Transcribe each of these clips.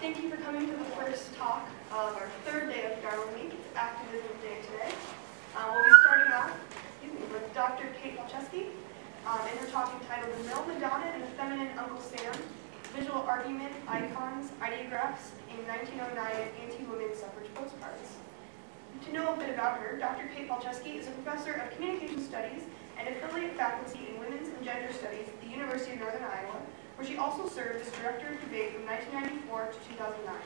Thank you for coming to the first talk of our third day of Darwin Week. It's Activism Day today. We'll be starting off with Dr. Cate Palczewski in her talk entitled The Male Madonna and the Feminine Uncle Sam, Visual Argument, Icons, Ideographs in 1909 Anti-Women's Suffrage Postcards. To know a bit about her, Dr. Cate Palczewski is a professor of communication studies and affiliate faculty in women's and gender studies at the University of Northern Iowa, where she also served as director of debate from 1994 to 2009.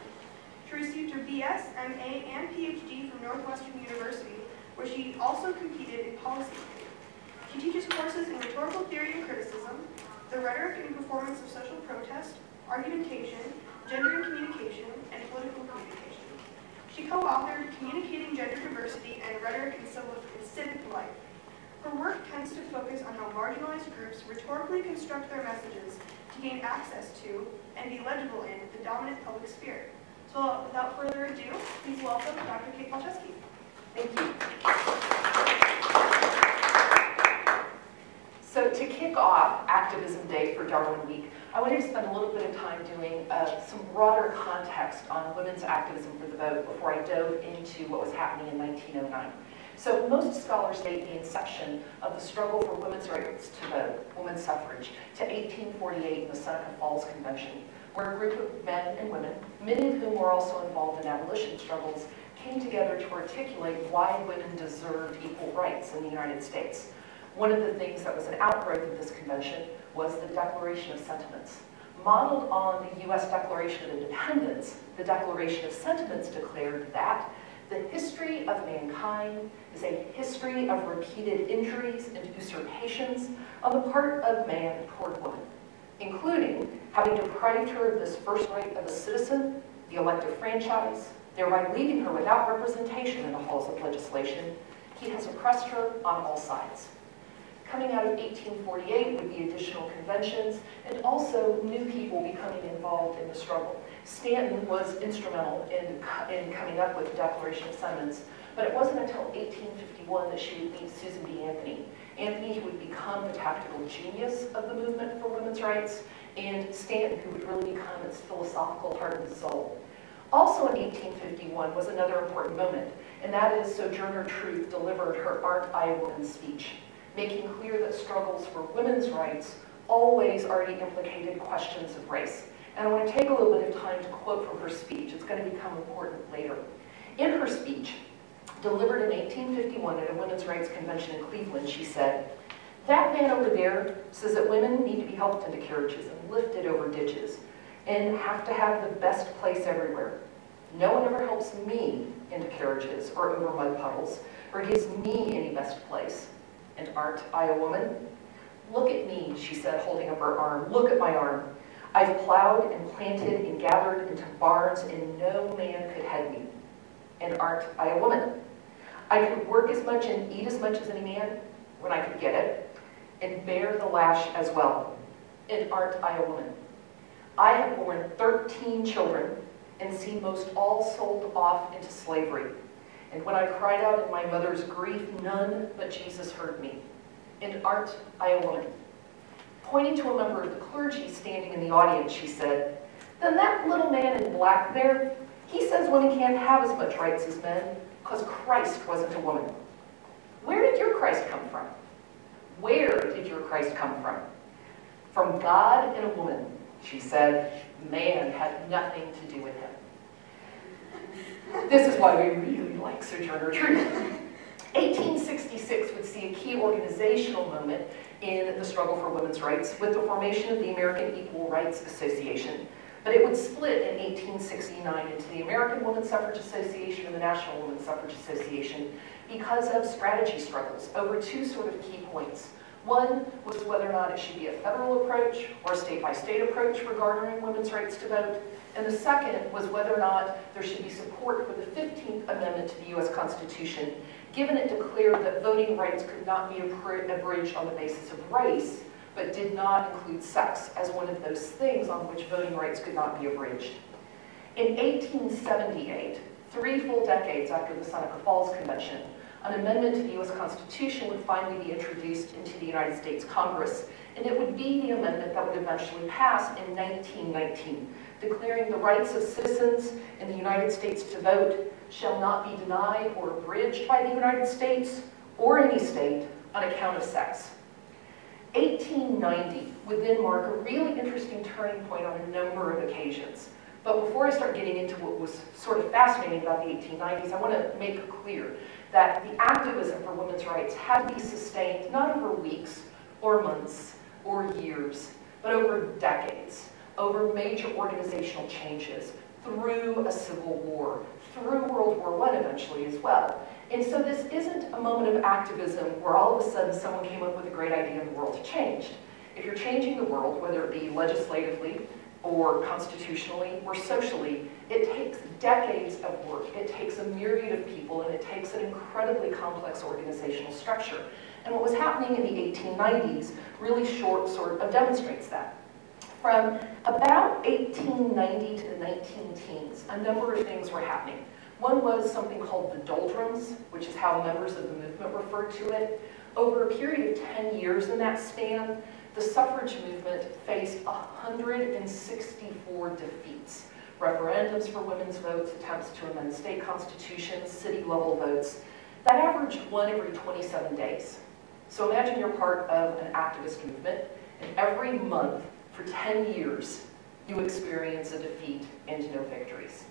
She received her BS, MA, and PhD from Northwestern University, where she also competed in policy theory. She teaches courses in rhetorical theory and criticism, the rhetoric and performance of social protest, argumentation, gender and communication, and political communication. She co-authored Communicating Gender Diversity and Rhetoric in Civic Life. Her work tends to focus on how marginalized groups rhetorically construct their messages to gain access to and be legible in the dominant public sphere. So without further ado, please welcome Dr. Cate Palczewski. Thank you. So to kick off Activism Day for Darwin Week, I wanted to spend a little bit of time doing some broader context on women's activism for the vote before I dove into what was happening in 1909. So most scholars date the inception of the struggle for women's rights to vote, women's suffrage, to 1848 in the Seneca Falls Convention, where a group of men and women, many of whom were also involved in abolition struggles, came together to articulate why women deserved equal rights in the United States. One of the things that was an outgrowth of this convention was the Declaration of Sentiments. Modeled on the U.S. Declaration of Independence, the Declaration of Sentiments declared that the history of mankind is a history of repeated injuries and usurpations on the part of man toward woman, including having deprived her of this first right of a citizen, the elective franchise, thereby leaving her without representation in the halls of legislation. He has oppressed her on all sides. Coming out of 1848 with the additional conventions and also new people becoming involved in the struggle. Stanton was instrumental in coming up with the Declaration of Sentiments, but it wasn't until 1851 that she would meet Susan B. Anthony. Anthony would become the tactical genius of the movement for women's rights, and Stanton, who would really become its philosophical heart and soul. Also in 1851 was another important moment, and that is Sojourner Truth delivered her Aren't I a Woman speech, making clear that struggles for women's rights always already implicated questions of race. And I want to take a little bit of time to quote from her speech. It's going to become important later. In her speech, delivered in 1851 at a women's rights convention in Cleveland, she said, "That man over there says that women need to be helped into carriages and lifted over ditches and have to have the best place everywhere. No one ever helps me into carriages or over mud puddles or gives me any best place. And aren't I a woman? Look at me," she said, holding up her arm. "Look at my arm. I've plowed and planted and gathered into barns, and no man could head me. And aren't I a woman? I could work as much and eat as much as any man when I could get it, and bear the lash as well. And aren't I a woman? I have borne 13 children, and seen most all sold off into slavery. And when I cried out in my mother's grief, none but Jesus heard me. And aren't I a woman?" Pointing to a member of the clergy standing in the audience, she said, "Then that little man in black there, he says women can't have as much rights as men because Christ wasn't a woman. Where did your Christ come from? Where did your Christ come from? From God and a woman," she said. "Man had nothing to do with him." This is why we really like Sojourner Truth. 1866 would see a key organizational moment in the struggle for women's rights with the formation of the American Equal Rights Association. But it would split in 1869 into the American Women's Suffrage Association and the National Women's Suffrage Association because of strategy struggles over two sort of key points. One was whether or not it should be a federal approach or a state-by-state approach for garnering women's rights to vote. And the second was whether or not there should be support for the 15th Amendment to the U.S. Constitution, given it declared that voting rights could not be abridged on the basis of race, but did not include sex as one of those things on which voting rights could not be abridged. In 1878, 3 full decades after the Seneca Falls Convention, an amendment to the U.S. Constitution would finally be introduced into the United States Congress, and it would be the amendment that would eventually pass in 1919, declaring the rights of citizens in the United States to vote shall not be denied or abridged by the United States or any state on account of sex. 1890 would then mark a really interesting turning point on a number of occasions. But before I start getting into what was sort of fascinating about the 1890s, I want to make clear that the activism for women's rights had to be sustained not over weeks or months or years, but over decades, over major organizational changes, through a civil war, through World War I eventually as well. And so this isn't a moment of activism where all of a sudden someone came up with a great idea and the world changed. If you're changing the world, whether it be legislatively or constitutionally or socially, it takes decades of work. It takes a myriad of people, and it takes an incredibly complex organizational structure. And what was happening in the 1890s really sort of demonstrates that. From about 1890 to the 19-teens, a number of things were happening. One was something called the doldrums, which is how members of the movement referred to it. Over a period of 10 years in that span, the suffrage movement faced 164 defeats. Referendums for women's votes, attempts to amend state constitutions, city-level votes. That averaged one every 27 days. So imagine you're part of an activist movement, and every month for 10 years, you experience a defeat and no victories.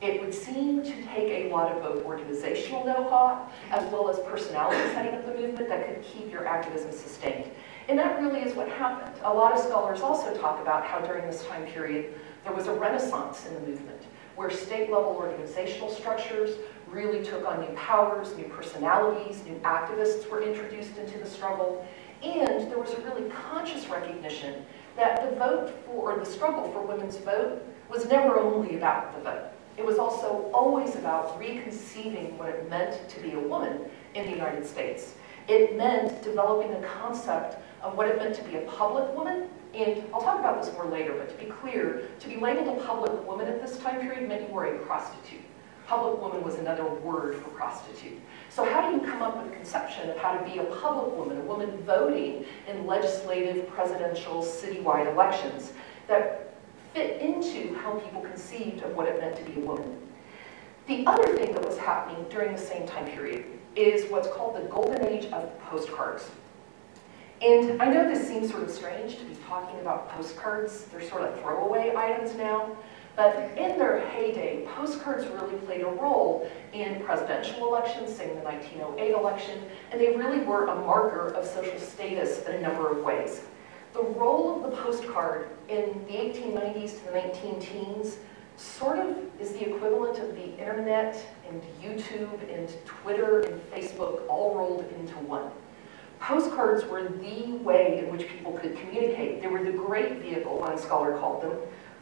It would seem to take a lot of both organizational know-how as well as personality setting up the movement that could keep your activism sustained. And that really is what happened. A lot of scholars also talk about how during this time period, there was a renaissance in the movement, where state-level organizational structures really took on new powers, new personalities, new activists were introduced into the struggle, and there was a really conscious recognition that the vote for, or the struggle for women's vote was never only about the vote. It was also always about reconceiving what it meant to be a woman in the United States. It meant developing a concept of what it meant to be a public woman, and I'll talk about this more later, but to be clear, to be labeled a public woman at this time period meant you were a prostitute. Public woman was another word for prostitute. So how do you come up with a conception of how to be a public woman, a woman voting in legislative, presidential, citywide elections that fit into how people conceived of what it meant to be a woman? The other thing that was happening during the same time period is what's called the golden age of postcards. And I know this seems sort of strange to be talking about postcards. They're sort of throwaway items now. But in their heyday, postcards really played a role in presidential elections, say in the 1908 election, and they really were a marker of social status in a number of ways. The role of the postcard in the 1890s to the 19-teens sort of is the equivalent of the internet and YouTube and Twitter and Facebook all rolled into one. Postcards were the way in which people could communicate. They were the great vehicle, one scholar called them,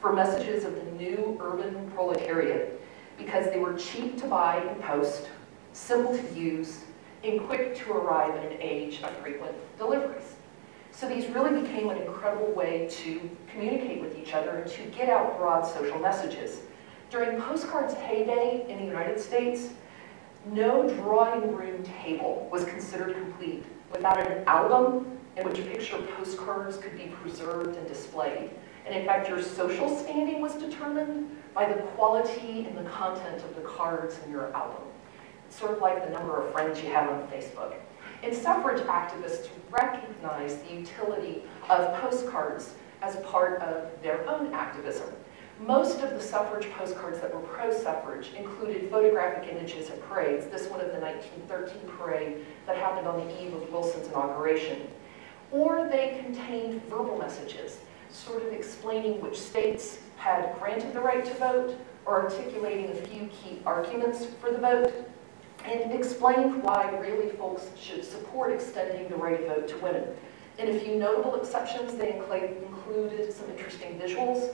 for messages of the new urban proletariat, because they were cheap to buy and post, simple to use, and quick to arrive in an age of frequent deliveries. So these really became an incredible way to communicate with each other and to get out broad social messages. During postcards' heyday in the United States, no drawing room table was considered complete without an album in which picture postcards could be preserved and displayed. And in fact, your social standing was determined by the quality and the content of the cards in your album. It's sort of like the number of friends you have on Facebook. And suffrage activists recognized the utility of postcards as part of their own activism. Most of the suffrage postcards that were pro-suffrage included photographic images of parades, this one of the 1913 parade that happened on the eve of Wilson's inauguration. Or they contained verbal messages, sort of explaining which states had granted the right to vote, or articulating a few key arguments for the vote, and explained why really folks should support extending the right to vote to women. In a few notable exceptions, they included some interesting visuals,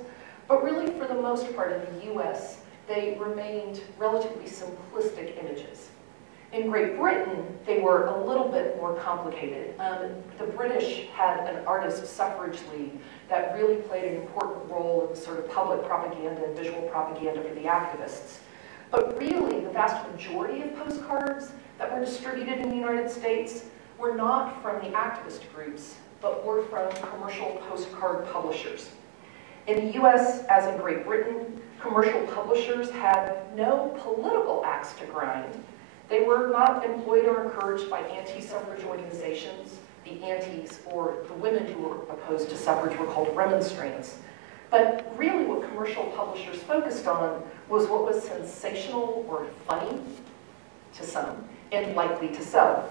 but really for the most part in the US, they remained relatively simplistic images. In Great Britain, they were a little bit more complicated. The British had an artist suffrage league that really played an important role in sort of public propaganda and visual propaganda for the activists. But really, the vast majority of postcards that were distributed in the United States were not from the activist groups, but were from commercial postcard publishers. In the US, as in Great Britain, commercial publishers had no political axe to grind. They were not employed or encouraged by anti-suffrage organizations. The antis, or the women who were opposed to suffrage, were called remonstrants. But really what commercial publishers focused on was what was sensational or funny to some and likely to sell.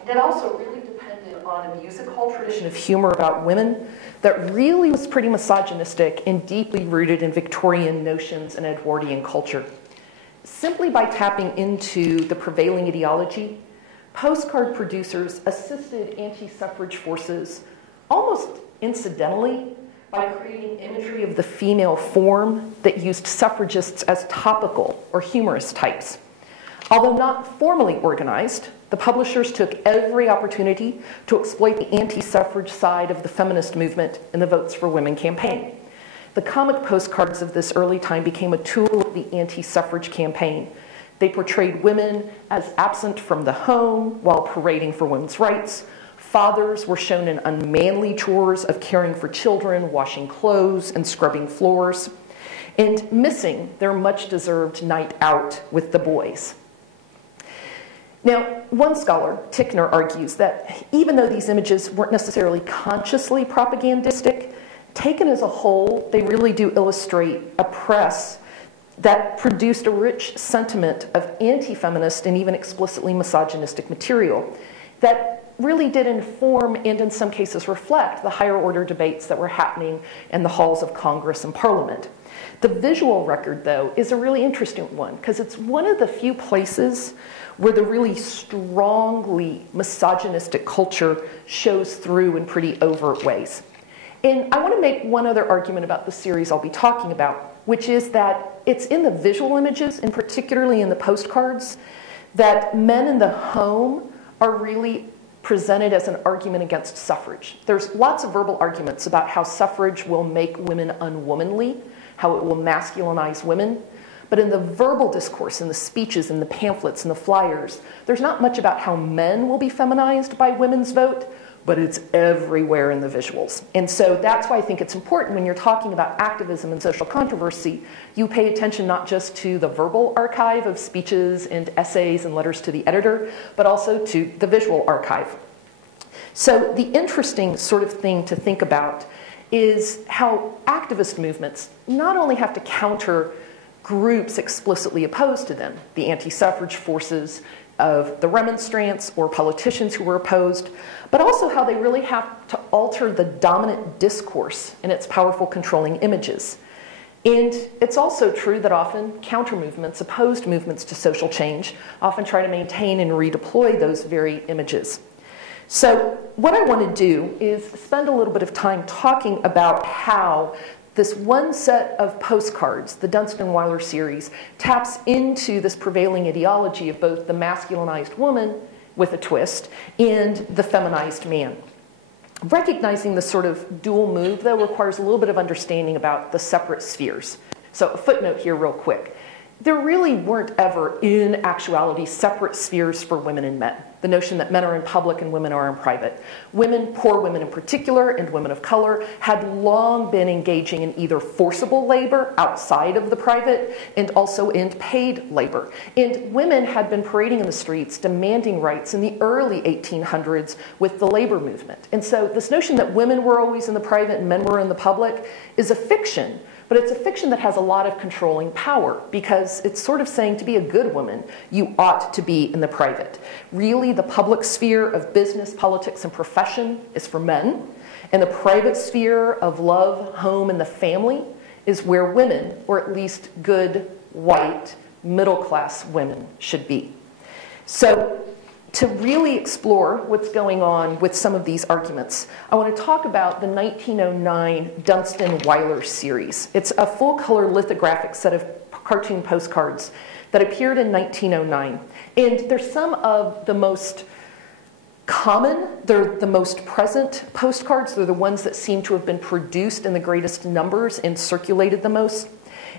And it also really depended on a music hall tradition of humor about women that really was pretty misogynistic and deeply rooted in Victorian notions and Edwardian culture. Simply by tapping into the prevailing ideology, postcard producers assisted anti-suffrage forces almost incidentally by creating imagery of the female form that used suffragists as topical or humorous types. Although not formally organized, the publishers took every opportunity to exploit the anti-suffrage side of the feminist movement in the Votes for Women campaign. The comic postcards of this early time became a tool of the anti-suffrage campaign. They portrayed women as absent from the home while parading for women's rights. Fathers were shown in unmanly chores of caring for children, washing clothes, and scrubbing floors, and missing their much-deserved night out with the boys. Now, one scholar, Tickner, argues that even though these images weren't necessarily consciously propagandistic, taken as a whole, they really do illustrate a press that produced a rich sentiment of anti-feminist and even explicitly misogynistic material that really did inform and in some cases reflect the higher order debates that were happening in the halls of Congress and Parliament. The visual record, though, is a really interesting one because it's one of the few places where the really strongly misogynistic culture shows through in pretty overt ways. And I want to make one other argument about the series I'll be talking about, which is that it's in the visual images, and particularly in the postcards, that men in the home are really presented as an argument against suffrage. There's lots of verbal arguments about how suffrage will make women unwomanly, how it will masculinize women. But in the verbal discourse, in the speeches, in the pamphlets, and the flyers, there's not much about how men will be feminized by women's vote, but it's everywhere in the visuals. And so that's why I think it's important when you're talking about activism and social controversy, you pay attention not just to the verbal archive of speeches and essays and letters to the editor, but also to the visual archive. So the interesting sort of thing to think about is how activist movements not only have to counter groups explicitly opposed to them, the anti-suffrage forces of the remonstrants or politicians who were opposed, but also how they really have to alter the dominant discourse and its powerful controlling images. And it's also true that often counter-movements, opposed movements to social change, often try to maintain and redeploy those very images. So what I want to do is spend a little bit of time talking about how this one set of postcards, the Dunstan-Weiler series, taps into this prevailing ideology of both the masculinized woman with a twist and the feminized man. Recognizing this sort of dual move, though, requires a little bit of understanding about the separate spheres. So a footnote here real quick. There really weren't ever, in actuality, separate spheres for women and men. The notion that men are in public and women are in private. Women, poor women in particular, and women of color, had long been engaging in either forcible labor outside of the private and also in paid labor. And women had been parading in the streets demanding rights in the early 1800s with the labor movement. And so this notion that women were always in the private and men were in the public is a fiction. But it's a fiction that has a lot of controlling power because it's sort of saying to be a good woman, you ought to be in the private. Really, the public sphere of business, politics, and profession is for men. And the private sphere of love, home, and the family is where women, or at least good, white, middle-class women, should be. So to really explore what's going on with some of these arguments, I want to talk about the 1909 Dunstan-Weiler series. It's a full-color lithographic set of cartoon postcards that appeared in 1909. And they're some of the most common, they're the most present postcards. They're the ones that seem to have been produced in the greatest numbers and circulated the most.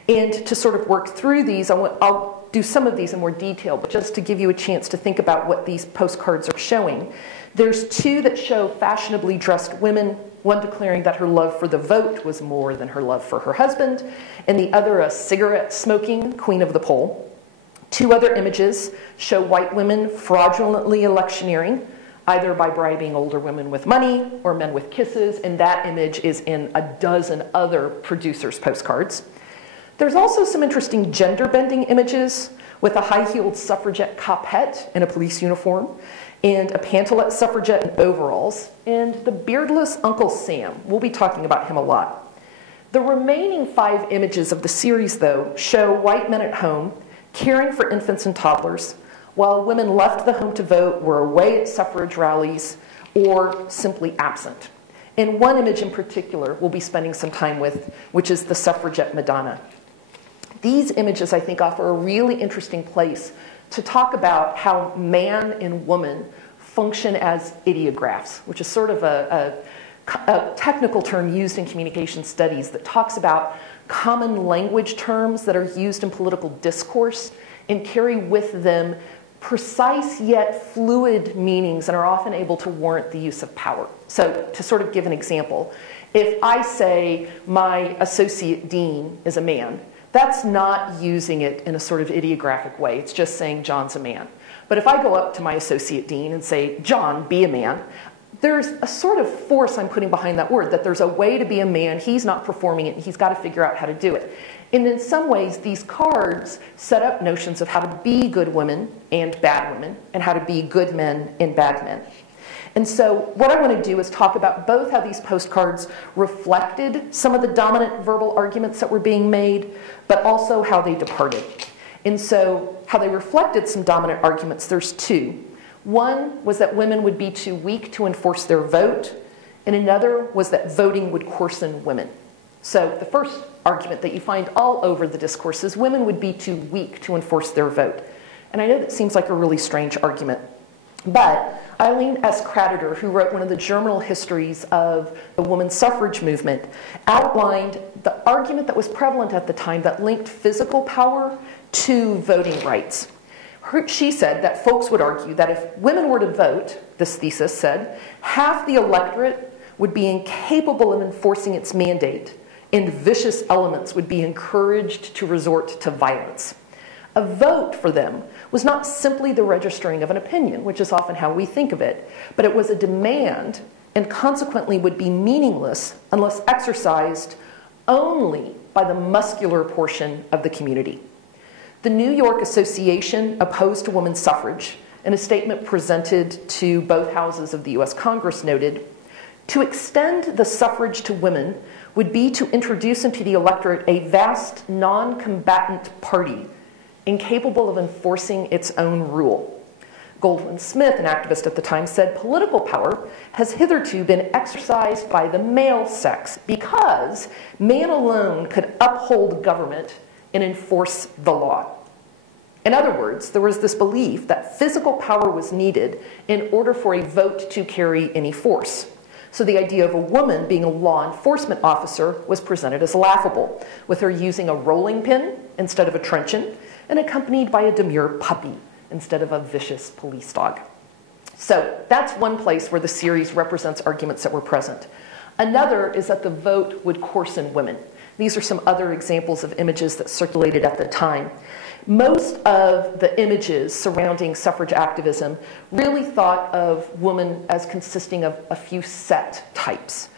And to sort of work through these, I'll do some of these in more detail, but just to give you a chance to think about what these postcards are showing. There's two that show fashionably dressed women one declaring that her love for the vote was more than her love for her husband, and the other a cigarette-smoking queen of the poll. Two other images show white women fraudulently electioneering, either by bribing older women with money or men with kisses, and that image is in a dozen other producers' postcards. There's also some interesting gender-bending images with a high-heeled suffragette Cate in a police uniform, and a pantalette suffragette in overalls, and the beardless Uncle Sam. We'll be talking about him a lot. The remaining 5 images of the series, though, show white men at home caring for infants and toddlers, while women left the home to vote were away at suffrage rallies or simply absent. And one image in particular we'll be spending some time with, which is the suffragette Madonna. These images, I think, offer a really interesting place to talk about how man and woman function as ideographs, which is sort of a technical term used in communication studies that talks about common language terms that are used in political discourse and carry with them precise yet fluid meanings and are often able to warrant the use of power. So to sort of give an example, if I say my associate dean is a man, that's not using it in a sort of ideographic way. It's just saying John's a man. But if I go up to my associate dean and say, John, be a man, there's a sort of force I'm putting behind that word, that there's a way to be a man, he's not performing it, and he's got to figure out how to do it. And in some ways, these cards set up notions of how to be good women and bad women, and how to be good men and bad men. And so what I want to do is talk about both how these postcards reflected some of the dominant verbal arguments that were being made, but also how they departed. And so how they reflected some dominant arguments, there's 2. One was that women would be too weak to enforce their vote, and another was that voting would coarsen women. So the first argument that you find all over the discourse is women would be too weak to enforce their vote. And I know that seems like a really strange argument, but Eileen S. Creditor, who wrote one of the germinal histories of the women's suffrage movement, outlined the argument that was prevalent at the time that linked physical power to voting rights. She said that folks would argue that if women were to vote, this thesis said, half the electorate would be incapable of enforcing its mandate, and vicious elements would be encouraged to resort to violence. A vote for them was not simply the registering of an opinion, which is often how we think of it, but it was a demand and consequently would be meaningless unless exercised only by the muscular portion of the community. The New York Association opposed to women's suffrage, in a statement presented to both houses of the US Congress, noted, "To extend the suffrage to women would be to introduce into the electorate a vast non-combatant party incapable of enforcing its own rule." Goldwyn Smith, an activist at the time, said, "Political power has hitherto been exercised by the male sex because man alone could uphold government and enforce the law." In other words, there was this belief that physical power was needed in order for a vote to carry any force. So the idea of a woman being a law enforcement officer was presented as laughable, with her using a rolling pin instead of a truncheon, and accompanied by a demure puppy instead of a vicious police dog. So that's one place where the series represents arguments that were present. Another is that the vote would coarsen women. These are some other examples of images that circulated at the time. Most of the images surrounding suffrage activism really thought of women as consisting of a few set types.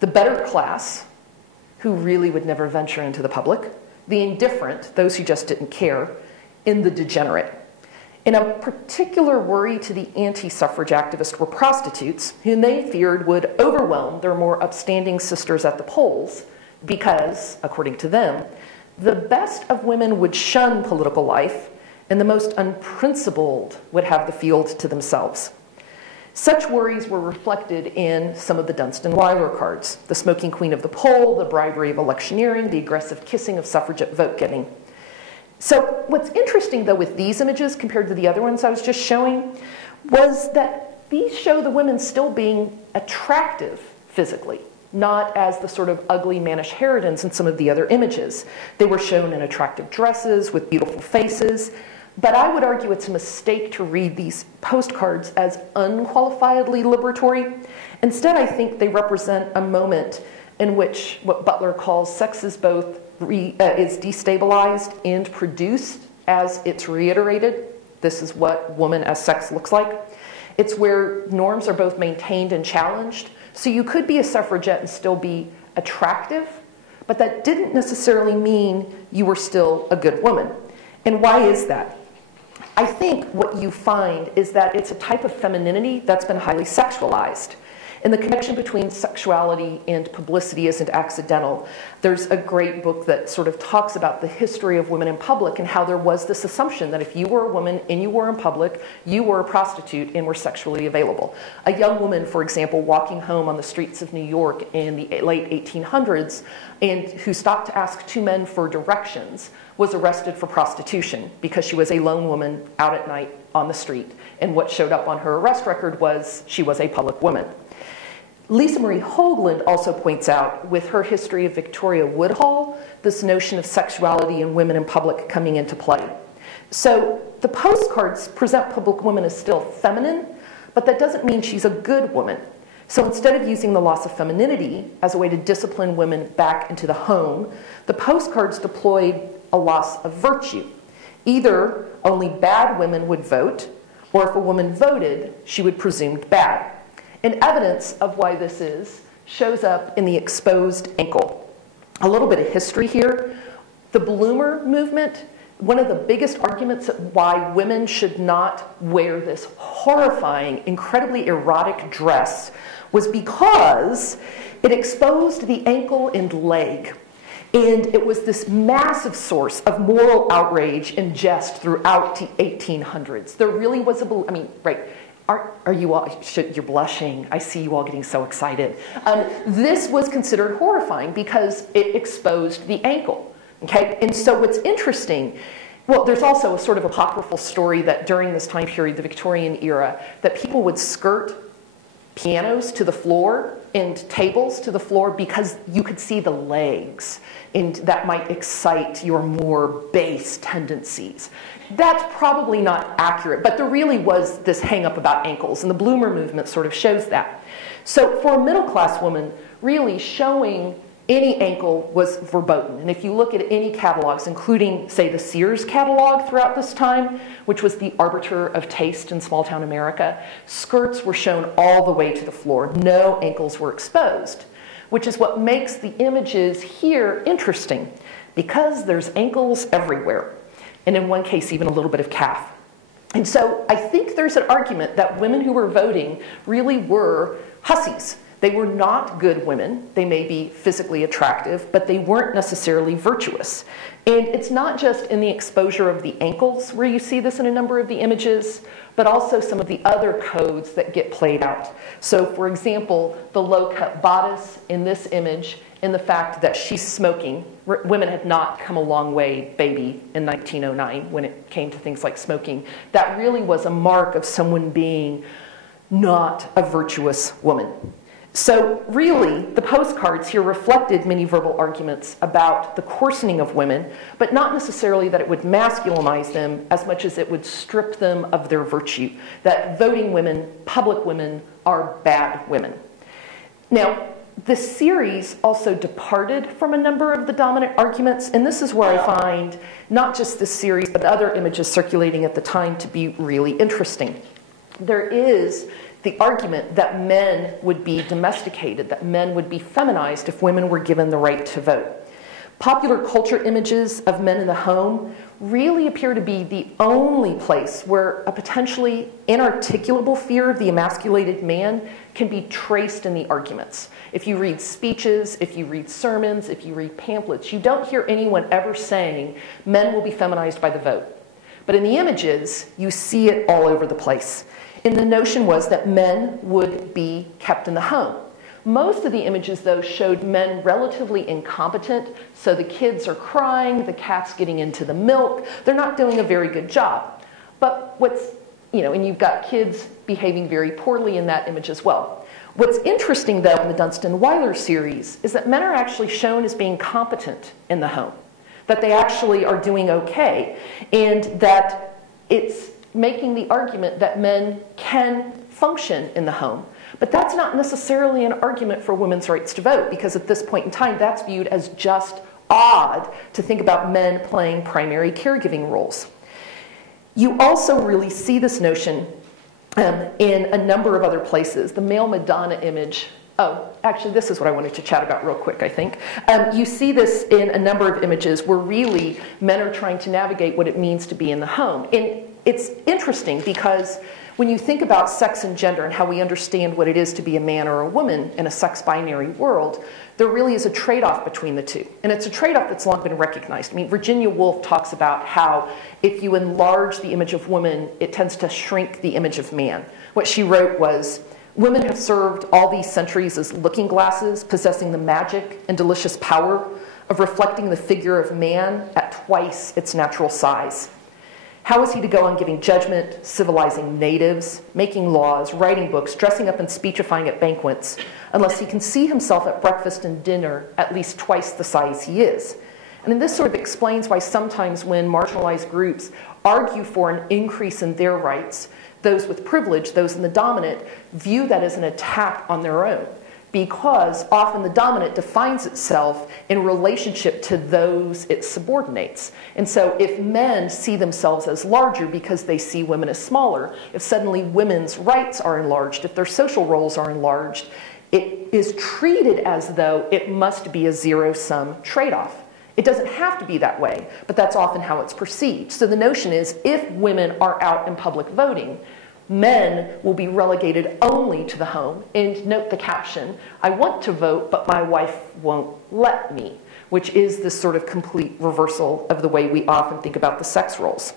The better class, who really would never venture into the public, the indifferent, those who just didn't care, and the degenerate. And a particular worry to the anti-suffrage activists were prostitutes, whom they feared would overwhelm their more upstanding sisters at the polls, because, according to them, the best of women would shun political life, and the most unprincipled would have the field to themselves. Such worries were reflected in some of the Dunstan-Weiler cards: the smoking queen of the poll, the bribery of electioneering, the aggressive kissing of suffragette vote-getting. So what's interesting, though, with these images compared to the other ones I was just showing was that these show the women still being attractive physically, not as the sort of ugly mannish harridans in some of the other images. They were shown in attractive dresses with beautiful faces, But I would argue it's a mistake to read these postcards as unqualifiedly liberatory. Instead, I think they represent a moment in which what Butler calls sex is both is destabilized and produced as it's reiterated. This is what woman as sex looks like. It's where norms are both maintained and challenged. So you could be a suffragette and still be attractive, but that didn't necessarily mean you were still a good woman. And why is that? I think what you find is that it's a type of femininity that's been highly sexualized. And the connection between sexuality and publicity isn't accidental. There's a great book that sort of talks about the history of women in public and how there was this assumption that if you were a woman and you were in public, you were a prostitute and were sexually available. A young woman, for example, walking home on the streets of New York in the late 1800s and who stopped to ask two men for directions was arrested for prostitution because she was a lone woman out at night on the street. And what showed up on her arrest record was she was a public woman. Lisa Marie Hoagland also points out, with her history of Victoria Woodhull, this notion of sexuality and women in public coming into play. So the postcards present public women as still feminine, but that doesn't mean she's a good woman. So instead of using the loss of femininity as a way to discipline women back into the home, the postcards deployed a loss of virtue. Either only bad women would vote, or if a woman voted, she would be presumed bad. And evidence of why this is shows up in the exposed ankle. A little bit of history here. The bloomer movement, one of the biggest arguments why women should not wear this horrifying, incredibly erotic dress was because it exposed the ankle and leg. And it was this massive source of moral outrage and jest throughout the 1800s. There really was right. Are you all, you're blushing. I see you all getting so excited. This was considered horrifying because it exposed the ankle, okay? And so what's interesting, well, there's also a sort of apocryphal story that during this time period, the Victorian era, that people would skirt pianos to the floor and tables to the floor because you could see the legs, and that might excite your more base tendencies. That's probably not accurate, but there really was this hang-up about ankles, and the bloomer movement sort of shows that. So for a middle-class woman, really showing any ankle was verboten. And if you look at any catalogs, including, say, the Sears catalog throughout this time, which was the arbiter of taste in small-town America, skirts were shown all the way to the floor. No ankles were exposed, which is what makes the images here interesting, because there's ankles everywhere. And in one case, even a little bit of calf. And so I think there's an argument that women who were voting really were hussies. They were not good women. They may be physically attractive, but they weren't necessarily virtuous. And it's not just in the exposure of the ankles where you see this in a number of the images, but also some of the other codes that get played out. So for example, the low-cut bodice in this image, and the fact that she's smoking. Women had not come a long way, baby, in 1909 when it came to things like smoking. That really was a mark of someone being not a virtuous woman. So really, the postcards here reflected many verbal arguments about the coarsening of women, but not necessarily that it would masculinize them as much as it would strip them of their virtue, that voting women, public women, are bad women. Now, the series also departed from a number of the dominant arguments, and this is where I find not just this series, but other images circulating at the time to be really interesting. There is the argument that men would be domesticated, that men would be feminized if women were given the right to vote. Popular culture images of men in the home really appear to be the only place where a potentially inarticulable fear of the emasculated man can be traced in the arguments. If you read speeches, if you read sermons, if you read pamphlets, you don't hear anyone ever saying men will be feminized by the vote. But in the images, you see it all over the place. And the notion was that men would be kept in the home. Most of the images, though, showed men relatively incompetent. So the kids are crying, the cat's getting into the milk. They're not doing a very good job. But and you've got kids behaving very poorly in that image as well. What's interesting, though, in the Dunstan-Weiler series is that men are actually shown as being competent in the home, that they actually are doing okay, and that it's making the argument that men can function in the home. But that's not necessarily an argument for women's rights to vote, because at this point in time, that's viewed as just odd to think about men playing primary caregiving roles. You also really see this notion in a number of other places. The male Madonna image, oh, actually this is what I wanted to chat about real quick, I think. You see this in a number of images where really men are trying to navigate what it means to be in the home. And it's interesting because when you think about sex and gender and how we understand what it is to be a man or a woman in a sex binary world, there really is a trade-off between the two. And it's a trade-off that's long been recognized. I mean, Virginia Woolf talks about how if you enlarge the image of woman, it tends to shrink the image of man. What she wrote was, women have served all these centuries as looking glasses, possessing the magic and delicious power of reflecting the figure of man at twice its natural size. How is he to go on giving judgment, civilizing natives, making laws, writing books, dressing up and speechifying at banquets, unless he can see himself at breakfast and dinner at least twice the size he is? And this sort of explains why sometimes when marginalized groups argue for an increase in their rights, those with privilege, those in the dominant, view that as an attack on their own, because often the dominant defines itself in relationship to those it subordinates. And so if men see themselves as larger because they see women as smaller, if suddenly women's rights are enlarged, if their social roles are enlarged, it is treated as though it must be a zero-sum trade-off. It doesn't have to be that way, but that's often how it's perceived. So the notion is, if women are out in public voting, men will be relegated only to the home. And note the caption, I want to vote, but my wife won't let me, which is this sort of complete reversal of the way we often think about the sex roles.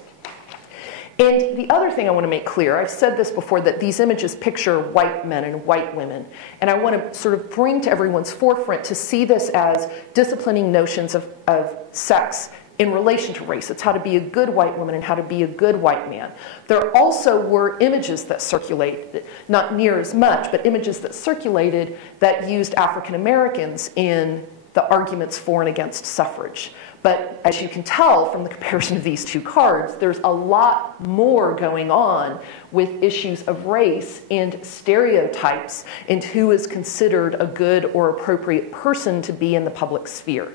And the other thing I want to make clear, I've said this before, that these images picture white men and white women. And I want to sort of bring to everyone's forefront to see this as disciplining notions of sex in relation to race. It's how to be a good white woman and how to be a good white man. There also were images that circulated, not near as much, but images that circulated that used African Americans in the arguments for and against suffrage. But as you can tell from the comparison of these two cards, there's a lot more going on with issues of race and stereotypes and who is considered a good or appropriate person to be in the public sphere.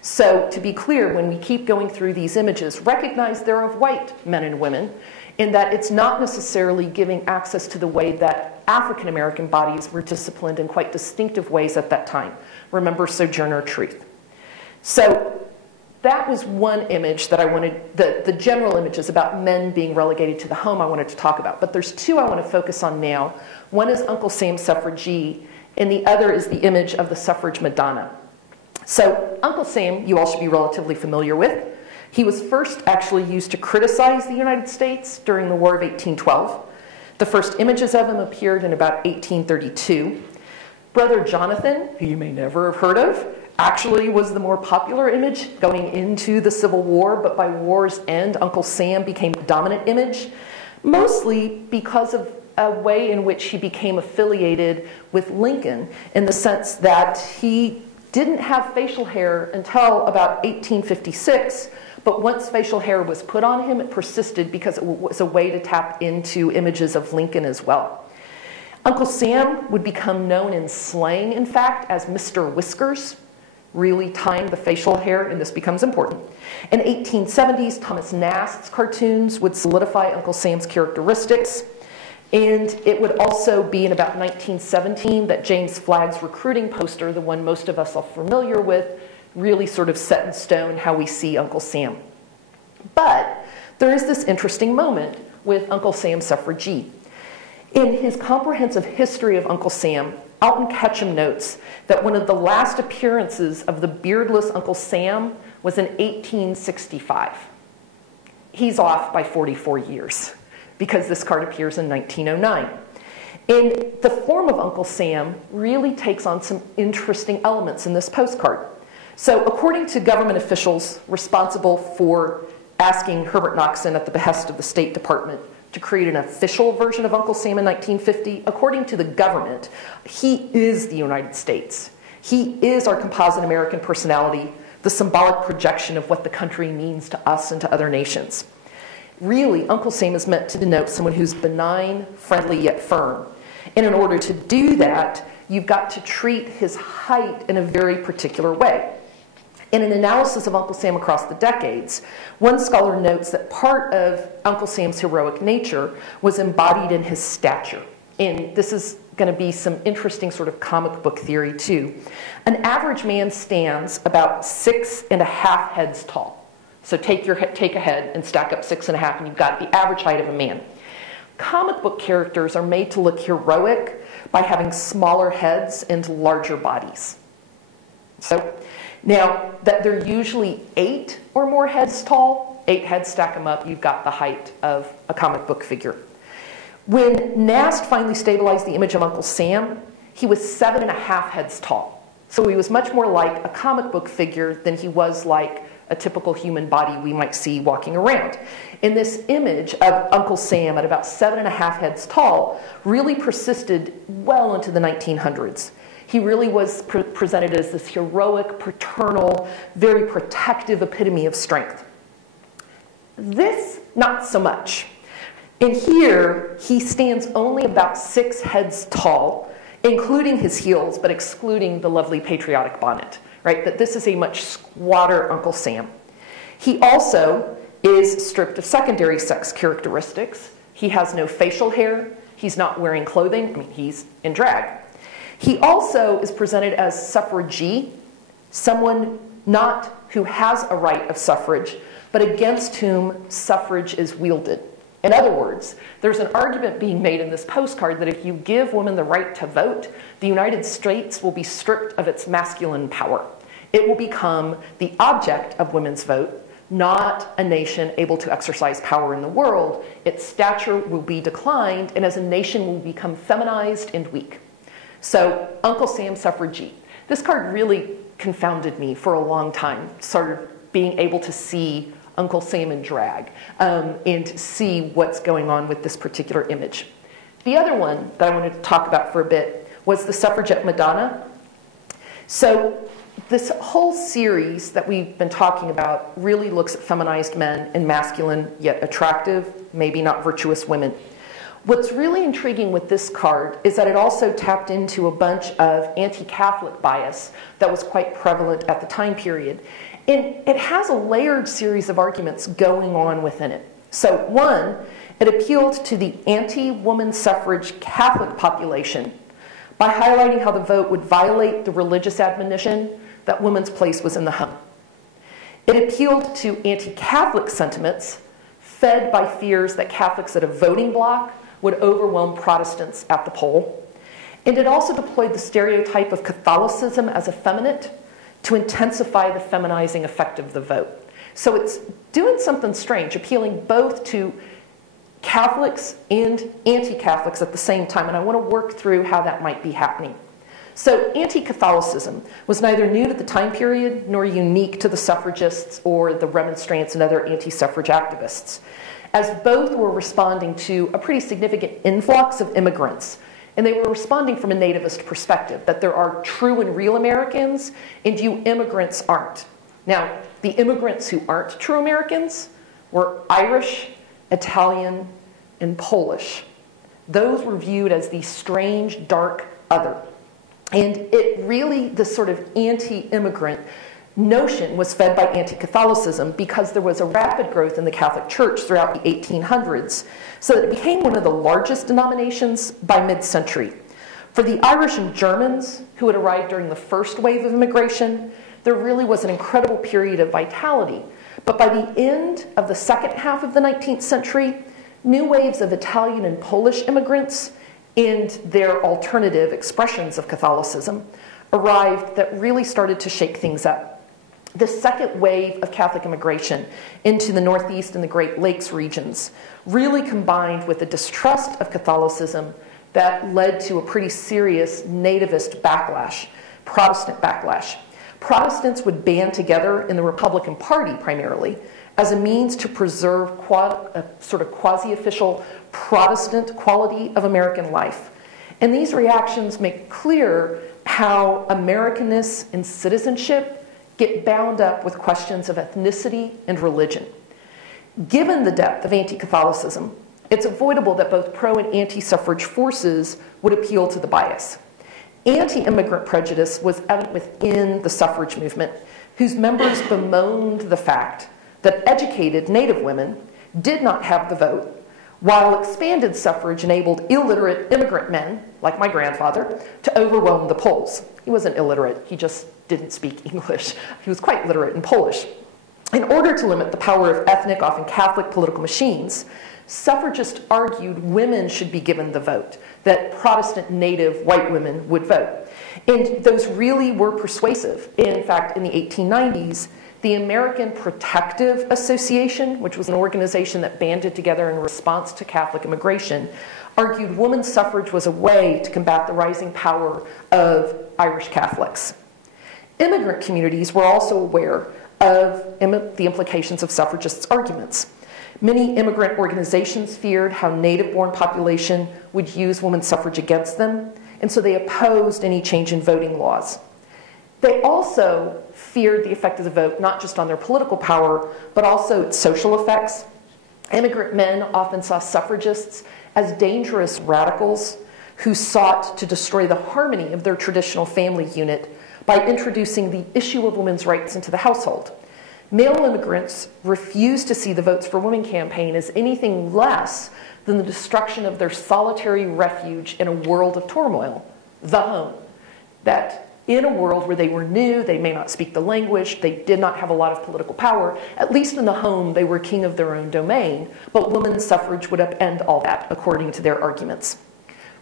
So to be clear, when we keep going through these images, recognize they're of white men and women, in that it's not necessarily giving access to the way that African American bodies were disciplined in quite distinctive ways at that time. Remember Sojourner Truth. So that was one image that I wanted, the general images about men being relegated to the home I wanted to talk about. But there's two I want to focus on now. One is Uncle Sam Suffragee, and the other is the image of the suffrage Madonna. So Uncle Sam, you all should be relatively familiar with. He was first actually used to criticize the United States during the War of 1812. The first images of him appeared in about 1832. Brother Jonathan, who you may never have heard of, actually was the more popular image going into the Civil War, but by war's end, Uncle Sam became the dominant image, mostly because of a way in which he became affiliated with Lincoln, in the sense that he didn't have facial hair until about 1856, but once facial hair was put on him, it persisted because it was a way to tap into images of Lincoln as well. Uncle Sam would become known in slang, in fact, as Mr. Whiskers, really tying the facial hair, and this becomes important. In 1870s, Thomas Nast's cartoons would solidify Uncle Sam's characteristics, and it would also be in about 1917 that James Flagg's recruiting poster, the one most of us are familiar with, really sort of set in stone how we see Uncle Sam. But there is this interesting moment with Uncle Sam Suffragee. In his comprehensive history of Uncle Sam, Alton Ketchum notes that one of the last appearances of the beardless Uncle Sam was in 1865. He's off by 44 years because this card appears in 1909. And the form of Uncle Sam really takes on some interesting elements in this postcard. So according to government officials responsible for asking Herbert Knoxon at the behest of the State Department to create an official version of Uncle Sam in 1950, according to the government, he is the United States. He is our composite American personality, the symbolic projection of what the country means to us and to other nations. really, Uncle Sam is meant to denote someone who's benign, friendly, yet firm. And in order to do that, you've got to treat his height in a very particular way. In an analysis of Uncle Sam across the decades, one scholar notes that part of Uncle Sam's heroic nature was embodied in his stature. And this is going to be some interesting sort of comic book theory too. An average man stands about 6.5 heads tall. So take a head and stack up 6.5 and you've got the average height of a man. Comic book characters are made to look heroic by having smaller heads and larger bodies. So now that they're usually 8 or more heads tall, 8 heads, stack them up, you've got the height of a comic book figure. When Nast finally stabilized the image of Uncle Sam, he was 7.5 heads tall. So he was much more like a comic book figure than he was like a typical human body we might see walking around. And this image of Uncle Sam at about 7.5 heads tall really persisted well into the 1900s. He really was presented as this heroic, paternal, very protective epitome of strength. This, not so much. And here, he stands only about 6 heads tall, including his heels, but excluding the lovely patriotic bonnet, right? That this is a much squatter Uncle Sam. He also is stripped of secondary sex characteristics. He has no facial hair. He's not wearing clothing. I mean, he's in drag. He also is presented as suffragee, someone not who has a right of suffrage, but against whom suffrage is wielded. In other words, there's an argument being made in this postcard that if you give women the right to vote, the United States will be stripped of its masculine power. It will become the object of women's vote, not a nation able to exercise power in the world. Its stature will be declined, and as a nation will become feminized and weak. So, Uncle Sam suffragee. This card really confounded me for a long time, sort of being able to see Uncle Sam in drag and see what's going on with this particular image. The other one that I wanted to talk about for a bit was the suffragette Madonna. So this whole series that we've been talking about really looks at feminized men and masculine yet attractive, maybe not virtuous women. What's really intriguing with this card is that it also tapped into a bunch of anti-Catholic bias that was quite prevalent at the time period. And it has a layered series of arguments going on within it. So one, it appealed to the anti-woman suffrage Catholic population by highlighting how the vote would violate the religious admonition that women's place was in the home. It appealed to anti-Catholic sentiments fed by fears that Catholics at a voting bloc would overwhelm Protestants at the poll. And it also deployed the stereotype of Catholicism as effeminate to intensify the feminizing effect of the vote. So it's doing something strange, appealing both to Catholics and anti-Catholics at the same time, and I want to work through how that might be happening. So anti-Catholicism was neither new to the time period nor unique to the suffragists or the remonstrants and other anti-suffrage activists, as both were responding to a pretty significant influx of immigrants. And they were responding from a nativist perspective, that there are true and real Americans, and you immigrants aren't. Now, the immigrants who aren't true Americans were Irish, Italian, and Polish. Those were viewed as the strange, dark other. And it really, this sort of anti-immigrant notion was fed by anti-Catholicism because there was a rapid growth in the Catholic Church throughout the 1800s, so that it became one of the largest denominations by mid-century. For the Irish and Germans who had arrived during the first wave of immigration, there really was an incredible period of vitality. But by the end of the second half of the 19th century, new waves of Italian and Polish immigrants and their alternative expressions of Catholicism arrived that really started to shake things up. The second wave of Catholic immigration into the Northeast and the Great Lakes regions really combined with a distrust of Catholicism that led to a pretty serious nativist backlash, Protestant backlash. Protestants would band together in the Republican Party primarily as a means to preserve a sort of quasi-official Protestant quality of American life. And these reactions make clear how Americanness and citizenship get bound up with questions of ethnicity and religion. Given the depth of anti-Catholicism, it's avoidable that both pro and anti-suffrage forces would appeal to the bias. Anti-immigrant prejudice was evident within the suffrage movement, whose members bemoaned the fact that educated Native women did not have the vote, while expanded suffrage enabled illiterate immigrant men, like my grandfather, to overwhelm the polls. He wasn't illiterate, he just didn't speak English. He was quite literate in Polish. In order to limit the power of ethnic, often Catholic, political machines, suffragists argued women should be given the vote, that Protestant native white women would vote. And those really were persuasive. In fact, in the 1890s, the American Protective Association, which was an organization that banded together in response to Catholic immigration, argued women's suffrage was a way to combat the rising power of Irish Catholics. Immigrant communities were also aware of the implications of suffragists' arguments. Many immigrant organizations feared how native-born population would use women's suffrage against them, and so they opposed any change in voting laws. They also feared the effect of the vote, not just on their political power, but also its social effects. Immigrant men often saw suffragists as dangerous radicals who sought to destroy the harmony of their traditional family unit by introducing the issue of women's rights into the household. Male immigrants refused to see the Votes for Women campaign as anything less than the destruction of their solitary refuge in a world of turmoil, the home. That in a world where they were new, they may not speak the language, they did not have a lot of political power, at least in the home they were king of their own domain, but women's suffrage would upend all that, according to their arguments.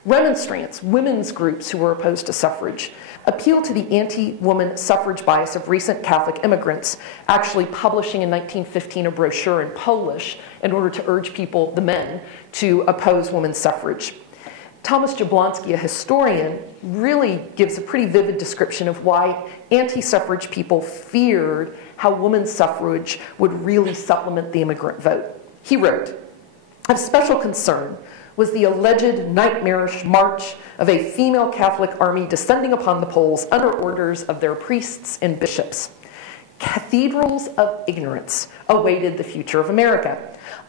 Remonstrants, women's groups who were opposed to suffrage, appealed to the anti-woman suffrage bias of recent Catholic immigrants, actually publishing in 1915 a brochure in Polish in order to urge people, the men, to oppose women's suffrage. Thomas Jablonski, a historian, really gives a pretty vivid description of why anti-suffrage people feared how women's suffrage would really supplement the immigrant vote. He wrote, "Of special concern was the alleged nightmarish march of a female Catholic army descending upon the polls under orders of their priests and bishops. Cathedrals of ignorance awaited the future of America.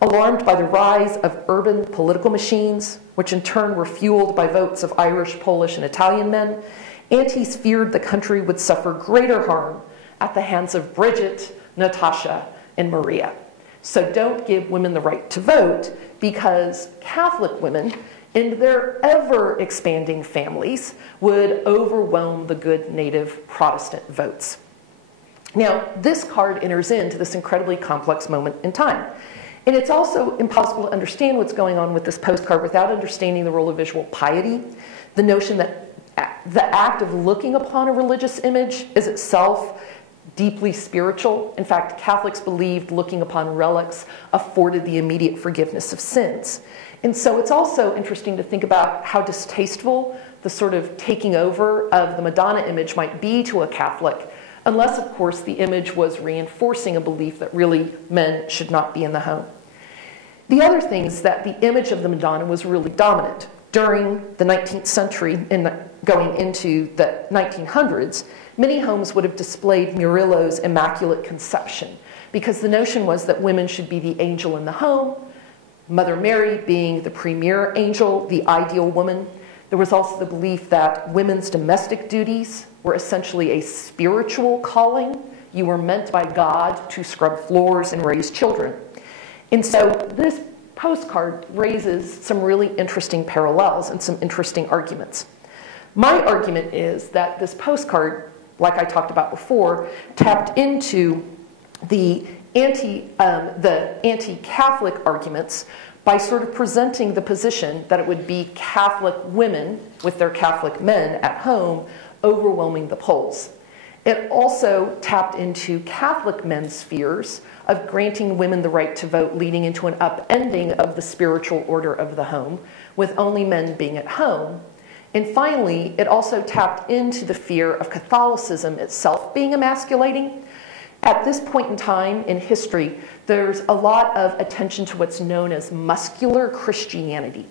Alarmed by the rise of urban political machines, which in turn were fueled by votes of Irish, Polish, and Italian men, antis feared the country would suffer greater harm at the hands of Bridget, Natasha, and Maria. So don't give women the right to vote, because Catholic women, in their ever-expanding families, would overwhelm the good native Protestant votes." Now, this card enters into this incredibly complex moment in time. And it's also impossible to understand what's going on with this postcard without understanding the role of visual piety, the notion that the act of looking upon a religious image is itself deeply spiritual. In fact, Catholics believed looking upon relics afforded the immediate forgiveness of sins. And so it's also interesting to think about how distasteful the sort of taking over of the Madonna image might be to a Catholic, unless, of course, the image was reinforcing a belief that really men should not be in the home. The other thing is that the image of the Madonna was really dominant. During the 19th century and going into the 1900s, many homes would have displayed Murillo's Immaculate Conception, because the notion was that women should be the angel in the home, Mother Mary being the premier angel, the ideal woman. There was also the belief that women's domestic duties were essentially a spiritual calling. You were meant by God to scrub floors and raise children. And so this postcard raises some really interesting parallels and some interesting arguments. My argument is that this postcard, like I talked about before, tapped into the anti-Catholic arguments by sort of presenting the position that it would be Catholic women with their Catholic men at home overwhelming the polls. It also tapped into Catholic men's fears of granting women the right to vote, leading into an upending of the spiritual order of the home, with only men being at home. And finally, it also tapped into the fear of Catholicism itself being emasculating. At this point in time in history, there's a lot of attention to what's known as muscular Christianity.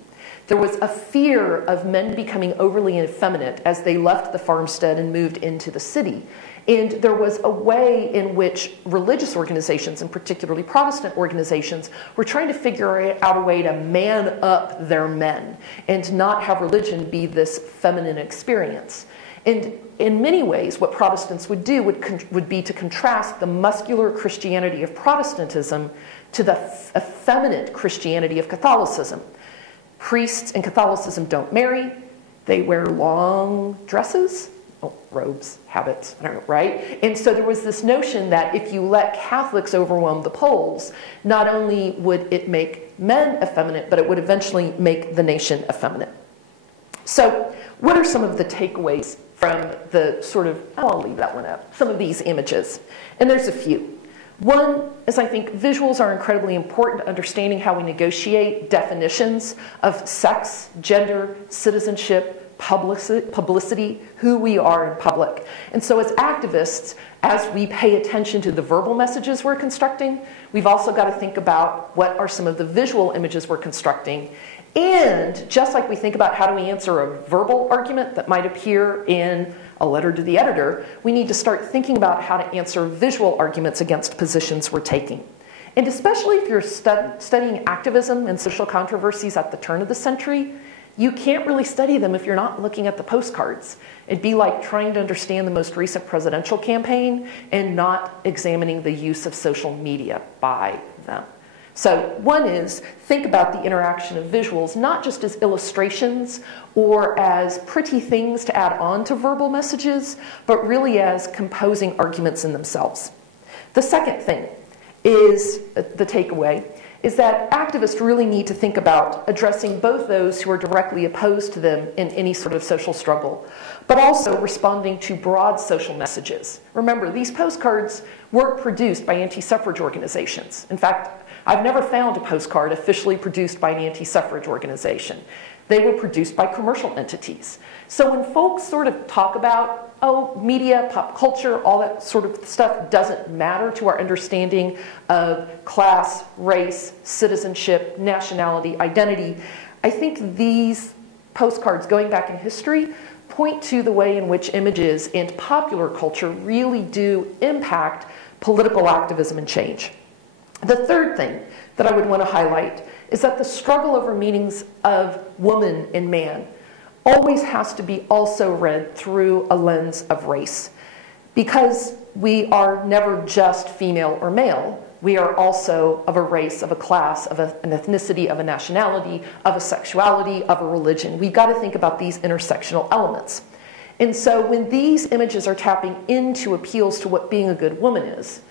There was a fear of men becoming overly effeminate as they left the farmstead and moved into the city. And there was a way in which religious organizations, and particularly Protestant organizations, were trying to figure out a way to man up their men and not have religion be this feminine experience. And in many ways, what Protestants would do would be to contrast the muscular Christianity of Protestantism to the effeminate Christianity of Catholicism. Priests in Catholicism don't marry. They wear long dresses. Oh, robes, habits, I don't know, right? And so there was this notion that if you let Catholics overwhelm the polls, not only would it make men effeminate, but it would eventually make the nation effeminate. So what are some of the takeaways from the sort of, I'll leave that one up, some of these images? And there's a few. One is, I think visuals are incredibly important to understanding how we negotiate definitions of sex, gender, citizenship, publicity, who we are in public. And so as activists, as we pay attention to the verbal messages we're constructing, we've also got to think about what are some of the visual images we're constructing. And just like we think about how do we answer a verbal argument that might appear in a letter to the editor, we need to start thinking about how to answer visual arguments against positions we're taking. And especially if you're studying activism and social controversies at the turn of the century, you can't really study them if you're not looking at the postcards. It'd be like trying to understand the most recent presidential campaign and not examining the use of social media by them. So one is, think about the interaction of visuals, not just as illustrations or as pretty things to add on to verbal messages, but really as composing arguments in themselves. The second thing is, the takeaway, is that activists really need to think about addressing both those who are directly opposed to them in any sort of social struggle, but also responding to broad social messages. Remember, these postcards weren't produced by anti-suffrage organizations. In fact, I've never found a postcard officially produced by an anti-suffrage organization. They were produced by commercial entities. So when folks sort of talk about, oh, media, pop culture, all that sort of stuff doesn't matter to our understanding of class, race, citizenship, nationality, identity, I think these postcards, going back in history, point to the way in which images and popular culture really do impact political activism and change. The third thing that I would want to highlight is that the struggle over meanings of woman and man always has to be also read through a lens of race. Because we are never just female or male, we are also of a race, of a class, of an ethnicity, of a nationality, of a sexuality, of a religion. We've got to think about these intersectional elements. And so when these images are tapping into appeals to what being a good woman is,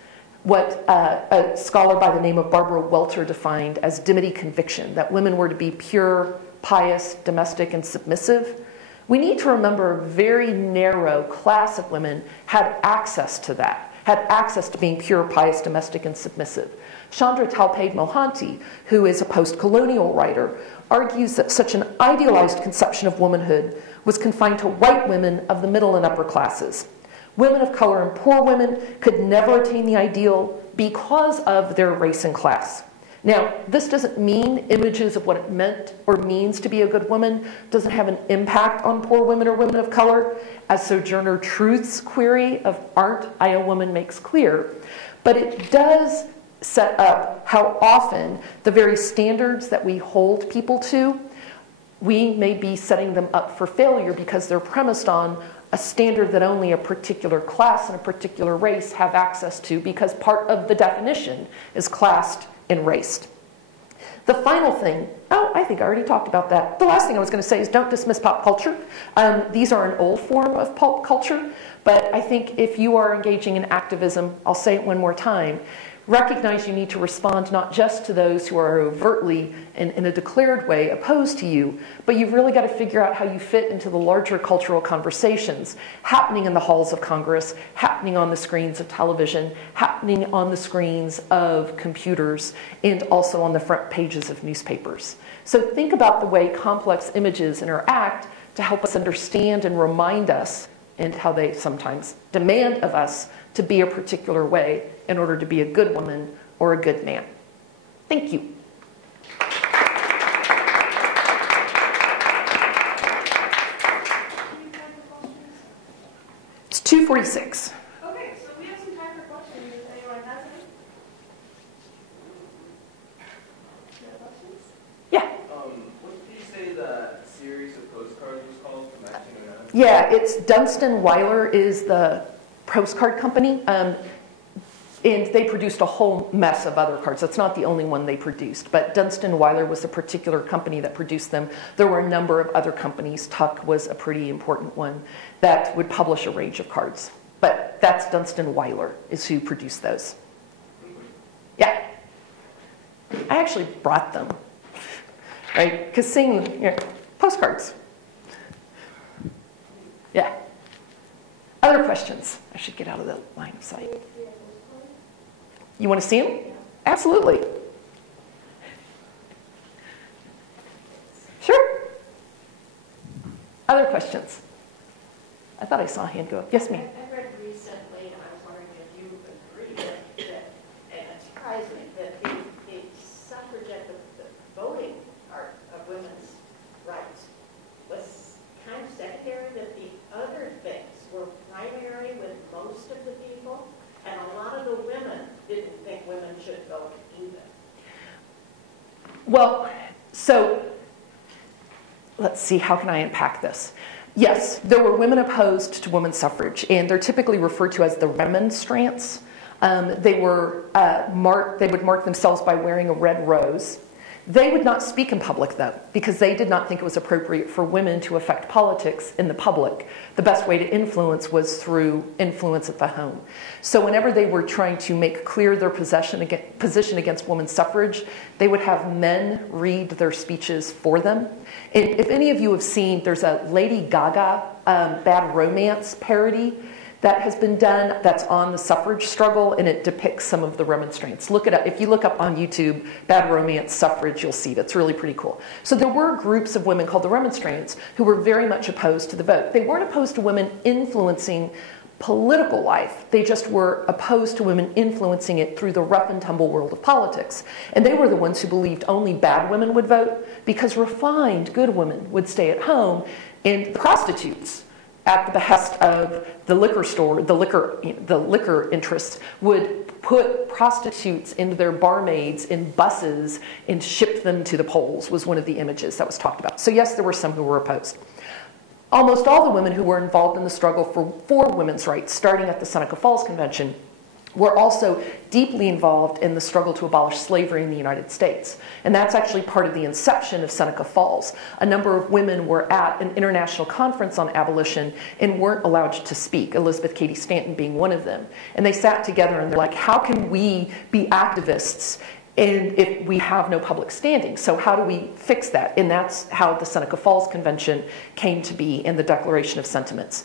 what a scholar by the name of Barbara Welter defined as dimity conviction, that women were to be pure, pious, domestic, and submissive, we need to remember a very narrow class of women had access to that, had access to being pure, pious, domestic, and submissive. Chandra Talpade Mohanty, who is a post-colonial writer, argues that such an idealized conception of womanhood was confined to white women of the middle and upper classes. Women of color and poor women could never attain the ideal because of their race and class. Now, this doesn't mean images of what it meant or means to be a good woman doesn't have an impact on poor women or women of color, as Sojourner Truth's query of "Aren't I a woman?" makes clear. But it does set up how often the very standards that we hold people to, we may be setting them up for failure because they're premised on a standard that only a particular class and a particular race have access to, because part of the definition is classed and raced. The final thing, oh, I think I already talked about that. The last thing I was going to say is don't dismiss pop culture. These are an old form of pop culture, but I think if you are engaging in activism, I'll say it one more time, recognize you need to respond not just to those who are overtly and in a declared way opposed to you, but you've really got to figure out how you fit into the larger cultural conversations happening in the halls of Congress, happening on the screens of television, happening on the screens of computers, and also on the front pages of newspapers. So think about the way complex images interact to help us understand and remind us, and how they sometimes demand of us to be a particular way in order to be a good woman or a good man. Thank you. It's 2:46. Okay. what did you say the series of postcards was called from 1909? Yeah, it's Dunstan Weiler is the postcard company. And they produced a whole mess of other cards. That's not the only one they produced, but Dunstan Weiler was a particular company that produced them. There were a number of other companies. Tuck was a pretty important one that would publish a range of cards. But that's Dunstan Weiler is who produced those. Yeah. I actually brought them, right? Because seeing, postcards. Yeah. Other questions? I should get out of the line of sight. You want to see them? Absolutely. Sure. Other questions? I thought I saw a hand go up. Yes, ma'am. I read recently, and I was wondering if you agree that and it surprised me, that the suffragette, the voting part of women's rights was kind of secondary, that the other things were primary with most of the people, and a lot of the women didn't think women should vote either. Well, so let's see, how can I unpack this? Yes, there were women opposed to women's suffrage, and they're typically referred to as the remonstrants. They would mark themselves by wearing a red rose. They would not speak in public, though, because they did not think it was appropriate for women to affect politics in the public. The best way to influence was through influence at the home. So whenever they were trying to make clear their position against women's suffrage, they would have men read their speeches for them. And if any of you have seen, there's a Lady Gaga Bad Romance parody that has been done that's on the suffrage struggle, and it depicts some of the remonstrants. Look it up. If you look up on YouTube, Bad Romance Suffrage, you'll see it. It's really pretty cool. So there were groups of women called the remonstrants who were very much opposed to the vote. They weren't opposed to women influencing political life. They just were opposed to women influencing it through the rough and tumble world of politics. And they were the ones who believed only bad women would vote because refined, good women would stay at home, and prostitutes, at the behest of the liquor store, the liquor interests, would put prostitutes into their barmaids in buses and ship them to the polls, was one of the images that was talked about. So yes, there were some who were opposed. Almost all the women who were involved in the struggle for women's rights, starting at the Seneca Falls Convention, were also deeply involved in the struggle to abolish slavery in the United States. And that's actually part of the inception of Seneca Falls. A number of women were at an international conference on abolition and weren't allowed to speak, Elizabeth Cady Stanton being one of them. And they sat together and they're like, how can we be activists and if we have no public standing? So how do we fix that? And that's how the Seneca Falls Convention came to be in the Declaration of Sentiments.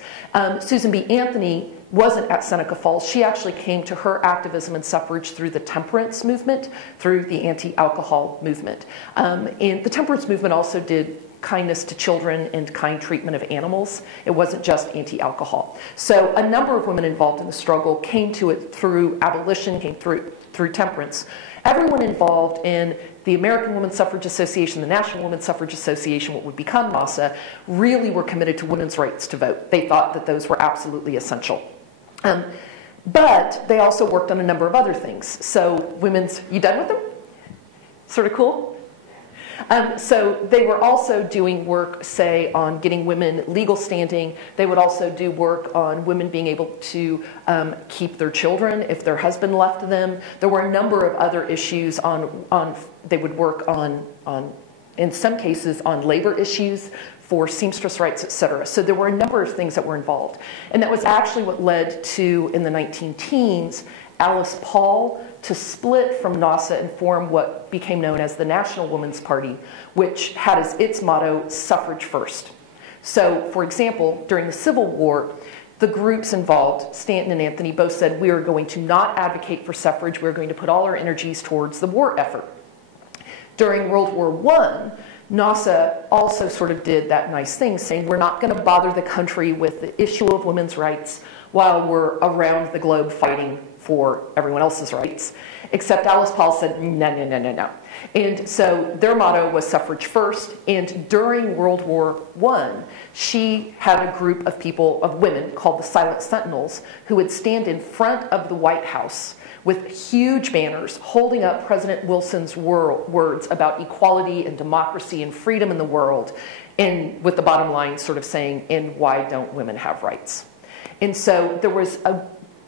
Susan B. Anthony wasn't at Seneca Falls. She actually came to her activism and suffrage through the temperance movement, through the anti-alcohol movement. And the temperance movement also did kindness to children and kind treatment of animals. It wasn't just anti-alcohol. So a number of women involved in the struggle came to it through abolition, came through temperance. Everyone involved in the American Women's Suffrage Association, the National Women's Suffrage Association, what would become NASA, really were committed to women's rights to vote. They thought that those were absolutely essential. But they also worked on a number of other things. So women's, you done with them? Sort of cool? So they were also doing work, say, on getting women legal standing. They would also do work on women being able to keep their children if their husband left them. There were a number of other issues they would work on, in some cases, on labor issues for seamstress rights, et cetera. So there were a number of things that were involved. And that was actually what led to, in the 19-teens, Alice Paul to split from NASA and form what became known as the National Women's Party, which had as its motto, suffrage first. So, for example, during the Civil War, the groups involved, Stanton and Anthony, both said, we are going to not advocate for suffrage, we're going to put all our energies towards the war effort. During World War I, NASA also sort of did that nice thing, saying we're not going to bother the country with the issue of women's rights while we're around the globe fighting for everyone else's rights. Except Alice Paul said, no, no, no, no, no. And so their motto was suffrage first. And during World War I, she had a group of people, of women, called the Silent Sentinels, who would stand in front of the White House with huge banners holding up President Wilson's words about equality and democracy and freedom in the world, and with the bottom line sort of saying, and why don't women have rights? And so there was a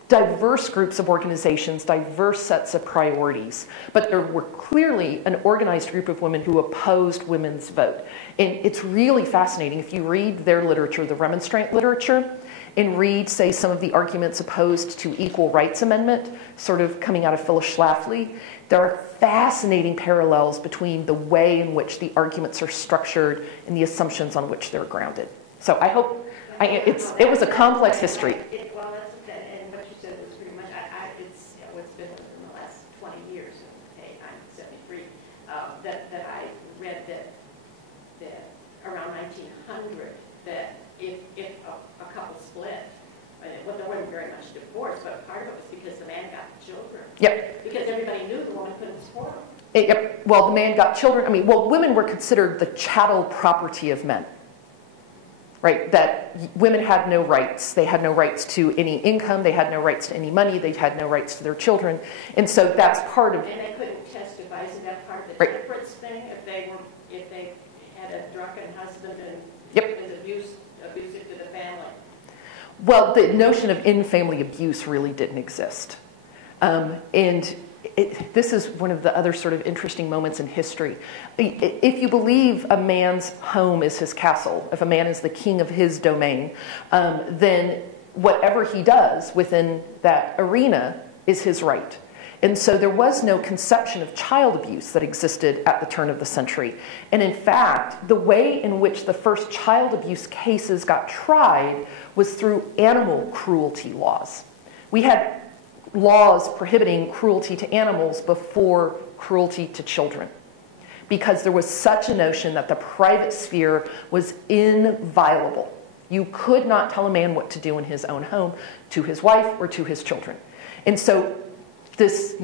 diverse groups of organizations, diverse sets of priorities, but there were clearly an organized group of women who opposed women's vote. And it's really fascinating if you read their literature, the remonstrant literature, and read, say, some of the arguments opposed to Equal Rights Amendment, sort of coming out of Phyllis Schlafly, there are fascinating parallels between the way in which the arguments are structured and the assumptions on which they're grounded. So I hope, it was a complex history. Well, that's okay, and what you said was pretty much, it's what's been in the last 20 years, okay, I'm 73, that I read that around 1900, that if a couple split, well, there wasn't very much divorce, but part of it was because the man got children. Yep. Because everybody knew the woman couldn't support them. Yep. Well, the man got children. I mean, well, women were considered the chattel property of men. Right, that women had no rights. They had no rights to any income. They had no rights to any money. They had no rights to their children. And so that's part of... And they couldn't testify. Isn't that part of the right. temperance thing? If they had a drunken husband and yep. was abusive to the family? Well, the notion of in-family abuse really didn't exist. This is one of the other sort of interesting moments in history. If you believe a man's home is his castle, if a man is the king of his domain, then whatever he does within that arena is his right. And so there was no conception of child abuse that existed at the turn of the century. And in fact, the way in which the first child abuse cases got tried was through animal cruelty laws. We had laws prohibiting cruelty to animals before cruelty to children, because there was such a notion that the private sphere was inviolable. You could not tell a man what to do in his own home to his wife or to his children. And so this,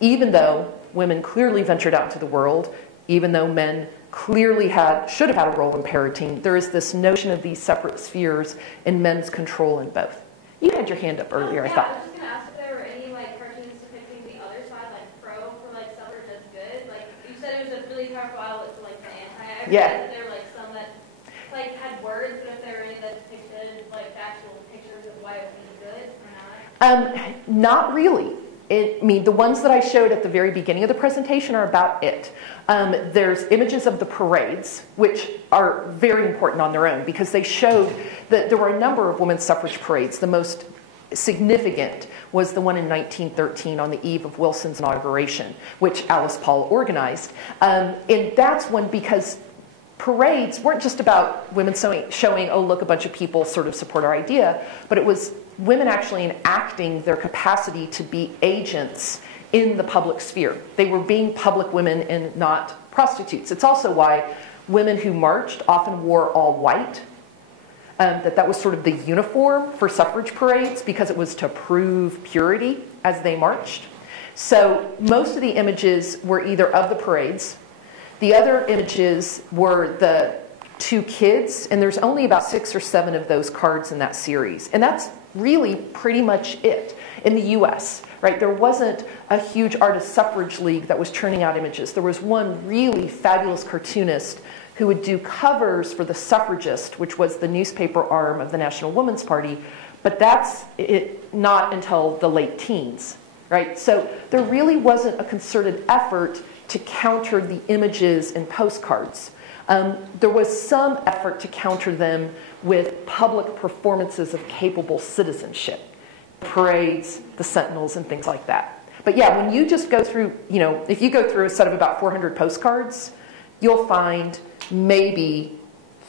even though women clearly ventured out into the world, even though men clearly should have had a role in parenting, there is this notion of these separate spheres and men's control in both. You had your hand up earlier, I thought. I was just going to ask if there were any cartoons depicting the other side, pro for suffrage as good. You said it was a really powerful outlet for the anti. I realized that there were some that had words, but if there were any that depicted actual pictures of why it was good or not. Not really. The ones that I showed at the very beginning of the presentation are about it. There's images of the parades, which are very important on their own, because they showed that there were a number of women's suffrage parades. The most significant was the one in 1913 on the eve of Wilson's inauguration, which Alice Paul organized. And that's one because parades weren't just about women showing, oh, look, a bunch of people sort of support our idea, but it was women actually enacting their capacity to be agents in the public sphere. They were being public women and not prostitutes. It's also why women who marched often wore all white. That was sort of the uniform for suffrage parades, because it was to prove purity as they marched. So most of the images were either of the parades. The other images were the two kids, and there's only about 6 or 7 of those cards in that series. And that's really pretty much it in the US, right? There wasn't a huge artist suffrage league that was churning out images. There was one really fabulous cartoonist who would do covers for The Suffragist, which was the newspaper arm of the National Woman's Party, but that's not until the late teens, right? So there really wasn't a concerted effort to counter the images in postcards. There was some effort to counter them with public performances of capable citizenship, parades, the Sentinels, and things like that. But yeah, when you just go through, if you go through a set of about 400 postcards, you'll find maybe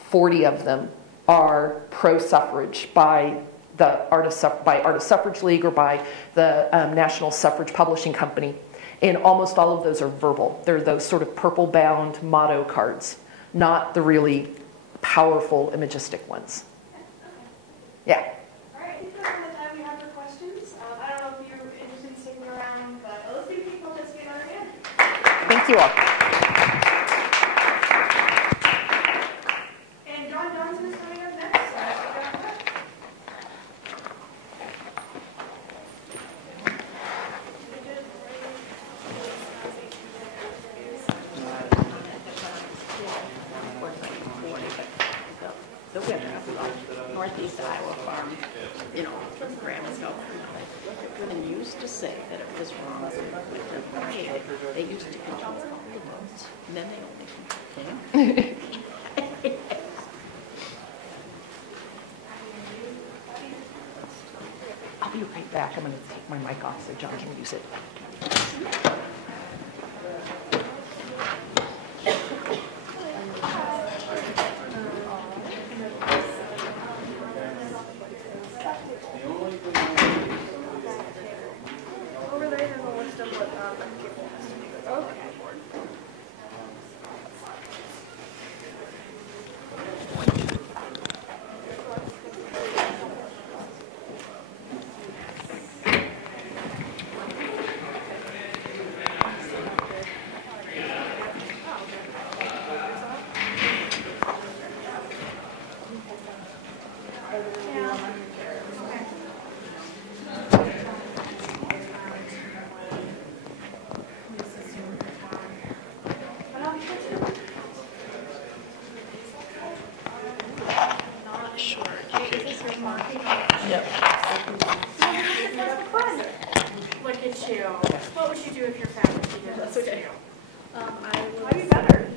40 of them are pro-suffrage by the Artist Suffrage League or by the National Suffrage Publishing Company. And almost all of those are verbal. They're those sort of purple-bound motto cards, not the really powerful imagistic ones. Yeah. All right, I think that's all the time we have for questions. I don't know if you're interested in sticking around, but let's see if people just get our hand. Thank you all. And John Johnson is coming up next. So let's go after that. up about northeast Iowa farm, you know, from grandma's house. Women used to say that it was wrong with the hay. They used to control all the votes, and then they only controlled. I'll be right back. I'm going to take my mic off so John can use it. Over there, there's a list of what people has to do. Okay. Look at you. What would you do if your faculty did this to you? I'd be better.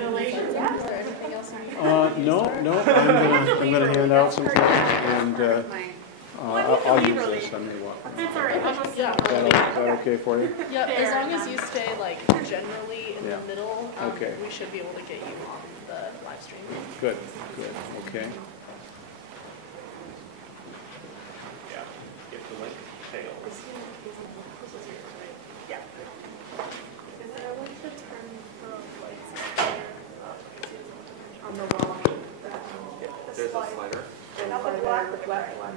Relations, yeah. Is there anything else? No, I'm gonna hand out some things, and I'll use this. I may walk. That's all right. I'll just Is that okay for you? Yeah, as long as you stay like generally in the middle, Okay. we should be able to get you on the live stream. Good, okay. Yeah, if the link fails. Yeah. Is there a way to turn the lights on the wall? There's a slider. Not the black one.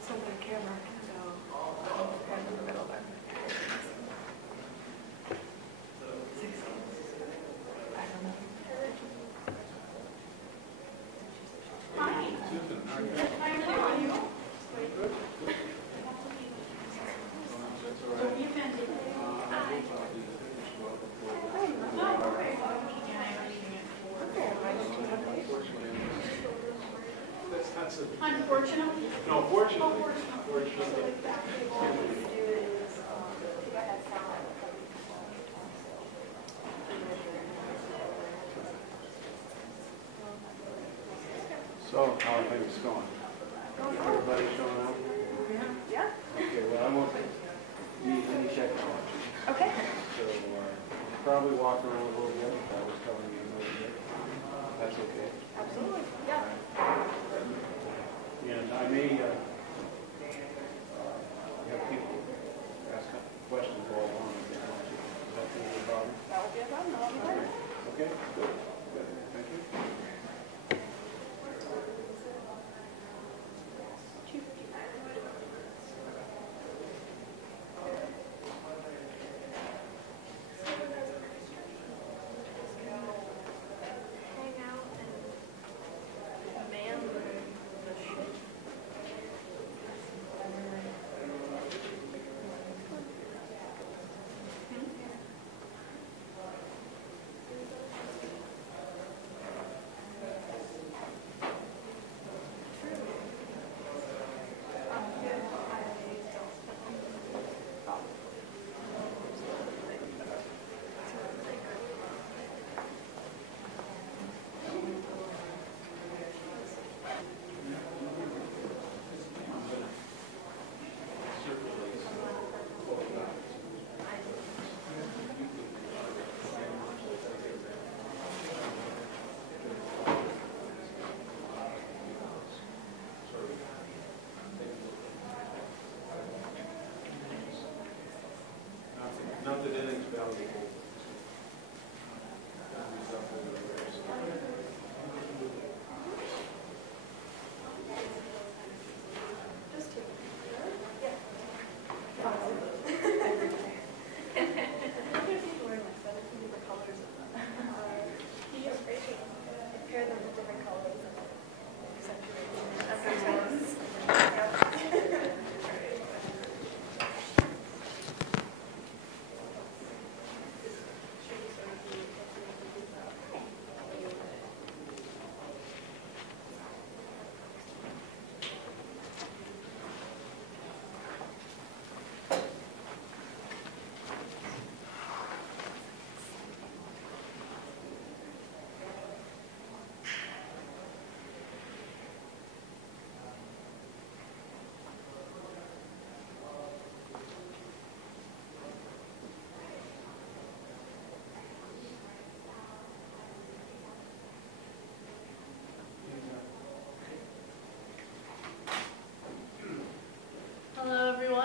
So the camera can go in the middle there. I don't know. Unfortunately. No, fortunately. So, how are things going? Everybody showing up? Yeah. Okay, well, I won't need any technology. Okay. So, probably walk around a little bit, if I was telling you a little bit. That's okay. Absolutely. Yeah. And I may have people ask questions all along if they want to. Is that going to be a problem? That would be a problem. That'll be fine. Okay, good. Good. Thank you. Hang out and man the ship.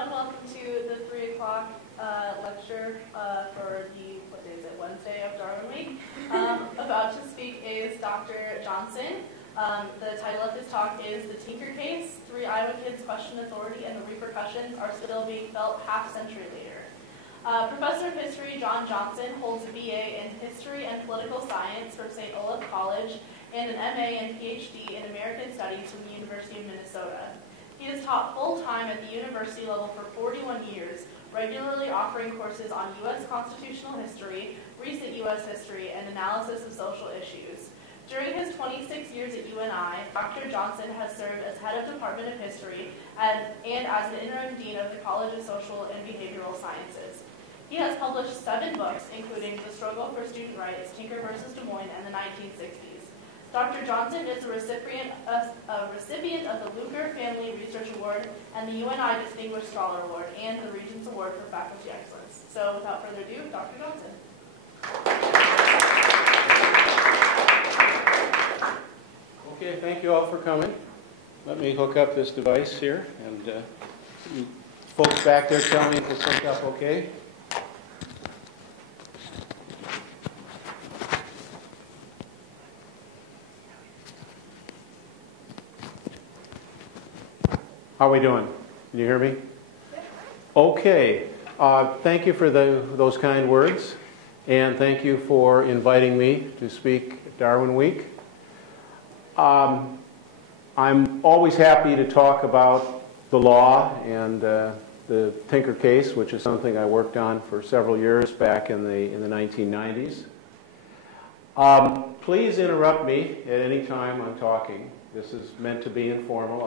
everyone. Welcome to the 3 o'clock lecture for the, what day is it, Wednesday of Darwin Week. About to speak is Dr. Johnson. The title of his talk is The Tinker Case, 3 Iowa Kids Question Authority and the Repercussions Are Still Being Felt Half-Century Later. Professor of History John Johnson holds a BA in History and Political Science from St. Olaf College and an MA and PhD in American Studies from the University of Minnesota. He has taught full-time at the university level for 41 years, regularly offering courses on U.S. constitutional history, recent U.S. history, and analysis of social issues. During his 26 years at UNI, Dr. Johnson has served as head of Department of History and as an interim dean of the College of Social and Behavioral Sciences. He has published 7 books, including The Struggle for Student Rights, Tinker versus Des Moines, and the 1960s. Dr. Johnson is a recipient of the Phelps Family Research Award and the UNI Distinguished Scholar Award and the Regents Award for Faculty Excellence. So without further ado, Dr. Johnson. Okay, thank you all for coming. Let me hook up this device here, and you folks back there tell me if it's hooked up okay. How are we doing? Can you hear me? Okay. Thank you for those kind words, and thank you for inviting me to speak at Darwin Week. I'm always happy to talk about the law and the Tinker case, which is something I worked on for several years back in the 1990s. Please interrupt me at any time I'm talking. This is meant to be informal.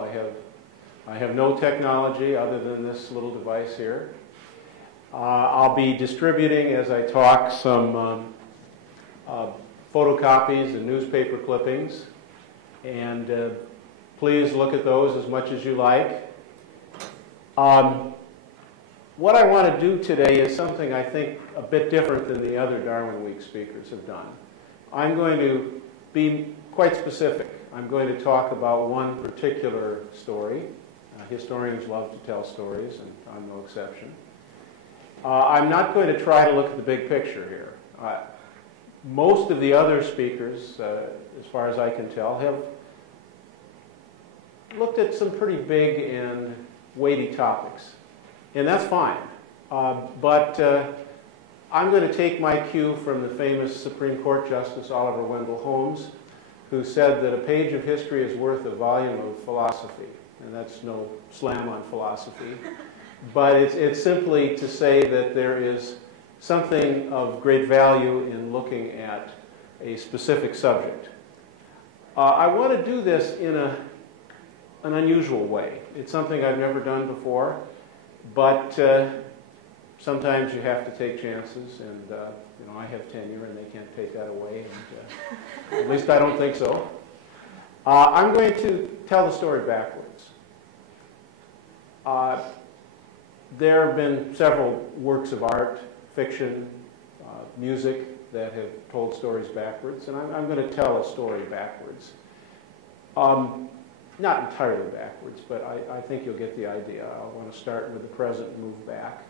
I have no technology other than this little device here. I'll be distributing as I talk some photocopies and newspaper clippings, and please look at those as much as you like. What I want to do today is something I think a bit different than the other Darwin Week speakers have done. I'm going to be quite specific. I'm going to talk about one particular story. Historians love to tell stories, and I'm no exception. I'm not going to try to look at the big picture here. Most of the other speakers, as far as I can tell, have looked at some pretty big and weighty topics, and that's fine. But I'm going to take my cue from the famous Supreme Court Justice Oliver Wendell Holmes, who said that a page of history is worth a volume of philosophy. And that's no slam on philosophy, but it's simply to say that there is something of great value in looking at a specific subject. I want to do this in an unusual way. It's something I've never done before, but sometimes you have to take chances, and you know, I have tenure and they can't take that away, and, at least I don't think so. I'm going to tell the story backwards. There have been several works of art, fiction, music that have told stories backwards, and I'm going to tell a story backwards. Not entirely backwards, but I think you'll get the idea. I want to start with the present and move back.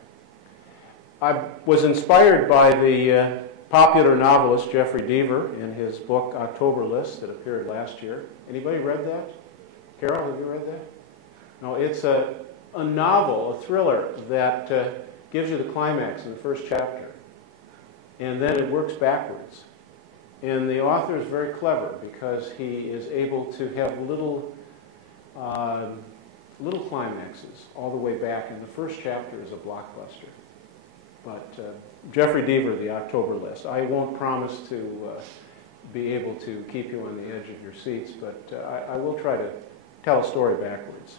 I was inspired by the popular novelist Jeffrey Deaver in his book October List that appeared last year. Anybody read that? Carol, have you read that? No, it's a novel, a thriller that gives you the climax in the first chapter, and then it works backwards. And the author is very clever because he is able to have little climaxes all the way back, and the first chapter is a blockbuster. But Jeffrey Deaver, the October List. I won't promise to be able to keep you on the edge of your seats, but I will try to tell a story backwards.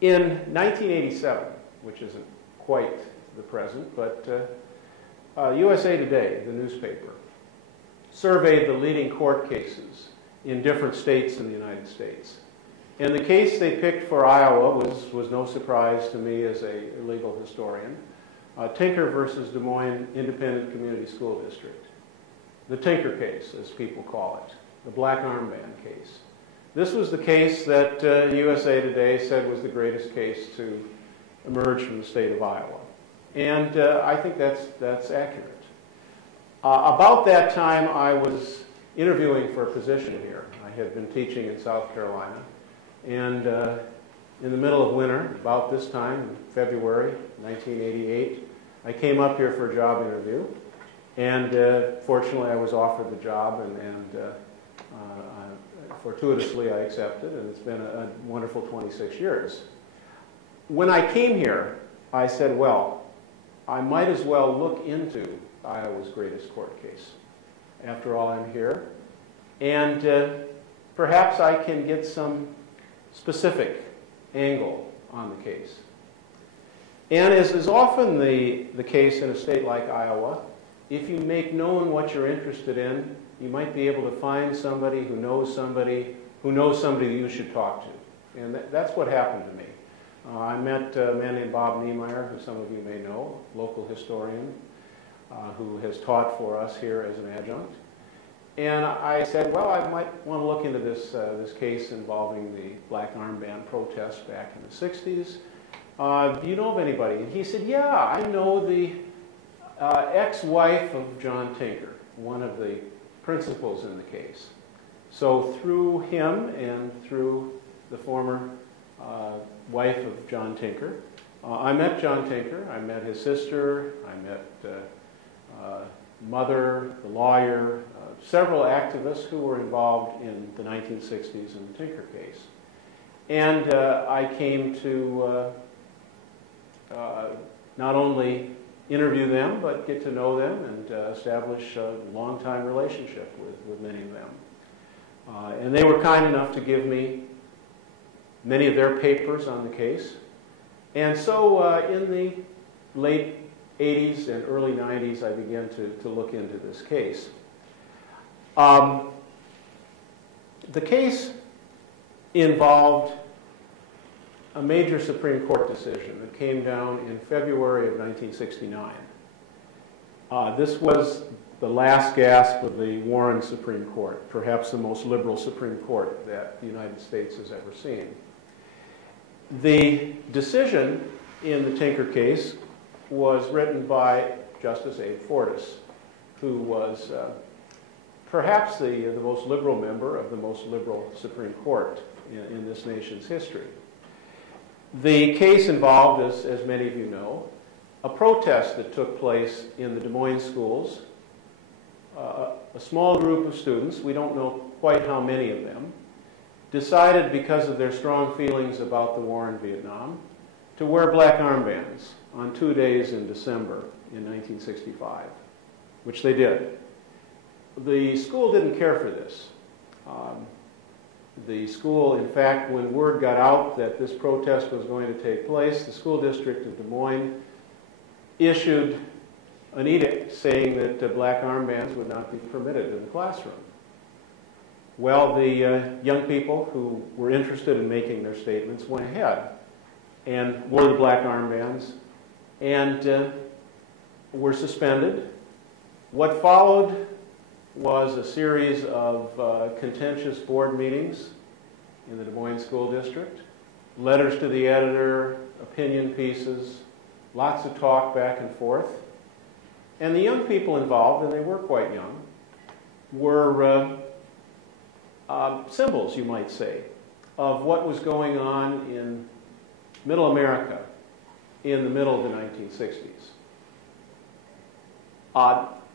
In 1987, which isn't quite the present, but USA Today, the newspaper, surveyed the leading court cases in different states in the United States. And the case they picked for Iowa was no surprise to me as a legal historian. Tinker versus Des Moines Independent Community School District. The Tinker case, as people call it. The black armband case. This was the case that USA Today said was the greatest case to emerge from the state of Iowa. And I think that's accurate. About that time, I was interviewing for a position here. I had been teaching in South Carolina. And in the middle of winter, about this time, in February 1988, I came up here for a job interview. And fortunately, I was offered the job, and fortuitously, I accepted. And it's been a wonderful 26 years. When I came here, I said, well, I might as well look into Iowa's greatest court case. After all, I'm here. And perhaps I can get some specific angle on the case. And as is often the case in a state like Iowa, if you make known what you're interested in, you might be able to find somebody who knows somebody that you should talk to. And that's what happened to me. I met a man named Bob Niemeyer, who some of you may know, local historian, who has taught for us here as an adjunct. And I said, well, I might want to look into this case involving the black armband protest back in the 60s. Do you know of anybody? And he said, yeah, I know the ex-wife of John Tinker, one of the principals in the case. So through him and through the former wife of John Tinker, I met John Tinker, I met his sister, I met mother, the lawyer, several activists who were involved in the 1960s in the Tinker case. And I came to not only interview them, but get to know them and establish a long-time relationship with many of them. And they were kind enough to give me many of their papers on the case. And so in the late 80s and early 90s, I began to look into this case. The case involved a major Supreme Court decision that came down in February of 1969. This was the last gasp of the Warren Supreme Court, perhaps the most liberal Supreme Court that the United States has ever seen. The decision in the Tinker case was written by Justice Abe Fortas, who was perhaps the most liberal member of the most liberal Supreme Court in this nation's history. The case involved, as many of you know, a protest that took place in the Des Moines schools. A small group of students, we don't know quite how many of them, decided, because of their strong feelings about the war in Vietnam, to wear black armbands on 2 days in December in 1965, which they did. The school didn't care for this. The school, in fact, when word got out that this protest was going to take place, the school district of Des Moines issued an edict saying that black armbands would not be permitted in the classroom. Well, the young people who were interested in making their statements went ahead and wore the black armbands and were suspended. What followed was a series of contentious board meetings in the Des Moines School District, letters to the editor, opinion pieces, lots of talk back and forth. And the young people involved, and they were quite young, were symbols, you might say, of what was going on in Middle America in the middle of the 1960s.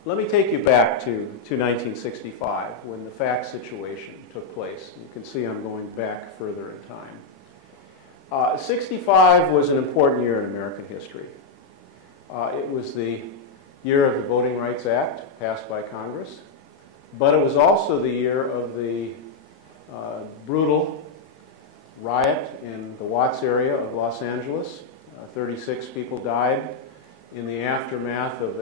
Let me take you back to 1965, when the fact situation took place. You can see I'm going back further in time. 65 was an important year in American history. It was the year of the Voting Rights Act, passed by Congress, but it was also the year of the brutal riot in the Watts area of Los Angeles. 36 people died in the aftermath of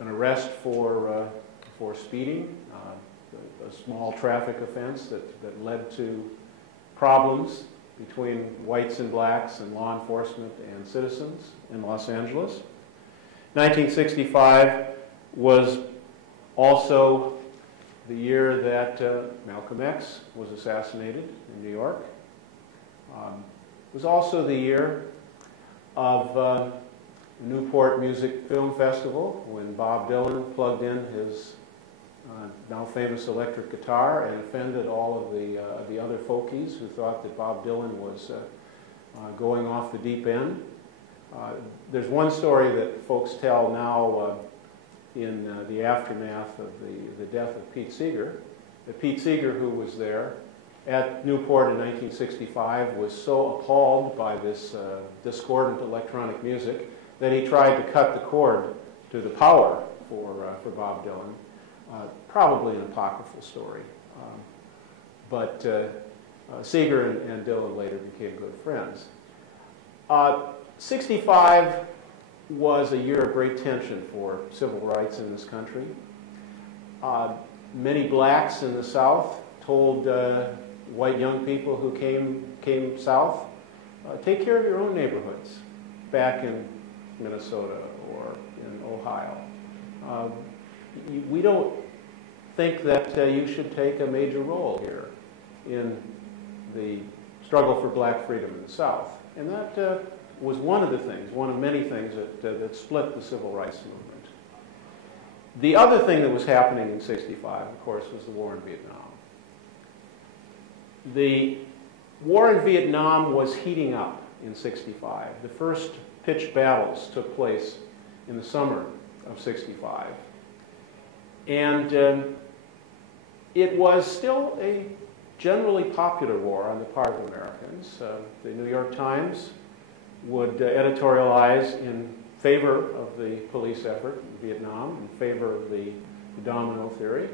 an arrest for speeding, a small traffic offense that led to problems between whites and blacks and law enforcement and citizens in Los Angeles. 1965 was also the year that Malcolm X was assassinated in New York. It was also the year of the Newport Music Film Festival, when Bob Dylan plugged in his now famous electric guitar and offended all of the other folkies who thought that Bob Dylan was going off the deep end. There's one story that folks tell now in the aftermath of the death of Pete Seeger, that Pete Seeger, who was there at Newport in 1965, was so appalled by this discordant electronic music that he tried to cut the cord to the power for Bob Dylan. Probably an apocryphal story. But Seeger and Dylan later became good friends. 65 was a year of great tension for civil rights in this country. Many blacks in the South told white young people who came south, take care of your own neighborhoods back in Minnesota or in Ohio. We don't think that you should take a major role here in the struggle for black freedom in the South. And that was one of the things, one of many things that split the civil rights movement. The other thing that was happening in 65, of course, was the war in Vietnam. The war in Vietnam was heating up in 65. The first pitched battles took place in the summer of 65. And it was still a generally popular war on the part of Americans. The New York Times would editorialize in favor of the police effort in Vietnam, in favor of the domino theory.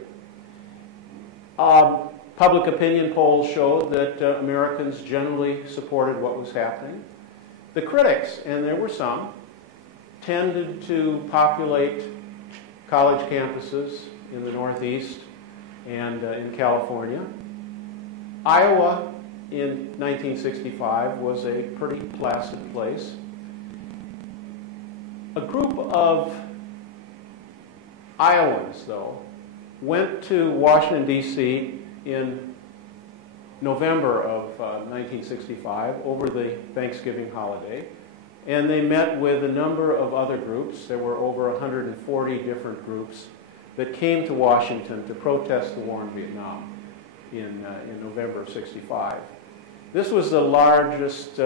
Public opinion polls showed that Americans generally supported what was happening. The critics, and there were some, tended to populate college campuses in the Northeast and in California. Iowa in 1965 was a pretty placid place. A group of Iowans, though, went to Washington, D.C. in November of 1965 over the Thanksgiving holiday, and they met with a number of other groups. There were over 140 different groups that came to Washington to protest the war in Vietnam in November of 65. This was the largest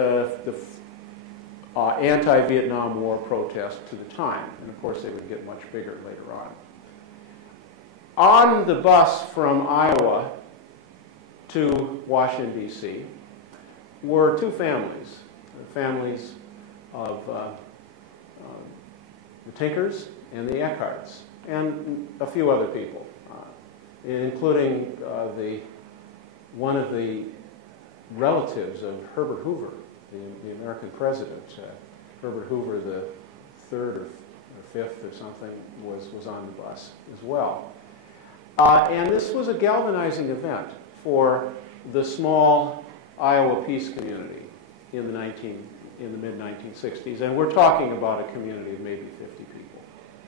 anti-Vietnam War protest to the time, and of course they would get much bigger later on. On the bus from Iowa to Washington, D.C. were two families, the families of the Tinkers and the Eckharts, and a few other people, including one of the relatives of Herbert Hoover, the American president. Herbert Hoover, the third or fifth or something, was on the bus as well. And this was a galvanizing event for the small Iowa peace community in the mid-1960s. And we're talking about a community of maybe 50 people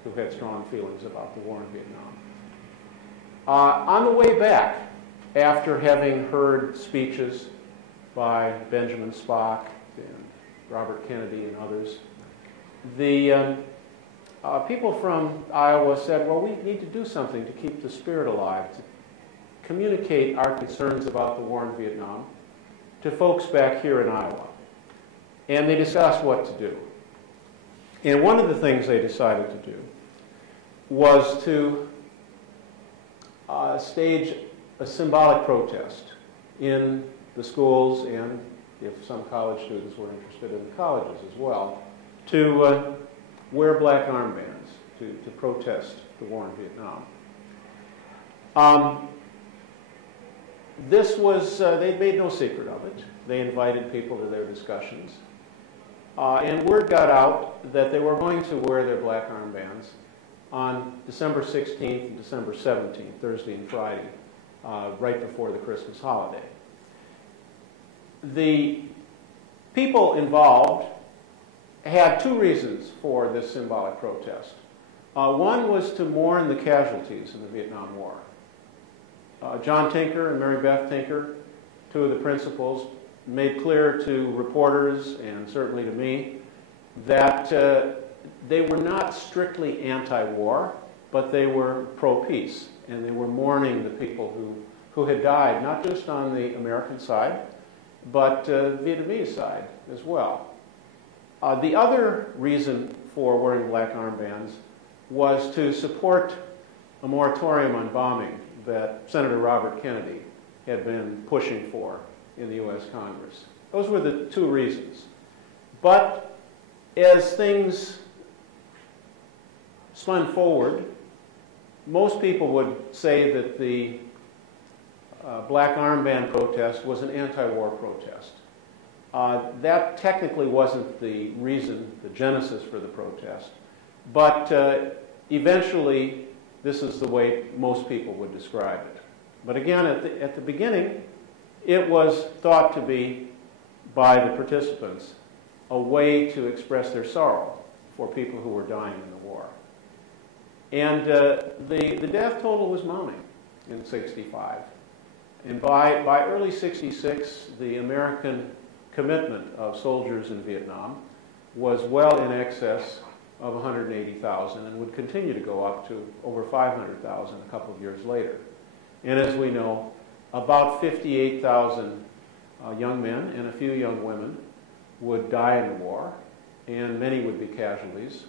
who had strong feelings about the war in Vietnam. On the way back, after having heard speeches by Benjamin Spock and Robert Kennedy and others, the people from Iowa said, well, we need to do something to keep the spirit alive, to communicate our concerns about the war in Vietnam to folks back here in Iowa. And they discussed what to do. And one of the things they decided to do was to stage a symbolic protest in the schools, and if some college students were interested, in the colleges as well, to wear black armbands to protest the war in Vietnam. This was, they made no secret of it. They invited people to their discussions. And word got out that they were going to wear their black armbands on December 16th and December 17th, Thursday and Friday, right before the Christmas holiday. The people involved had two reasons for this symbolic protest. One was to mourn the casualties in the Vietnam War. John Tinker and Mary Beth Tinker, two of the principals, made clear to reporters and certainly to me that they were not strictly anti-war, but they were pro-peace, and they were mourning the people who had died, not just on the American side, but Vietnamese side as well. The other reason for wearing black armbands was to support a moratorium on bombing that Senator Robert Kennedy had been pushing for in the U.S. Congress. Those were the two reasons. But as things spun forward, most people would say that the black armband protest was an anti-war protest. That technically wasn't the reason, the genesis for the protest, but eventually this is the way most people would describe it. But again, at the beginning, it was thought to be, by the participants, a way to express their sorrow for people who were dying in the war. And the death total was mounting in '65. And by early '66, the American commitment of soldiers in Vietnam was well in excess of 180,000 and would continue to go up to over 500,000 a couple of years later. And as we know, about 58,000 young men and a few young women would die in the war, and many would be casualties.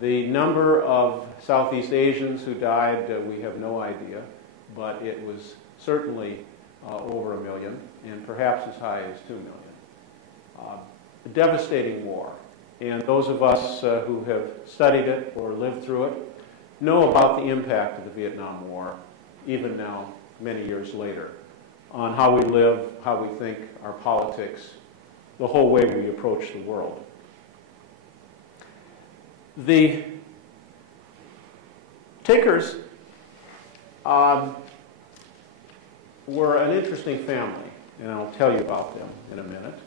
The number of Southeast Asians who died, we have no idea, but it was certainly over 1 million, and perhaps as high as 2 million. A devastating war, and those of us who have studied it or lived through it know about the impact of the Vietnam War, even now, many years later, on how we live, how we think, our politics, the whole way we approach the world. The Tinkers were an interesting family, and I'll tell you about them in a minute.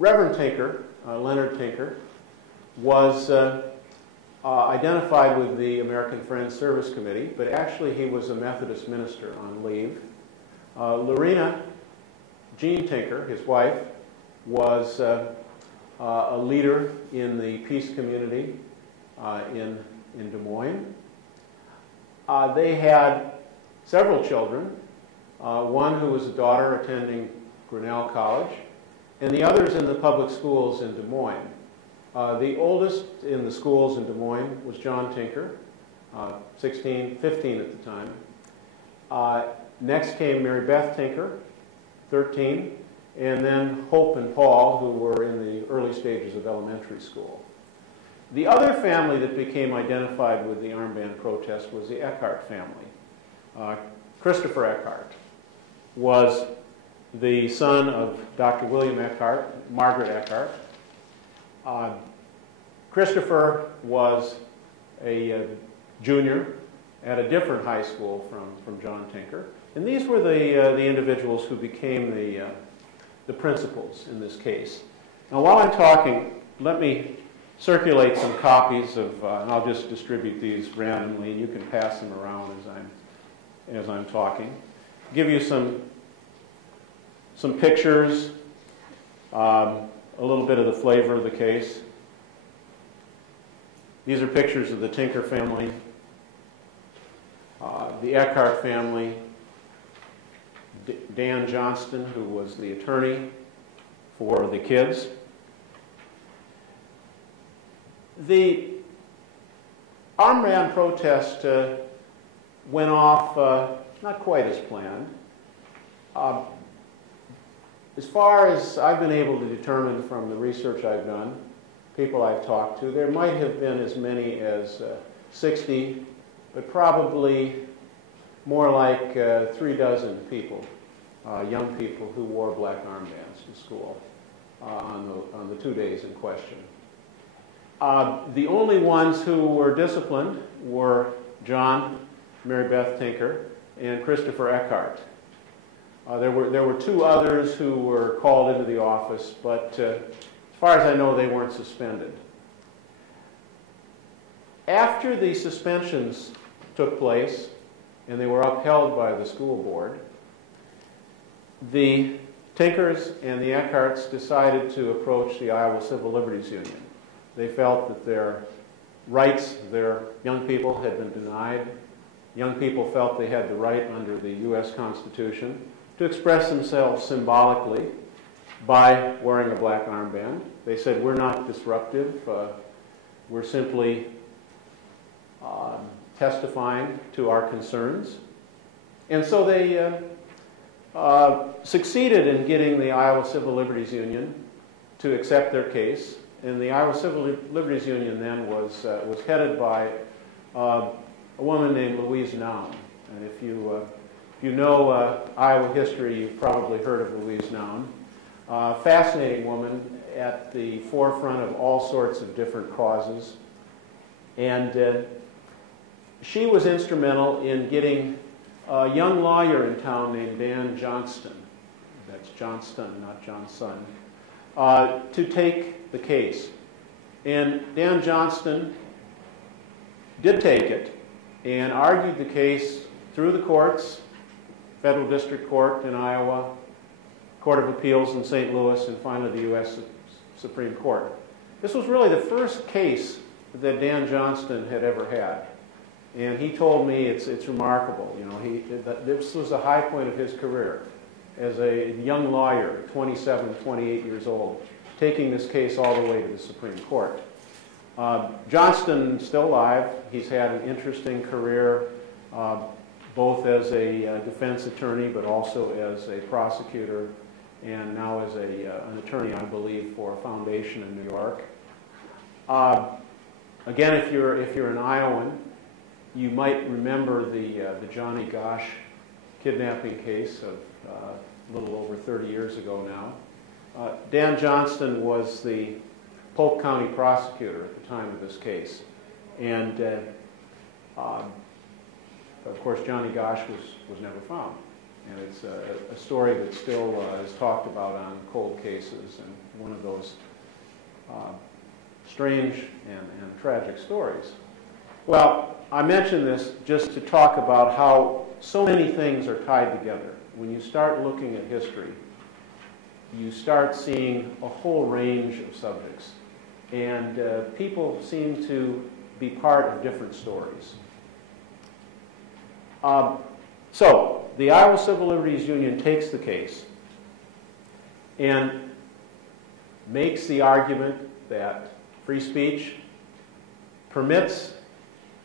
Reverend Tinker, Leonard Tinker, was identified with the American Friends Service Committee, but actually he was a Methodist minister on leave. Lorena Jean Tinker, his wife, was a leader in the peace community in Des Moines. They had several children, one who was a daughter attending Grinnell College, and the others in the public schools in Des Moines. The oldest in the schools in Des Moines was John Tinker, 15 at the time. Next came Mary Beth Tinker, 13, and then Hope and Paul, who were in the early stages of elementary school. The other family that became identified with the armband protest was the Eckhart family. Christopher Eckhart was the son of Dr. William Eckhart, Margaret Eckhart. Christopher was a junior at a different high school from John Tinker. And these were the individuals who became the principals in this case. Now, while I'm talking, let me circulate some copies of, and I'll just distribute these randomly, and you can pass them around as I'm talking. Give you some pictures, a little bit of the flavor of the case. These are pictures of the Tinker family, the Eckhart family, Dan Johnston, who was the attorney for the kids. The armband protest went off not quite as planned. As far as I've been able to determine from the research I've done, people I've talked to, there might have been as many as 60, but probably more like 36 people, young people who wore black armbands to school on the 2 days in question. The only ones who were disciplined were John, Mary Beth Tinker, and Christopher Eckhart. There were 2 others who were called into the office, but as far as I know, they weren't suspended. After the suspensions took place, and they were upheld by the school board, the Tinkers and the Eckharts decided to approach the Iowa Civil Liberties Union. They felt that their rights, their young people, had been denied. Young people felt they had the right under the U.S. Constitution to express themselves symbolically by wearing a black armband. They said, we're not disruptive. We're simply testifying to our concerns. And so they succeeded in getting the Iowa Civil Liberties Union to accept their case. And the Iowa Civil Liberties Union then was headed by a woman named Louise Naum. And if you know Iowa history, you've probably heard of Louise Naum. Fascinating woman at the forefront of all sorts of different causes. And she was instrumental in getting a young lawyer in town named Dan Johnston, that's Johnston, not Johnson, to take the case. And Dan Johnston did take it and argued the case through the courts, Federal District Court in Iowa, Court of Appeals in St. Louis, and finally the U.S. Supreme Court. This was really the first case that Dan Johnston had ever had. And he told me it's remarkable. You know, this was a high point of his career as a young lawyer, 27, 28 years old, taking this case all the way to the Supreme Court. Johnston's still alive. He's had an interesting career, both as a defense attorney, but also as a prosecutor, and now as an attorney, I believe, for a foundation in New York. Again, if you're an Iowan, you might remember the Johnny Gosch kidnapping case of a little over 30 years ago now. Dan Johnston was the Polk County prosecutor at the time of this case. And of course, Johnny Gosch was never found. And it's a story that still is talked about on cold cases, and one of those strange and tragic stories. Well, I mention this just to talk about how so many things are tied together. When you start looking at history, you start seeing a whole range of subjects. And people seem to be part of different stories. So, the Iowa Civil Liberties Union takes the case and makes the argument that free speech permits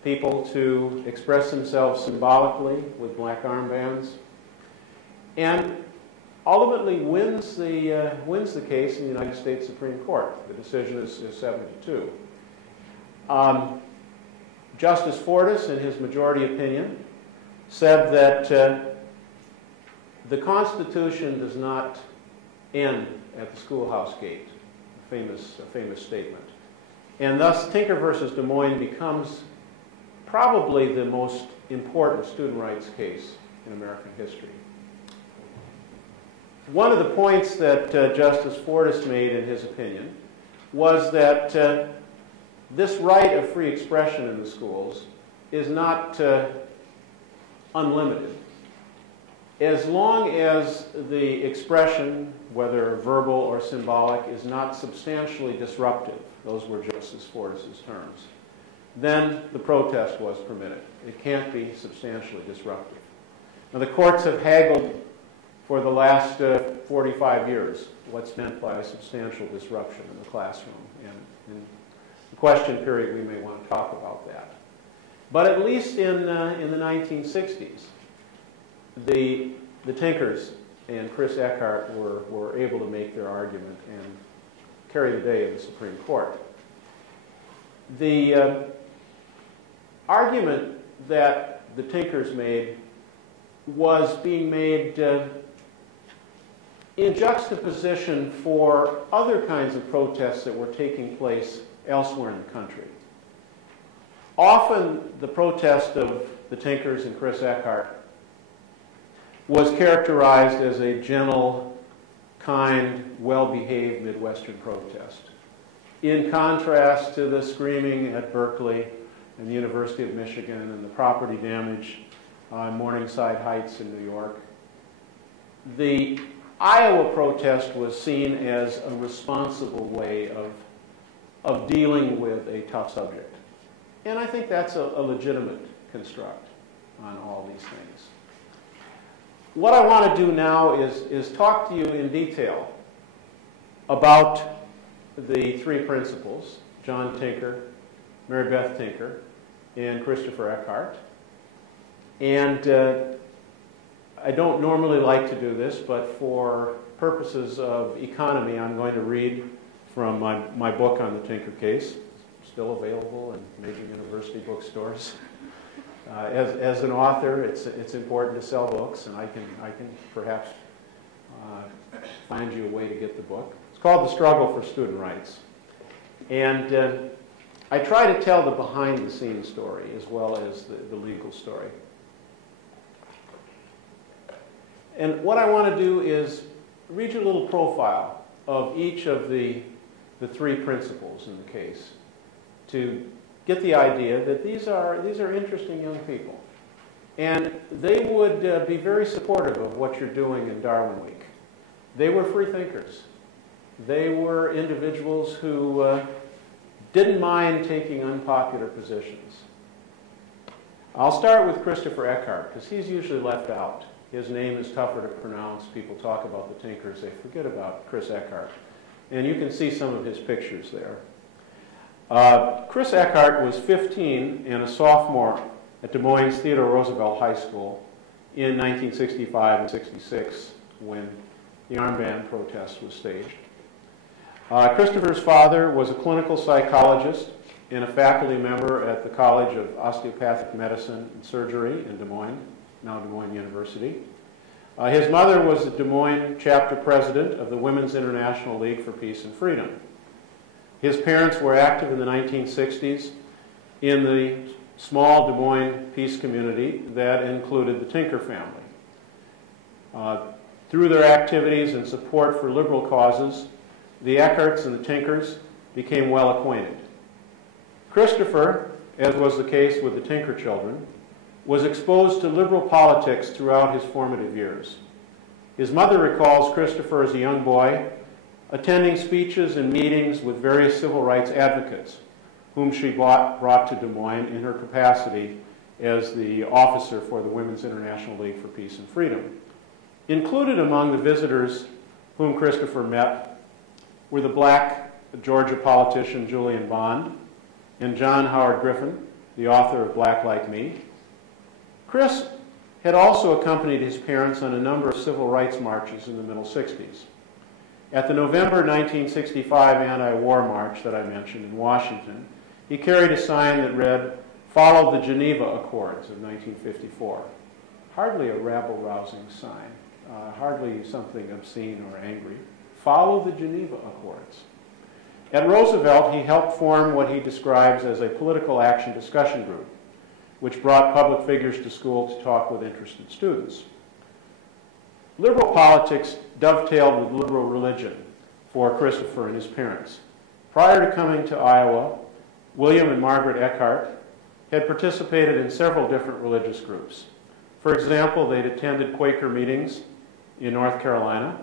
people to express themselves symbolically with black armbands, and ultimately wins the case in the United States Supreme Court. The decision is 7-2. Justice Fortas, in his majority opinion, said that the Constitution does not end at the schoolhouse gate, a famous statement. And thus, Tinker versus Des Moines becomes probably the most important student rights case in American history. One of the points that Justice Fortas made in his opinion was that this right of free expression in the schools is not unlimited. As long as the expression, whether verbal or symbolic, is not substantially disruptive, those were Justice Fortas' terms, then the protest was permitted. It can't be substantially disruptive. Now, the courts have haggled for the last 45 years what's meant by substantial disruption in the classroom. And in the question period, we may want to talk about that. But at least in the 1960s, the Tinkers and Chris Eckhart were able to make their argument and carry the day in the Supreme Court. The argument that the Tinkers made was being made in juxtaposition for other kinds of protests that were taking place elsewhere in the country. Often the protest of the Tinkers and Chris Eckhart was characterized as a gentle, kind, well-behaved Midwestern protest, in contrast to the screaming at Berkeley and the University of Michigan and the property damage on Morningside Heights in New York. The Iowa protest was seen as a responsible way of dealing with a tough subject. And I think that's a legitimate construct on all these things. What I want to do now is talk to you in detail about the three principles, John Tinker, Mary Beth Tinker, and Christopher Eckhart. And I don't normally like to do this, but for purposes of economy, I'm going to read from my book on the Tinker case. It's still available in major university bookstores. As an author, it's important to sell books, and I can perhaps find you a way to get the book. It's called The Struggle for Student Rights. And I try to tell the behind-the-scenes story as well as the legal story. And what I want to do is read you a little profile of each of the three principles in the case to get the idea that these are interesting young people. And they would be very supportive of what you're doing in Darwin Week. They were free thinkers. They were individuals who didn't mind taking unpopular positions. I'll start with Christopher Eckhart, because he's usually left out. His name is tougher to pronounce. People talk about the Tinkers. They forget about Chris Eckhart. And you can see some of his pictures there. Chris Eckhart was 15 and a sophomore at Des Moines Theodore Roosevelt High School in 1965 and 66 when the armband protest was staged. Christopher's father was a clinical psychologist and a faculty member at the College of Osteopathic Medicine and Surgery in Des Moines, now Des Moines University. His mother was the Des Moines chapter president of the Women's International League for Peace and Freedom. His parents were active in the 1960s in the small Des Moines peace community that included the Tinker family. Through their activities and support for liberal causes, the Eckharts and the Tinkers became well acquainted. Christopher, as was the case with the Tinker children, was exposed to liberal politics throughout his formative years. His mother recalls Christopher as a young boy attending speeches and meetings with various civil rights advocates, whom she brought to Des Moines in her capacity as the officer for the Women's International League for Peace and Freedom. Included among the visitors whom Christopher met were the black Georgia politician Julian Bond and John Howard Griffin, the author of Black Like Me. Chris had also accompanied his parents on a number of civil rights marches in the middle 60s. At the November 1965 anti-war march that I mentioned in Washington, he carried a sign that read, "Follow the Geneva Accords" of 1954. Hardly a rabble-rousing sign, hardly something obscene or angry. Follow the Geneva Accords. At Roosevelt, he helped form what he describes as a political action discussion group, which brought public figures to school to talk with interested students. Liberal politics dovetailed with liberal religion for Christopher and his parents. Prior to coming to Iowa, William and Margaret Eckhart had participated in several different religious groups. For example, they'd attended Quaker meetings in North Carolina.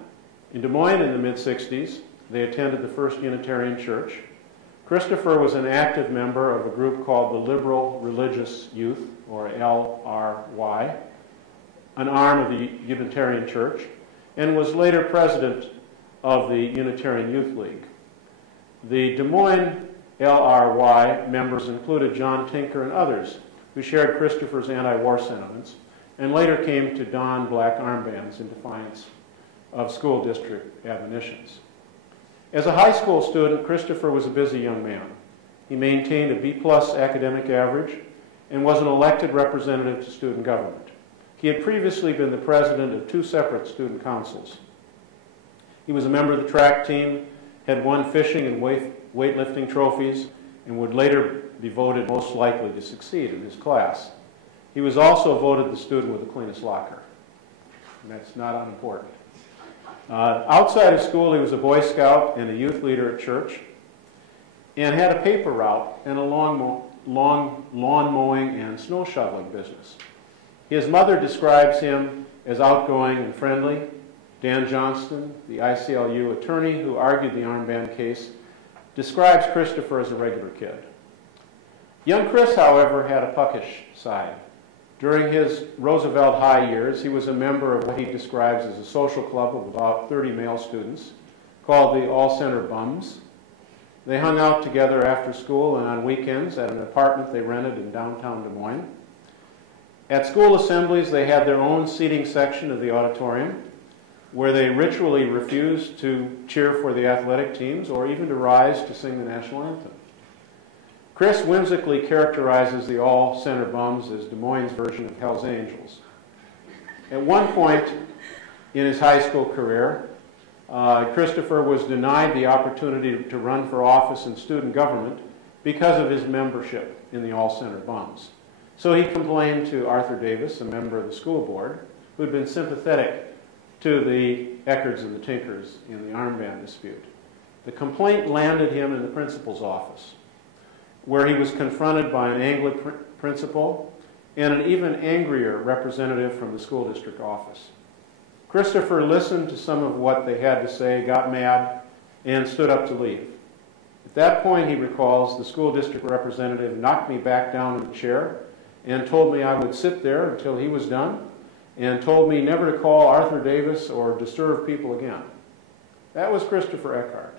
In Des Moines in the mid-60s, they attended the First Unitarian Church. Christopher was an active member of a group called the Liberal Religious Youth, or LRY, an arm of the Unitarian Church, and was later president of the Unitarian Youth League. The Des Moines LRY members included John Tinker and others who shared Christopher's anti-war sentiments and later came to don black armbands in defiance of school district admonitions. As a high school student, Christopher was a busy young man. He maintained a B+ academic average and was an elected representative to student government. He had previously been the president of 2 separate student councils. He was a member of the track team, had won fishing and weightlifting trophies, and would later be voted most likely to succeed in his class. He was also voted the student with the cleanest locker, and that's not unimportant. Outside of school, he was a Boy Scout and a youth leader at church, and had a paper route and a lawn mowing and snow shoveling business. His mother describes him as outgoing and friendly. Dan Johnston, the ICLU attorney who argued the armband case, describes Christopher as a regular kid. Young Chris, however, had a puckish side. During his Roosevelt High years, he was a member of what he describes as a social club of about 30 male students called the All Center Bums. They hung out together after school and on weekends at an apartment they rented in downtown Des Moines. At school assemblies, they had their own seating section of the auditorium where they ritually refused to cheer for the athletic teams or even to rise to sing the national anthem. Chris whimsically characterizes the All Center Bums as Des Moines' version of Hell's Angels. At one point in his high school career, Christopher was denied the opportunity to run for office in student government because of his membership in the All Center Bums. So he complained to Arthur Davis, a member of the school board, who had been sympathetic to the Eckards and the Tinkers in the armband dispute. The complaint landed him in the principal's office, where he was confronted by an angry principal and an even angrier representative from the school district office. Christopher listened to some of what they had to say, got mad, and stood up to leave. At that point, he recalls, the school district representative knocked me back down in the chair and told me I would sit there until he was done, and told me never to call Arthur Davis or disturb people again. That was Christopher Eckhart.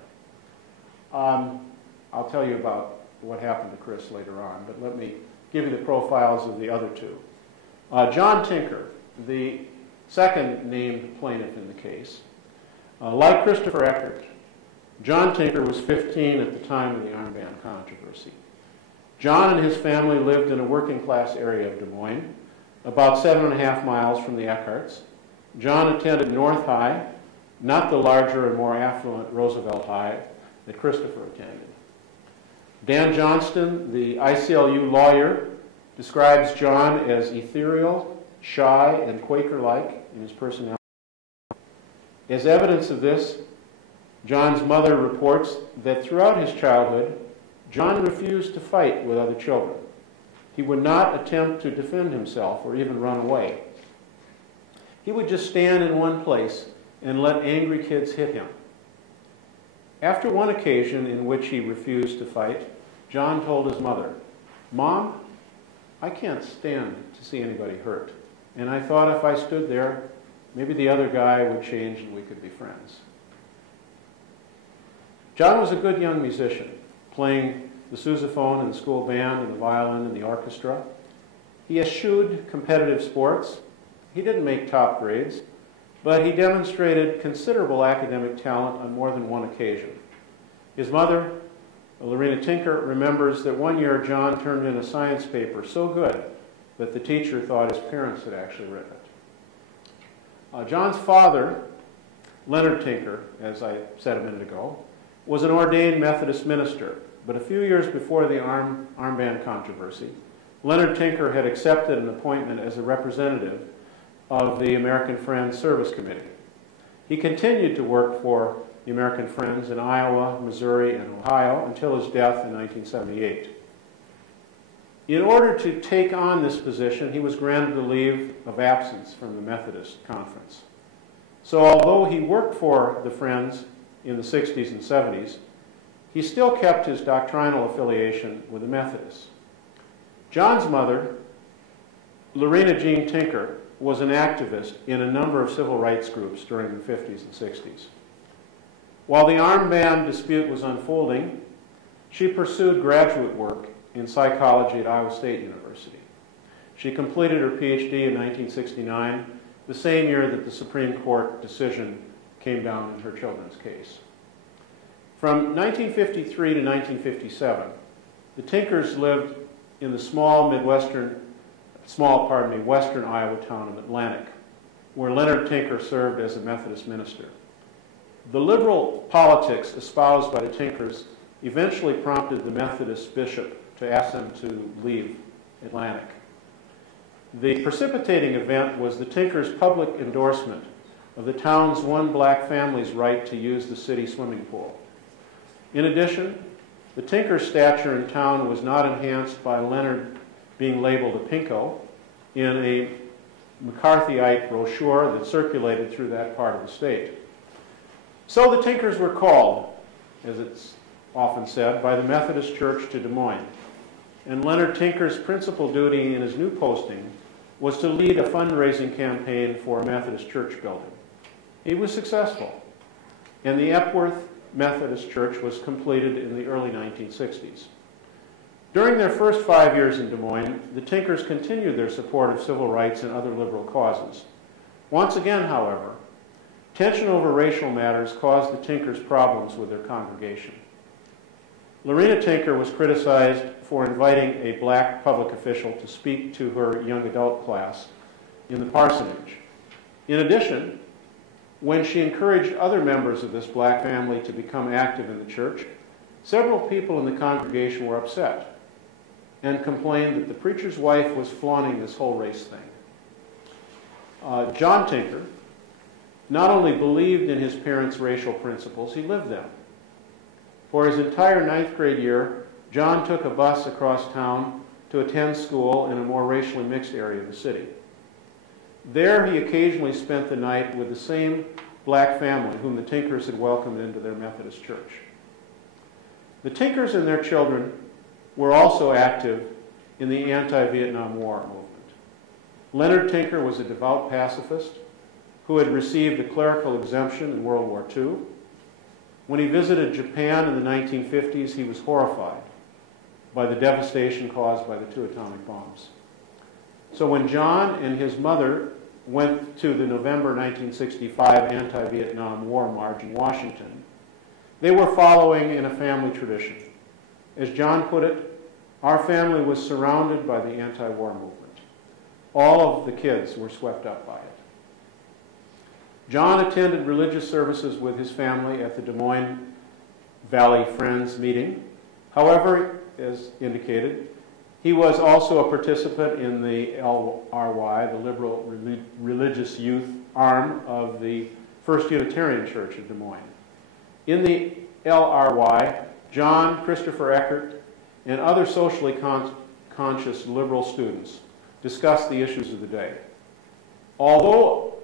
I'll tell you about what happened to Chris later on, but let me give you the profiles of the other two. John Tinker, the second named plaintiff in the case. Like Christopher Eckhart, John Tinker was 15 at the time of the armband controversy. John and his family lived in a working class area of Des Moines, about 7.5 miles from the Eckharts. John attended North High, not the larger and more affluent Roosevelt High that Christopher attended. Dan Johnston, the ICLU lawyer, describes John as ethereal, shy, and Quaker-like in his personality. As evidence of this, John's mother reports that throughout his childhood, John refused to fight with other children. He would not attempt to defend himself or even run away. He would just stand in one place and let angry kids hit him. After one occasion in which he refused to fight, John told his mother, "Mom, I can't stand to see anybody hurt. And I thought if I stood there, maybe the other guy would change and we could be friends." John was a good young musician, playing the sousaphone in the school band and the violin in the orchestra. He eschewed competitive sports. He didn't make top grades, but he demonstrated considerable academic talent on more than one occasion. His mother, Lorena Tinker, remembers that one year John turned in a science paper so good that the teacher thought his parents had actually written it. John's father, Leonard Tinker, as I said a minute ago, was an ordained Methodist minister. But a few years before the armband controversy, Leonard Tinker had accepted an appointment as a representative of the American Friends Service Committee. He continued to work for the American Friends in Iowa, Missouri, and Ohio until his death in 1978. In order to take on this position, he was granted a leave of absence from the Methodist Conference. So although he worked for the Friends in the 60s and 70s, he still kept his doctrinal affiliation with the Methodists. John's mother, Lorena Jean Tinker, was an activist in a number of civil rights groups during the 50s and 60s. While the armband dispute was unfolding, she pursued graduate work in psychology at Iowa State University. She completed her PhD in 1969, the same year that the Supreme Court decision came down in her children's case. From 1953 to 1957, the Tinkers lived in the western Iowa town of Atlantic, where Leonard Tinker served as a Methodist minister. The liberal politics espoused by the Tinkers eventually prompted the Methodist bishop to ask them to leave Atlantic. The precipitating event was the Tinkers' public endorsement of the town's one black family's right to use the city swimming pool. In addition, the tinker's stature in town was not enhanced by Leonard being labeled a pinko in a McCarthyite brochure that circulated through that part of the state. So the tinkers were called, as it's often said, by the Methodist Church to Des Moines. And Leonard Tinker's principal duty in his new posting was to lead a fundraising campaign for a Methodist church building. He was successful, and the Epworth Methodist Church was completed in the early 1960s. During their first 5 years in Des Moines, the Tinkers continued their support of civil rights and other liberal causes. Once again, however, tension over racial matters caused the Tinkers problems with their congregation. Lorena Tinker was criticized for inviting a black public official to speak to her young adult class in the parsonage. In addition, when she encouraged other members of this black family to become active in the church, several people in the congregation were upset and complained that the preacher's wife was flaunting this whole race thing. John Tinker not only believed in his parents' racial principles, he lived them. For his entire 9th grade year, John took a bus across town to attend school in a more racially mixed area of the city. There he occasionally spent the night with the same black family whom the Tinkers had welcomed into their Methodist church. The Tinkers and their children were also active in the anti-Vietnam War movement. Leonard Tinker was a devout pacifist who had received a clerical exemption in World War II. When he visited Japan in the 1950s, he was horrified by the devastation caused by the 2 atomic bombs. So when John and his mother went to the November 1965 anti-Vietnam War March in Washington, they were following in a family tradition. As John put it, our family was surrounded by the anti-war movement. All of the kids were swept up by it. John attended religious services with his family at the Des Moines Valley Friends meeting. However, as indicated, he was also a participant in the LRY, the Liberal Religious Youth arm of the First Unitarian Church of Des Moines. In the LRY, John, Christopher Eckert, and other socially conscious liberal students discussed the issues of the day. Although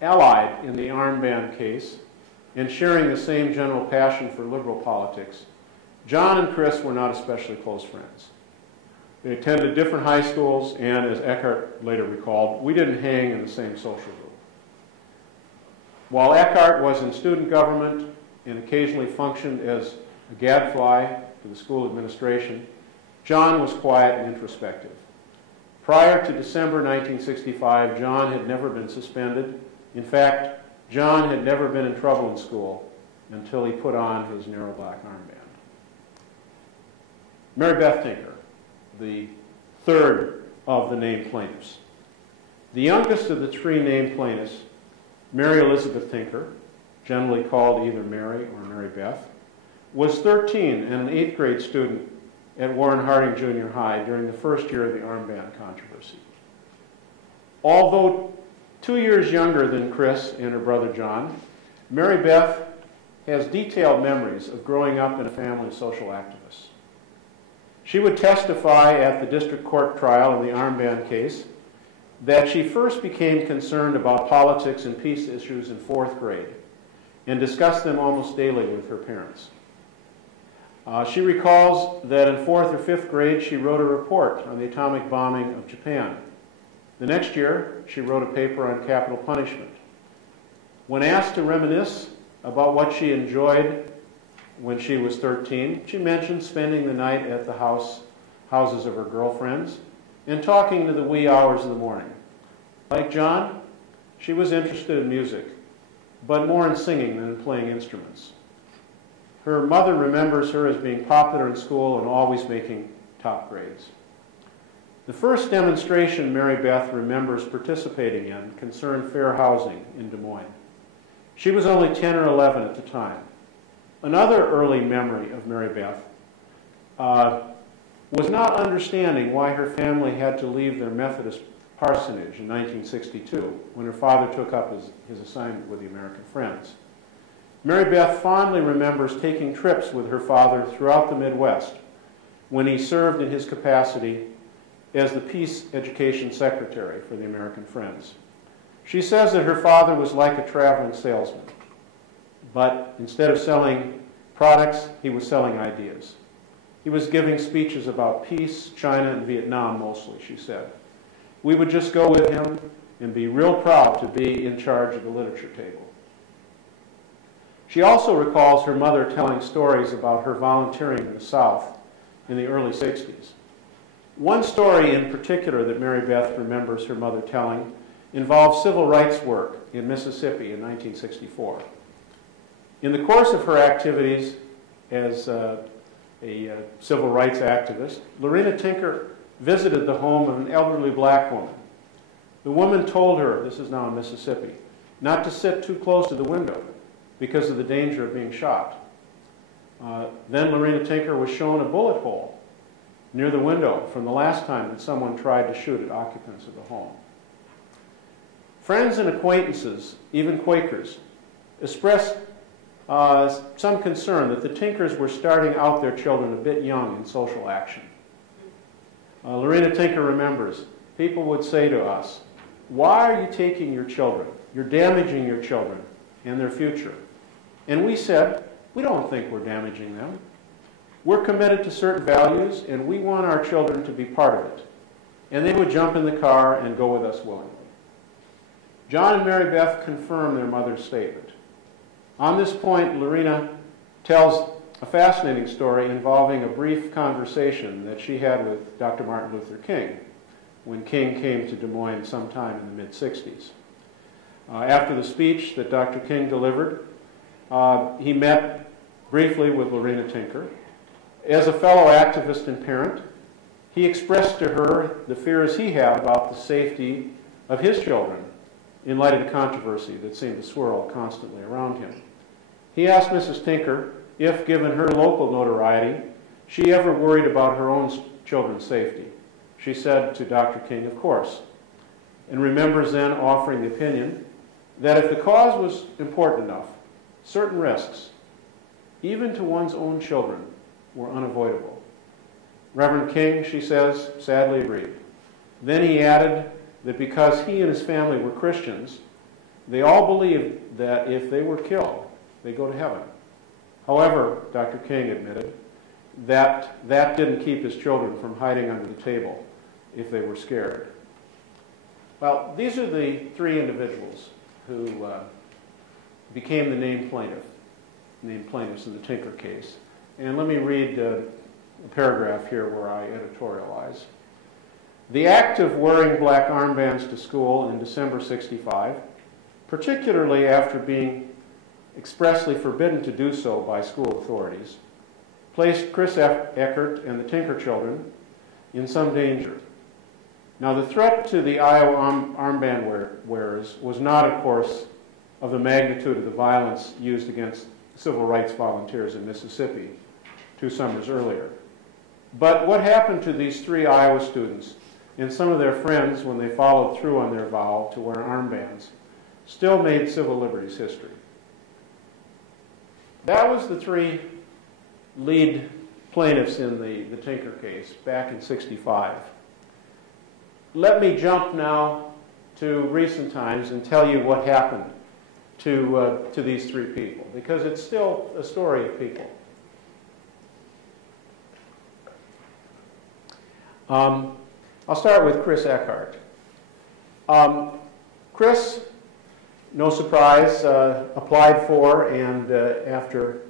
allied in the armband case and sharing the same general passion for liberal politics, John and Chris were not especially close friends. They attended different high schools, and as Eckhart later recalled, we didn't hang in the same social group. While Eckhart was in student government and occasionally functioned as a gadfly to the school administration, John was quiet and introspective. Prior to December 1965, John had never been suspended. In fact, John had never been in trouble in school until he put on his narrow black armband. Mary Beth Tinker, the third of the named plaintiffs. The youngest of the 3 named plaintiffs, Mary Elizabeth Tinker, generally called either Mary or Mary Beth, was 13 and an 8th grade student at Warren Harding Junior High during the first year of the armband controversy. Although 2 years younger than Chris and her brother John, Mary Beth has detailed memories of growing up in a family of social activists. She would testify at the district court trial in the armband case that she first became concerned about politics and peace issues in 4th grade and discussed them almost daily with her parents. She recalls that in 4th or 5th grade she wrote a report on the atomic bombing of Japan. The next year she wrote a paper on capital punishment. When asked to reminisce about what she enjoyed when she was 13, she mentioned spending the night at the houses of her girlfriends and talking to the wee hours of the morning. Like John, she was interested in music, but more in singing than in playing instruments. Her mother remembers her as being popular in school and always making top grades. The first demonstration Mary Beth remembers participating in concerned fair housing in Des Moines. She was only 10 or 11 at the time. Another early memory of Mary Beth was not understanding why her family had to leave their Methodist parsonage in 1962 when her father took up his assignment with the American Friends. Mary Beth fondly remembers taking trips with her father throughout the Midwest when he served in his capacity as the Peace Education Secretary for the American Friends. She says that her father was like a traveling salesman, but instead of selling products, he was selling ideas. He was giving speeches about peace, China, and Vietnam mostly, she said. We would just go with him and be real proud to be in charge of the literature table. She also recalls her mother telling stories about her volunteering in the South in the early 60s. One story in particular that Mary Beth remembers her mother telling involves civil rights work in Mississippi in 1964. In the course of her activities as a civil rights activist, Lorena Tinker visited the home of an elderly black woman. The woman told her, this is now in Mississippi, not to sit too close to the window because of the danger of being shot. Then Lorena Tinker was shown a bullet hole near the window from the last time that someone tried to shoot at occupants of the home. Friends and acquaintances, even Quakers, expressed some concern that the Tinkers were starting out their children a bit young in social action. Lorena Tinker remembers, people would say to us, why are you taking your children? You're damaging your children and their future. And we said, we don't think we're damaging them. We're committed to certain values, and we want our children to be part of it. And they would jump in the car and go with us willingly. John and Mary Beth confirm their mother's statement. On this point, Lorena tells a fascinating story involving a brief conversation that she had with Dr. Martin Luther King when King came to Des Moines sometime in the mid-60s. After the speech that Dr. King delivered, he met briefly with Lorena Tinker. As a fellow activist and parent, he expressed to her the fears he had about the safety of his children in light of the controversy that seemed to swirl constantly around him. He asked Mrs. Tinker if, given her local notoriety, she ever worried about her own children's safety. She said to Dr. King, of course, and remembers then offering the opinion that if the cause was important enough, certain risks, even to one's own children, were unavoidable. Reverend King, she says, sadly agreed. Then he added that because he and his family were Christians, they all believed that if they were killed, they'd go to heaven. However, Dr. King admitted that that didn't keep his children from hiding under the table if they were scared. Well, these are the three individuals who became the named plaintiffs in the Tinker case. And let me read a paragraph here where I editorialize. The act of wearing black armbands to school in December '65, particularly after being expressly forbidden to do so by school authorities, placed Chris Eckert and the Tinker children in some danger. Now, the threat to the Iowa armband wearers was not, of course, of the magnitude of the violence used against civil rights volunteers in Mississippi 2 summers earlier. But what happened to these 3 Iowa students and some of their friends when they followed through on their vow to wear armbands still made civil liberties history. That was the 3 lead plaintiffs in the Tinker case back in '65. Let me jump now to recent times and tell you what happened to these 3 people, because it's still a story of people. I'll start with Chris Eckert. Chris, no surprise, applied for and after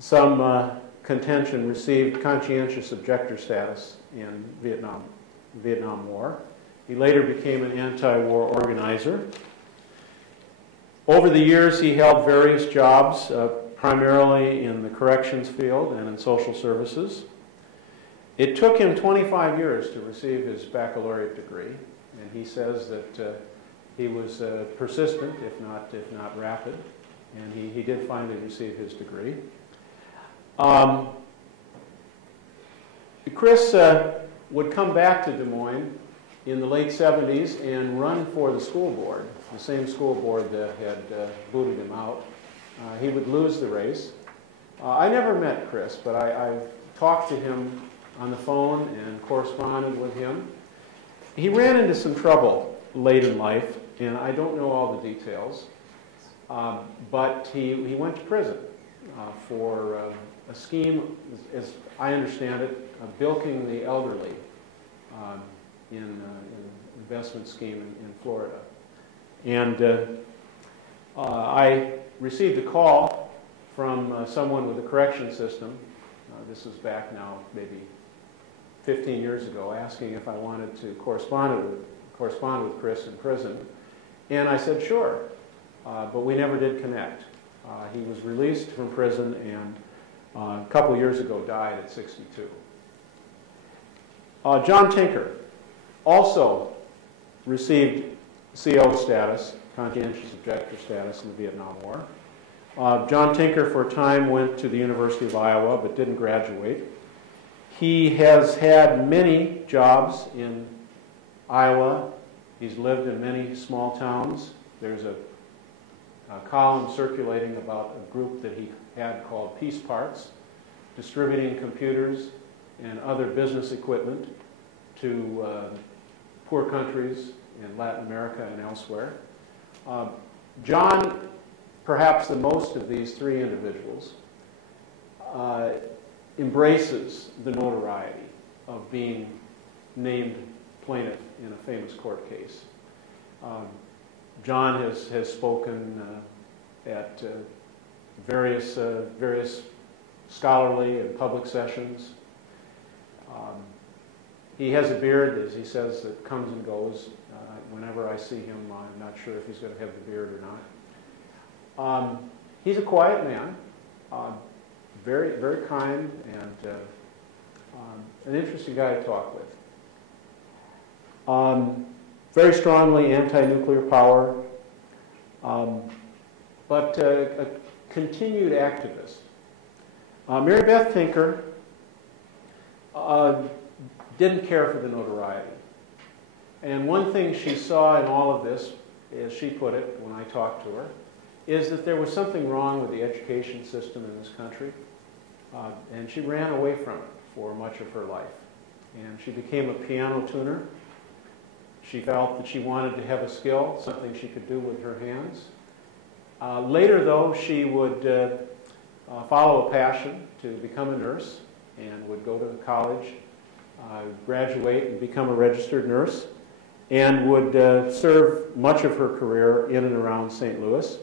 some contention received conscientious objector status in Vietnam War. He later became an anti-war organizer. Over the years, he held various jobs, primarily in the corrections field and in social services. It took him 25 years to receive his baccalaureate degree, and he says that he was persistent, if not rapid, and he did finally receive his degree. Chris would come back to Des Moines in the late 70s and run for the school board, the same school board that had booted him out. He would lose the race. I never met Chris, but I talked to him on the phone and corresponded with him. He ran into some trouble late in life, and I don't know all the details, but he went to prison for a scheme, as I understand it, of bilking the elderly in an investment scheme in Florida. And I received a call from someone with a correction system. This was back now maybe 15 years ago, asking if I wanted to correspond with Chris in prison. And I said, sure. But we never did connect. He was released from prison and a couple years ago died at 62. John Tinker also received CO status, conscientious objector status, in the Vietnam War. John Tinker for a time went to the University of Iowa but didn't graduate. He has had many jobs in Iowa. He's lived in many small towns. There's a column circulating about a group that he had called Peace Parts, distributing computers and other business equipment to poor countries in Latin America and elsewhere. John, perhaps the most of these three individuals, embraces the notoriety of being named plaintiff in a famous court case. John has spoken at various scholarly and public sessions. He has a beard, as he says, that comes and goes. Whenever I see him, I'm not sure if he's going to have the beard or not. He's a quiet man, very, very kind, and an interesting guy to talk with. Very strongly anti-nuclear power, but a continued activist. Mary Beth Tinker didn't care for the notoriety. And one thing she saw in all of this, as she put it when I talked to her, is that there was something wrong with the education system in this country. And she ran away from it for much of her life. And she became a piano tuner. She felt that she wanted to have a skill, something she could do with her hands. Later, though, she would follow a passion to become a nurse and would go to college, graduate and become a registered nurse, and would serve much of her career in and around St. Louis.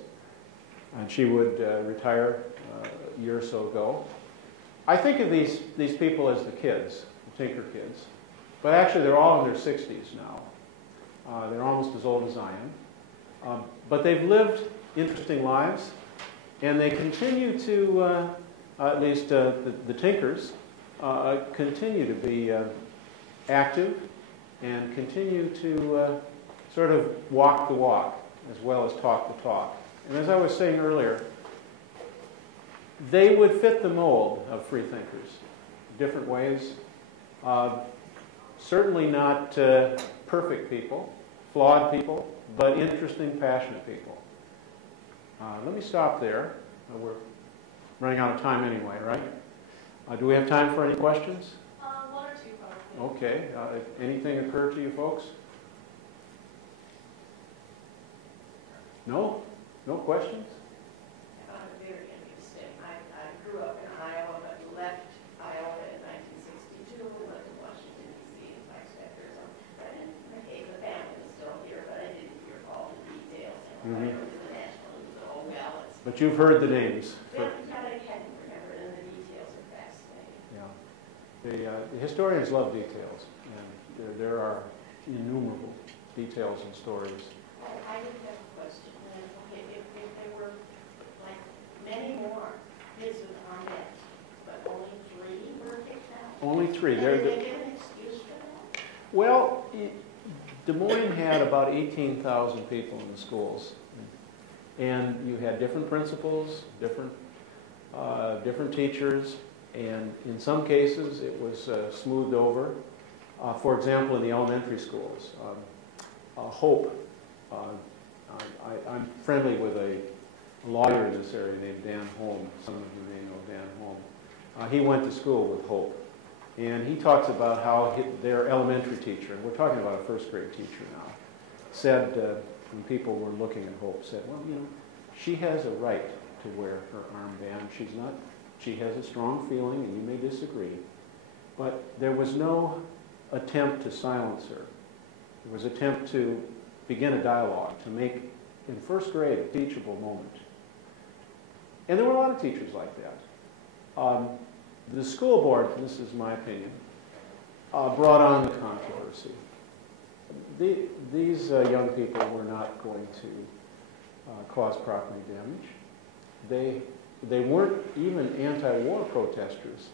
And she would retire a year or so ago. I think of these people as the kids, the Tinker kids, but actually they're all in their 60s now. They're almost as old as I am. But they've lived interesting lives, and they continue to, at least the Tinkers, continue to be active and continue to sort of walk the walk as well as talk the talk. And as I was saying earlier, they would fit the mold of free thinkers, different ways. Certainly not perfect people, flawed people, but interesting, passionate people. Let me stop there. We're running out of time anyway, right? Do we have time for any questions? One or two, probably. Okay. Anything occur to you folks? No? No questions? I'm very interested. I grew up in Iowa, but left Iowa in 1962 and went to Washington, D.C. as my spectrum. But the family was still here, but I didn't hear all the details. And I went to the national news. Oh, well, it's... But you've heard the names. Yeah, I hadn't remembered, and the details are fascinating. Yeah. The historians love details, and there are innumerable details and stories. I did have a question. If there were like many more kids with Arnett, but only 3 were kicked out? Only 3. Did they give an excuse for that? Well, Des Moines had about 18,000 people in the schools. And you had different principals, different teachers, and in some cases it was smoothed over. For example, in the elementary schools, Hope, I'm friendly with a lawyer in this area named Dan Holm. Some of you may know Dan Holm. He went to school with Hope. And he talks about how their elementary teacher, and we're talking about a first grade teacher now, said, when people were looking at Hope, said, well, you know, she has a right to wear her armband. She has a strong feeling, and you may disagree, but there was no attempt to silence her. There was an attempt to begin a dialogue, to make, in first grade, a teachable moment. And there were a lot of teachers like that. The school board, this is my opinion, brought on the controversy. These young people were not going to cause property damage. They weren't even anti-war protesters.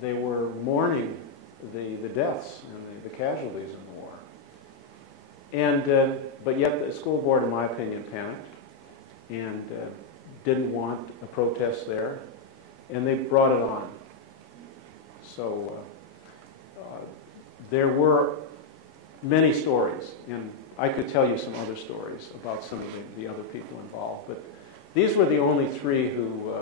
They were mourning the deaths and the casualties in the war. And but yet the school board, in my opinion, panicked and didn't want a protest there, and they brought it on. So there were many stories, and I could tell you some other stories about some of the other people involved, but these were the only three who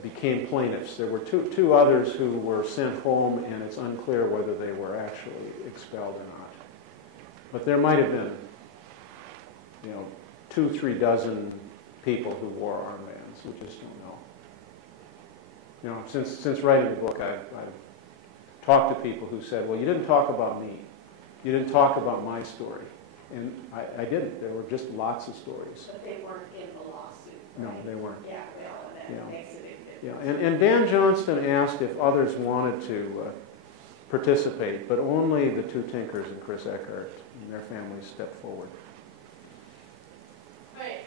became plaintiffs. There were two others who were sent home, and it's unclear whether they were actually expelled or not. But there might have been, 2-3 dozen people who wore armbands. We just don't know. Since writing the book, I've talked to people who said, well, you didn't talk about me. You didn't talk about my story. And I didn't. There were just lots of stories. But they weren't in the lawsuit, right? No, they weren't. Yeah, well, that makes it And Dan Johnston asked if others wanted to participate, but only the two Tinkers and Chris Eckhart and their families stepped forward. All right,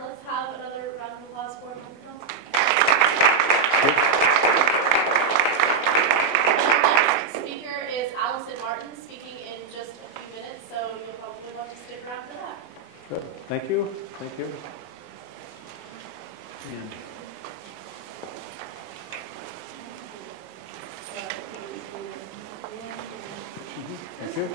let's have another round of applause for Montreal. Next speaker is Allison Martens, speaking in just a few minutes, so you'll probably want to stick around for that. Good. Thank you. Thank you. And thank you.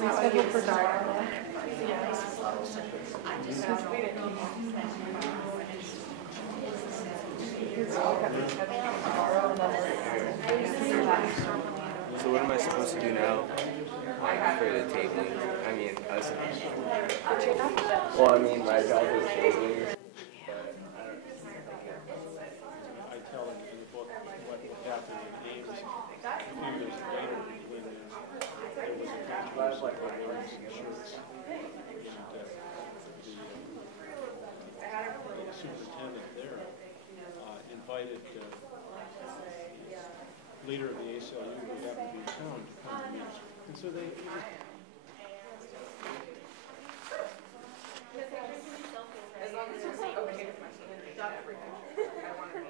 He's scheduled for Darwin. So what am I supposed to do now? For the tabling? I mean, us. Well, I mean, my job is tabling. I tell in the book what happened in Ames a few years later when there was a controversy about wearing some shirts. And the superintendent there invited the leader of the ACLU, who happened to be in town, to come to meet. And so they... As long as it's okay with my son. Not everything. I want to be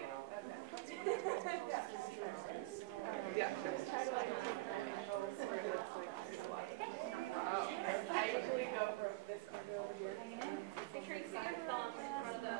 yeah. I usually go from this corner over here. Make sure you see your thumb in front of the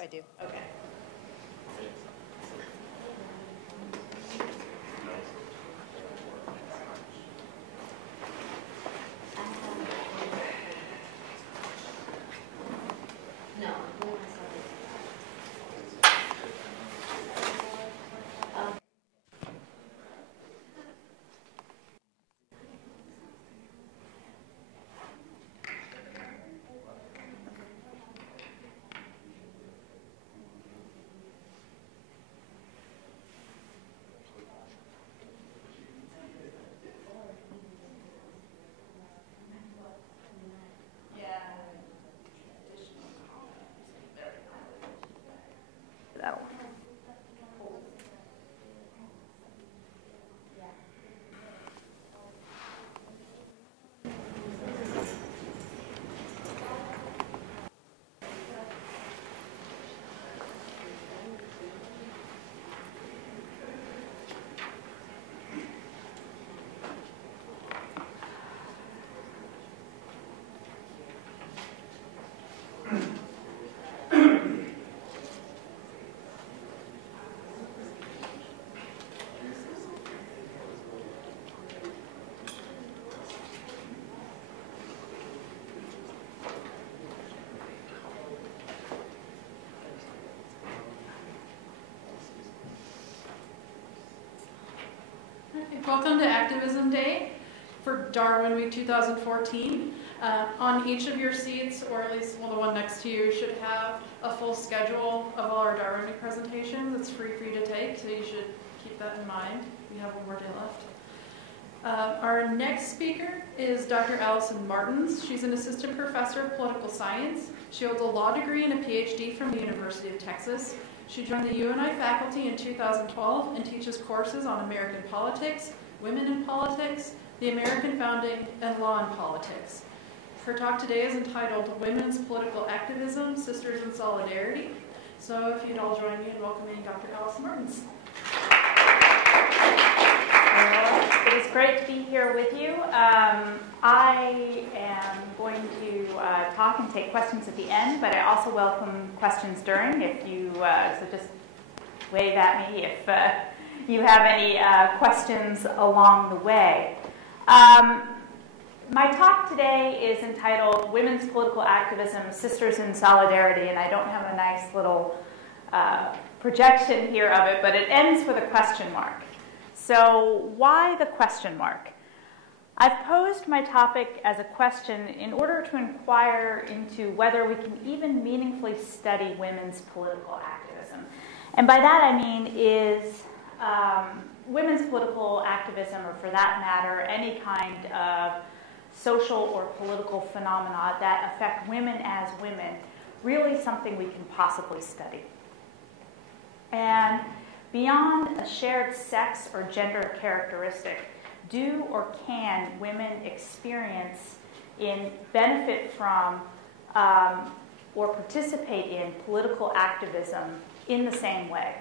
I do. Okay. That'll. Welcome to Activism Day for Darwin Week 2014. On each of your seats, or at least the one next to you, should have a full schedule of all our Darwin Week presentations. It's free for you to take, so you should keep that in mind. We have one more day left. Our next speaker is Dr. Allison Martens. She's an assistant professor of political science. She holds a law degree and a PhD from the University of Texas. She joined the UNI faculty in 2012 and teaches courses on American politics, women in politics, the American founding, and law and politics. Her talk today is entitled Women's Political Activism, Sisters in Solidarity. So if you'd all join me in welcoming Dr. Allison Martens. It is great to be here with you. I am going to talk and take questions at the end, but I also welcome questions during. If you so just wave at me if you have any questions along the way. My talk today is entitled Women's Political Activism, Sisters in Solidarity, and I don't have a nice little projection here of it, but it ends with a question mark. So why the question mark? I've posed my topic as a question in order to inquire into whether we can even meaningfully study women's political activism. And by that I mean is women's political activism, or for that matter, any kind of social or political phenomena that affect women as women, really something we can possibly study. And beyond a shared sex or gender characteristic, do or can women experience in, benefit from, or participate in political activism in the same way?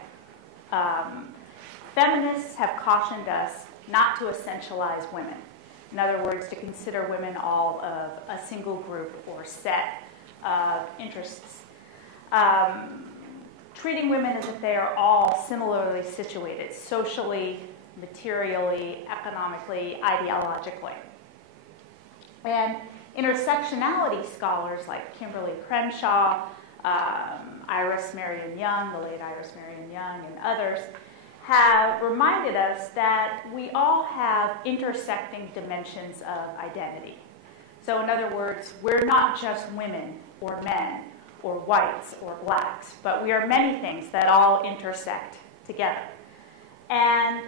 Feminists have cautioned us not to essentialize women. In other words, to consider women all of a single group or set of interests. Treating women as if they are all similarly situated, socially, materially, economically, ideologically. And intersectionality scholars like Kimberly Crenshaw, Iris Marion Young, the late Iris Marion Young, and others, have reminded us that we all have intersecting dimensions of identity. So in other words, we're not just women or men or whites or blacks, but we are many things that all intersect together. And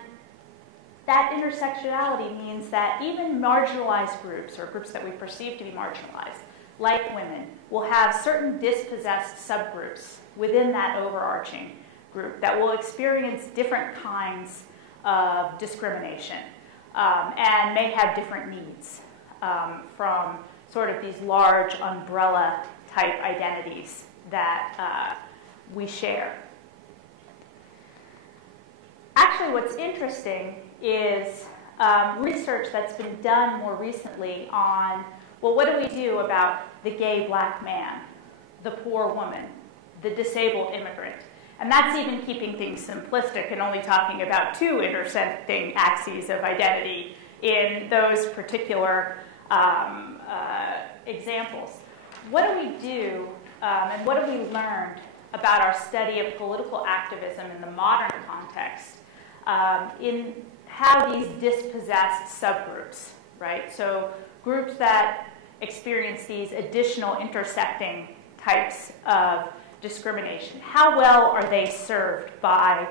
that intersectionality means that even marginalized groups, or groups that we perceive to be marginalized, like women, will have certain dispossessed subgroups within that overarching group that will experience different kinds of discrimination and may have different needs from sort of these large umbrella type identities that we share. Actually, what's interesting is research that's been done more recently on, well, what do we do about the gay black man, the poor woman, the disabled immigrant. And that's even keeping things simplistic and only talking about two intersecting axes of identity in those particular examples. What do we do and what have we learned about our study of political activism in the modern context in how these dispossessed subgroups, right? So groups that experience these additional intersecting types of discrimination. How well are they served by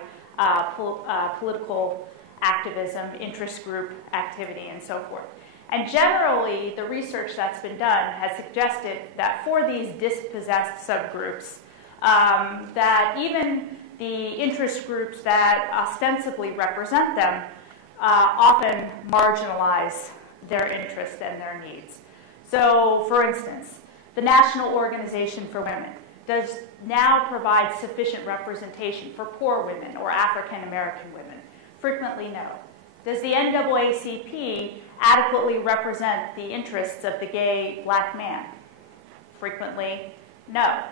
political activism, interest group activity, and so forth? And generally, the research that's been done has suggested that for these dispossessed subgroups, that even the interest groups that ostensibly represent them often marginalize their interests and their needs. So, for instance, the National Organization for Women does now provide sufficient representation for poor women or African American women? Frequently, no. Does the NAACP adequately represent the interests of the gay black man? Frequently, no.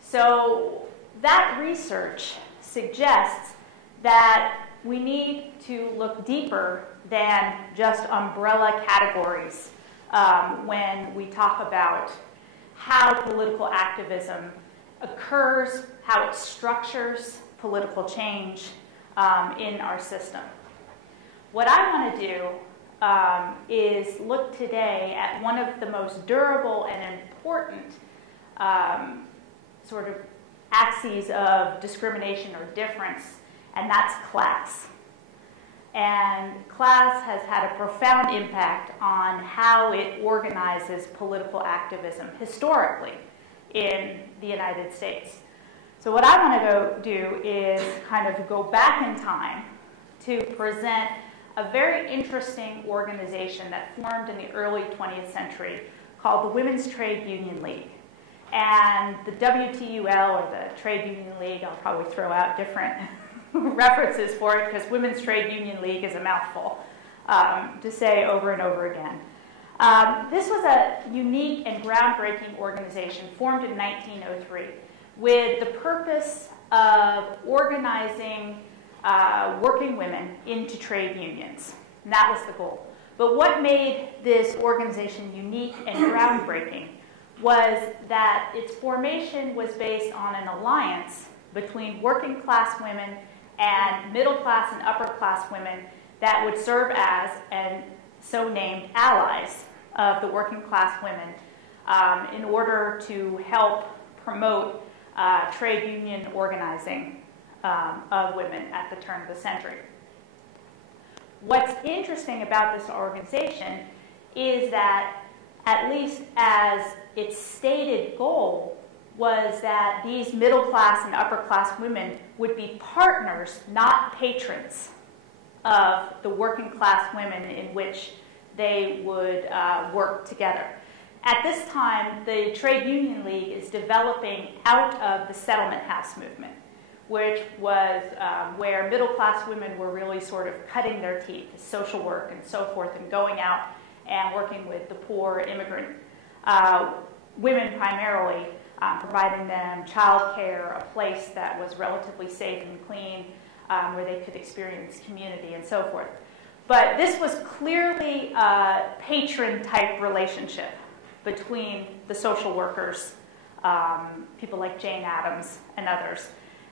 So that research suggests that we need to look deeper than just umbrella categories when we talk about how political activism occurs, how it structures political change in our system. What I want to do is look today at one of the most durable and important sort of axes of discrimination or difference, and that's class. And class has had a profound impact on how it organizes political activism historically in the United States. So what I want to go do is kind of go back in time to present a very interesting organization that formed in the early 20th century called the Women's Trade Union League. And the WTUL, or the Trade Union League, I'll probably throw out different references for it because Women's Trade Union League is a mouthful to say over and over again. This was a unique and groundbreaking organization formed in 1903 with the purpose of organizing working women into trade unions. And that was the goal. But what made this organization unique and groundbreaking was that its formation was based on an alliance between working class women and middle class and upper class women that would serve as, and so named, allies of the working class women in order to help promote trade union organizing of women at the turn of the century. What's interesting about this organization is that, at least as its stated goal, was that these middle class and upper class women would be partners, not patrons, of the working class women in which they would work together. At this time, the Trade Union League is developing out of the settlement house movement, which was where middle class women were really sort of cutting their teeth, social work and so forth, and going out and working with the poor immigrant women primarily, providing them child care, a place that was relatively safe and clean, where they could experience community and so forth. But this was clearly a patron-type relationship between the social workers, people like Jane Addams and others,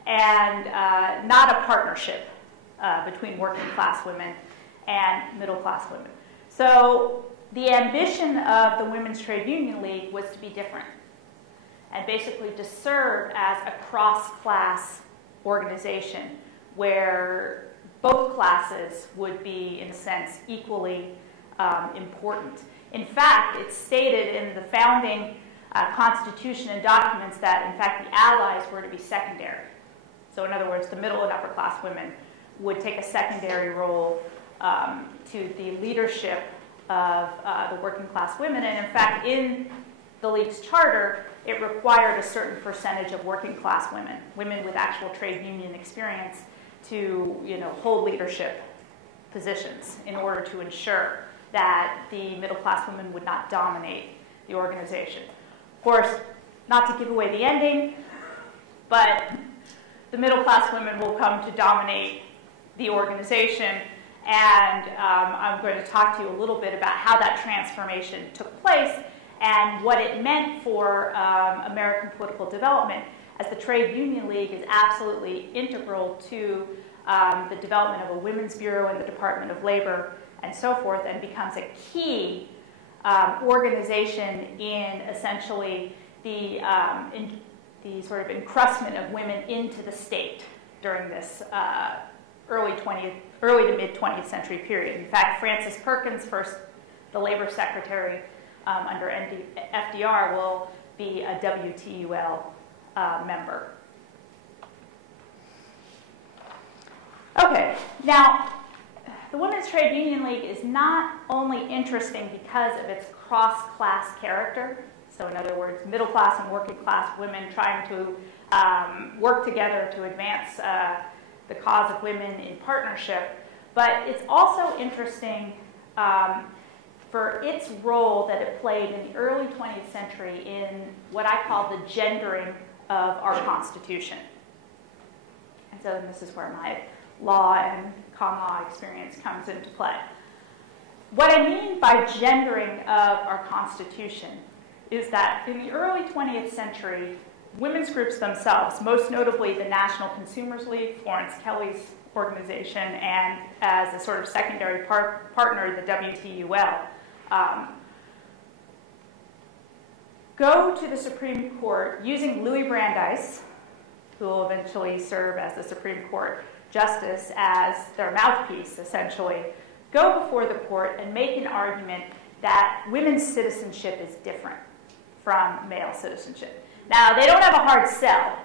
and not a partnership between working class women and middle class women. So the ambition of the Women's Trade Union League was to be different and basically to serve as a cross-class organization where both classes would be, in a sense, equally important. In fact, it's stated in the founding constitution and documents that, in fact, the allies were to be secondary. So in other words, the middle and upper class women would take a secondary role to the leadership of the working class women. And in fact, in the League's charter, it required a certain percentage of working class women, women with actual trade union experience, to hold leadership positions in order to ensure that the middle class women would not dominate the organization. Of course, not to give away the ending, but the middle-class women will come to dominate the organization, and I'm going to talk to you a little bit about how that transformation took place and what it meant for American political development, as the Trade Union League is absolutely integral to the development of a women's bureau in the Department of Labor and so forth, and becomes a key organization in essentially the sort of encrustment of women into the state during this early to mid-20th century period. In fact, Frances Perkins, first the Labor Secretary under FDR, will be a WTUL member. Okay, now the Women's Trade Union League is not only interesting because of its cross-class character, so in other words, middle class and working class women trying to work together to advance the cause of women in partnership, but it's also interesting for its role that it played in the early 20th century in what I call the gendering of our Constitution. And so this is where my law and common law experience comes into play. What I mean by gendering of our Constitution is that in the early 20th century, women's groups themselves, most notably the National Consumers League, Florence Kelley's organization, and as a sort of secondary partner, the WTUL, go to the Supreme Court using Louis Brandeis, who will eventually serve as the Supreme Court justice, as their mouthpiece, essentially, go before the court and make an argument that women's citizenship is different from male citizenship. Now, they don't have a hard sell,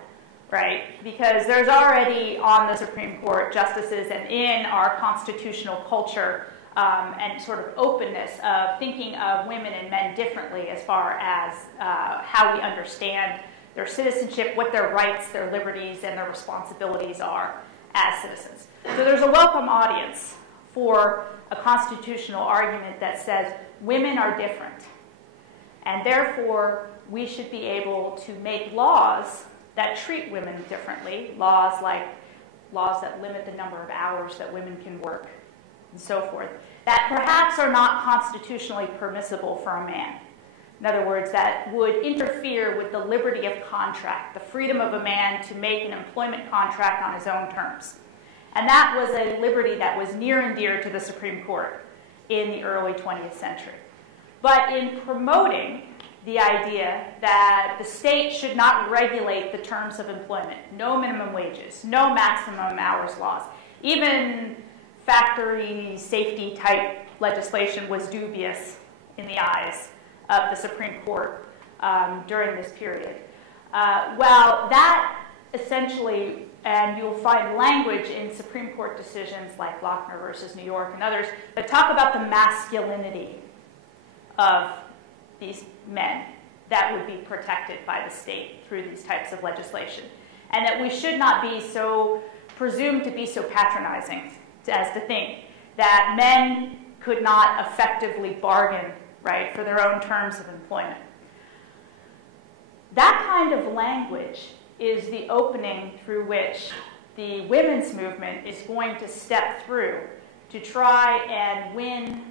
right? Because there's already on the Supreme Court justices and in our constitutional culture and sort of openness of thinking of women and men differently as far as how we understand their citizenship, what their rights, their liberties, and their responsibilities are as citizens. So there's a welcome audience for a constitutional argument that says women are different, and therefore we should be able to make laws that treat women differently, laws that limit the number of hours that women can work, and so forth, that perhaps are not constitutionally permissible for a man. In other words, that would interfere with the liberty of contract, the freedom of a man to make an employment contract on his own terms. And that was a liberty that was near and dear to the Supreme Court in the early 20th century. But in promoting the idea that the state should not regulate the terms of employment, no minimum wages, no maximum hours laws, even factory safety type legislation was dubious in the eyes of the Supreme Court during this period. Well, that essentially, and you'll find language in Supreme Court decisions like Lochner versus New York and others that talk about the masculinity of these men that would be protected by the state through these types of legislation. And that we should not be so presumed to be so patronizing as to think that men could not effectively bargain, right, for their own terms of employment. That kind of language is the opening through which the women's movement is going to step through to try and win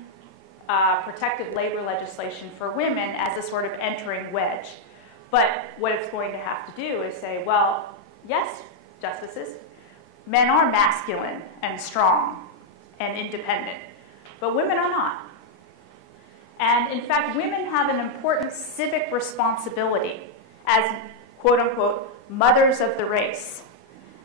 protective labor legislation for women as a sort of entering wedge. But what it's going to have to do is say, well, yes, justices, men are masculine and strong and independent, but women are not. And in fact, women have an important civic responsibility as, quote unquote, mothers of the race.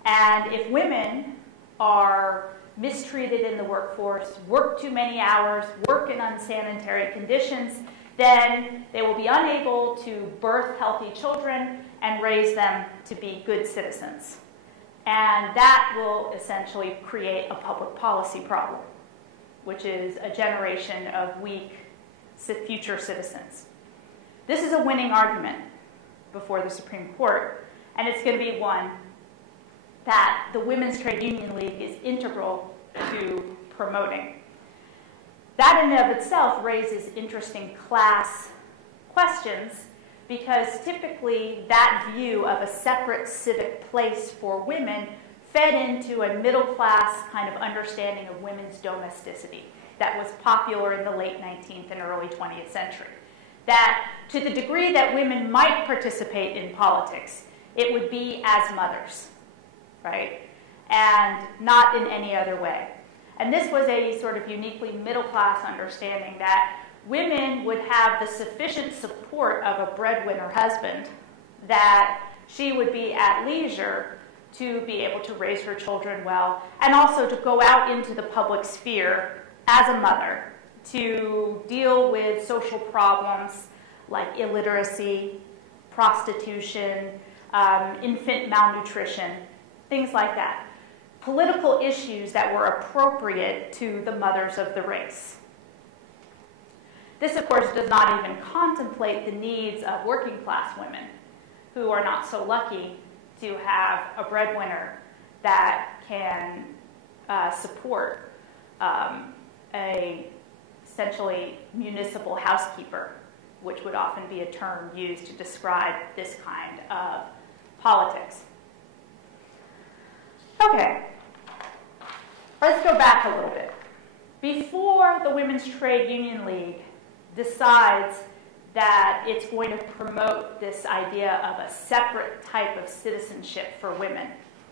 And if women are mistreated in the workforce, work too many hours, work in unsanitary conditions, then they will be unable to birth healthy children and raise them to be good citizens. And that will essentially create a public policy problem, which is a generation of weak future citizens. This is a winning argument before the Supreme Court, and it's going to be one that the Women's Trade Union League is integral to promoting. That in and of itself raises interesting class questions, because typically that view of a separate civic place for women fed into a middle-class kind of understanding of women's domesticity that was popular in the late 19th and early 20th century. That to the degree that women might participate in politics, it would be as mothers, right? And not in any other way. And this was a sort of uniquely middle-class understanding that women would have the sufficient support of a breadwinner husband that she would be at leisure to be able to raise her children well, and also to go out into the public sphere as a mother to deal with social problems like illiteracy, prostitution, infant malnutrition, things like that. Political issues that were appropriate to the mothers of the race. This, of course, does not even contemplate the needs of working class women who are not so lucky to have a breadwinner that can support a essentially municipal housekeeper, which would often be a term used to describe this kind of politics. Okay, let's go back a little bit. Before the Women's Trade Union League decides that it's going to promote this idea of a separate type of citizenship for women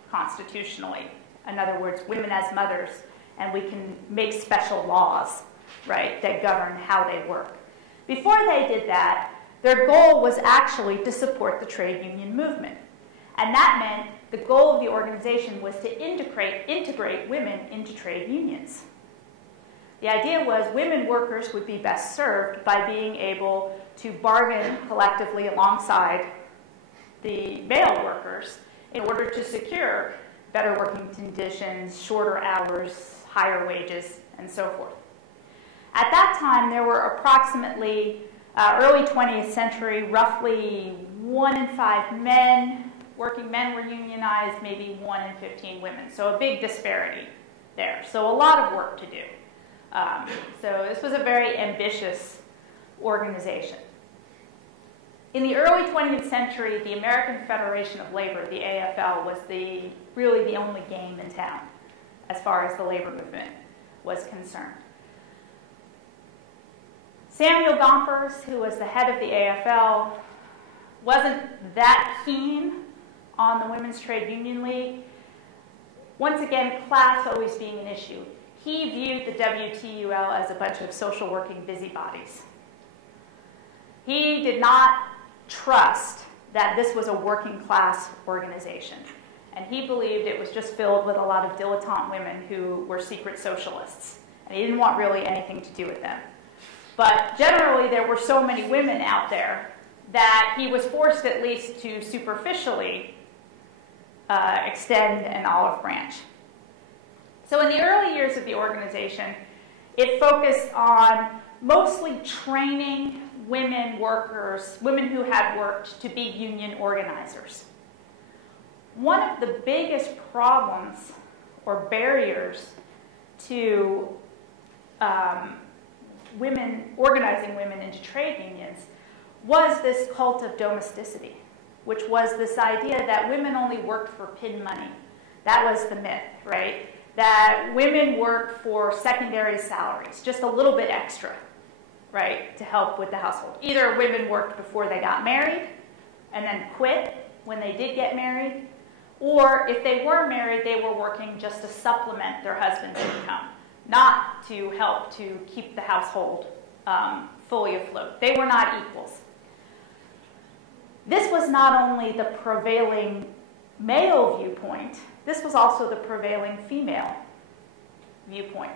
constitutionally, in other words, women as mothers, and we can make special laws, right, that govern how they work. Before they did that, their goal was actually to support the trade union movement. And that meant the goal of the organization was to integrate women into trade unions. The idea was women workers would be best served by being able to bargain collectively alongside the male workers in order to secure better working conditions, shorter hours, higher wages, and so forth. At that time, there were approximately, early 20th century, roughly 1 in 5 men, working men were unionized, maybe 1 in 15 women. So a big disparity there. So a lot of work to do. So this was a very ambitious organization. In the early 20th century, the American Federation of Labor, the AFL, was really the only game in town as far as the labor movement was concerned. Samuel Gompers, who was the head of the AFL, wasn't that keen on the Women's Trade Union League. Once again, class always being an issue. He viewed the WTUL as a bunch of social working busybodies. He did not trust that this was a working class organization. And he believed it was just filled with a lot of dilettante women who were secret socialists. And he didn't want really anything to do with them. But generally, there were so many women out there that he was forced at least to superficially extend an olive branch. So in the early years of the organization, it focused on mostly training women workers, women who had worked, to be union organizers. One of the biggest problems or barriers to organizing women into trade unions was this cult of domesticity, which was this idea that women only worked for pin money. That was the myth, right? That women worked for secondary salaries, just a little bit extra, right, to help with the household. Either women worked before they got married and then quit when they did get married, or if they were married, they were working just to supplement their husband's income, not to help to keep the household fully afloat. They were not equals. This was not only the prevailing male viewpoint, this was also the prevailing female viewpoint.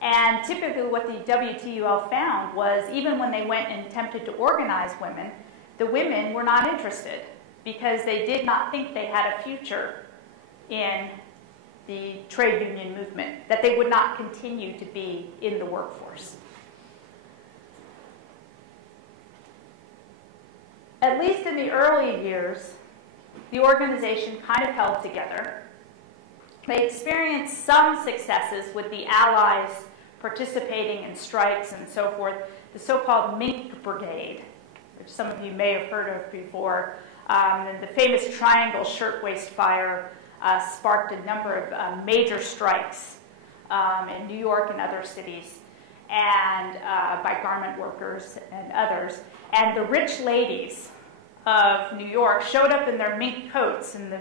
And typically what the WTUL found was even when they went and attempted to organize women, the women were not interested because they did not think they had a future in the trade union movement, that they would not continue to be in the workforce. At least in the early years, the organization kind of held together. They experienced some successes with the allies participating in strikes and so forth, the so-called Mink Brigade, which some of you may have heard of before. And the famous Triangle Shirtwaist Fire sparked a number of major strikes in New York and other cities, and by garment workers and others. And the rich ladies of New York showed up in their mink coats in the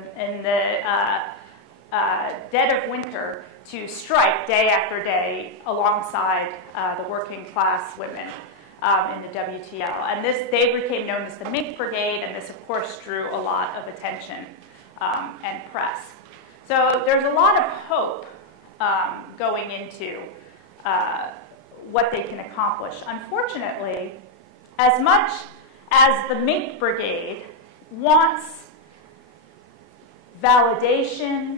dead of winter to strike day after day alongside the working class women in the WTL. And they became known as the Mink Brigade, and this, of course, drew a lot of attention and press. So there's a lot of hope going into what they can accomplish. Unfortunately, as much as the Mink Brigade wants validation,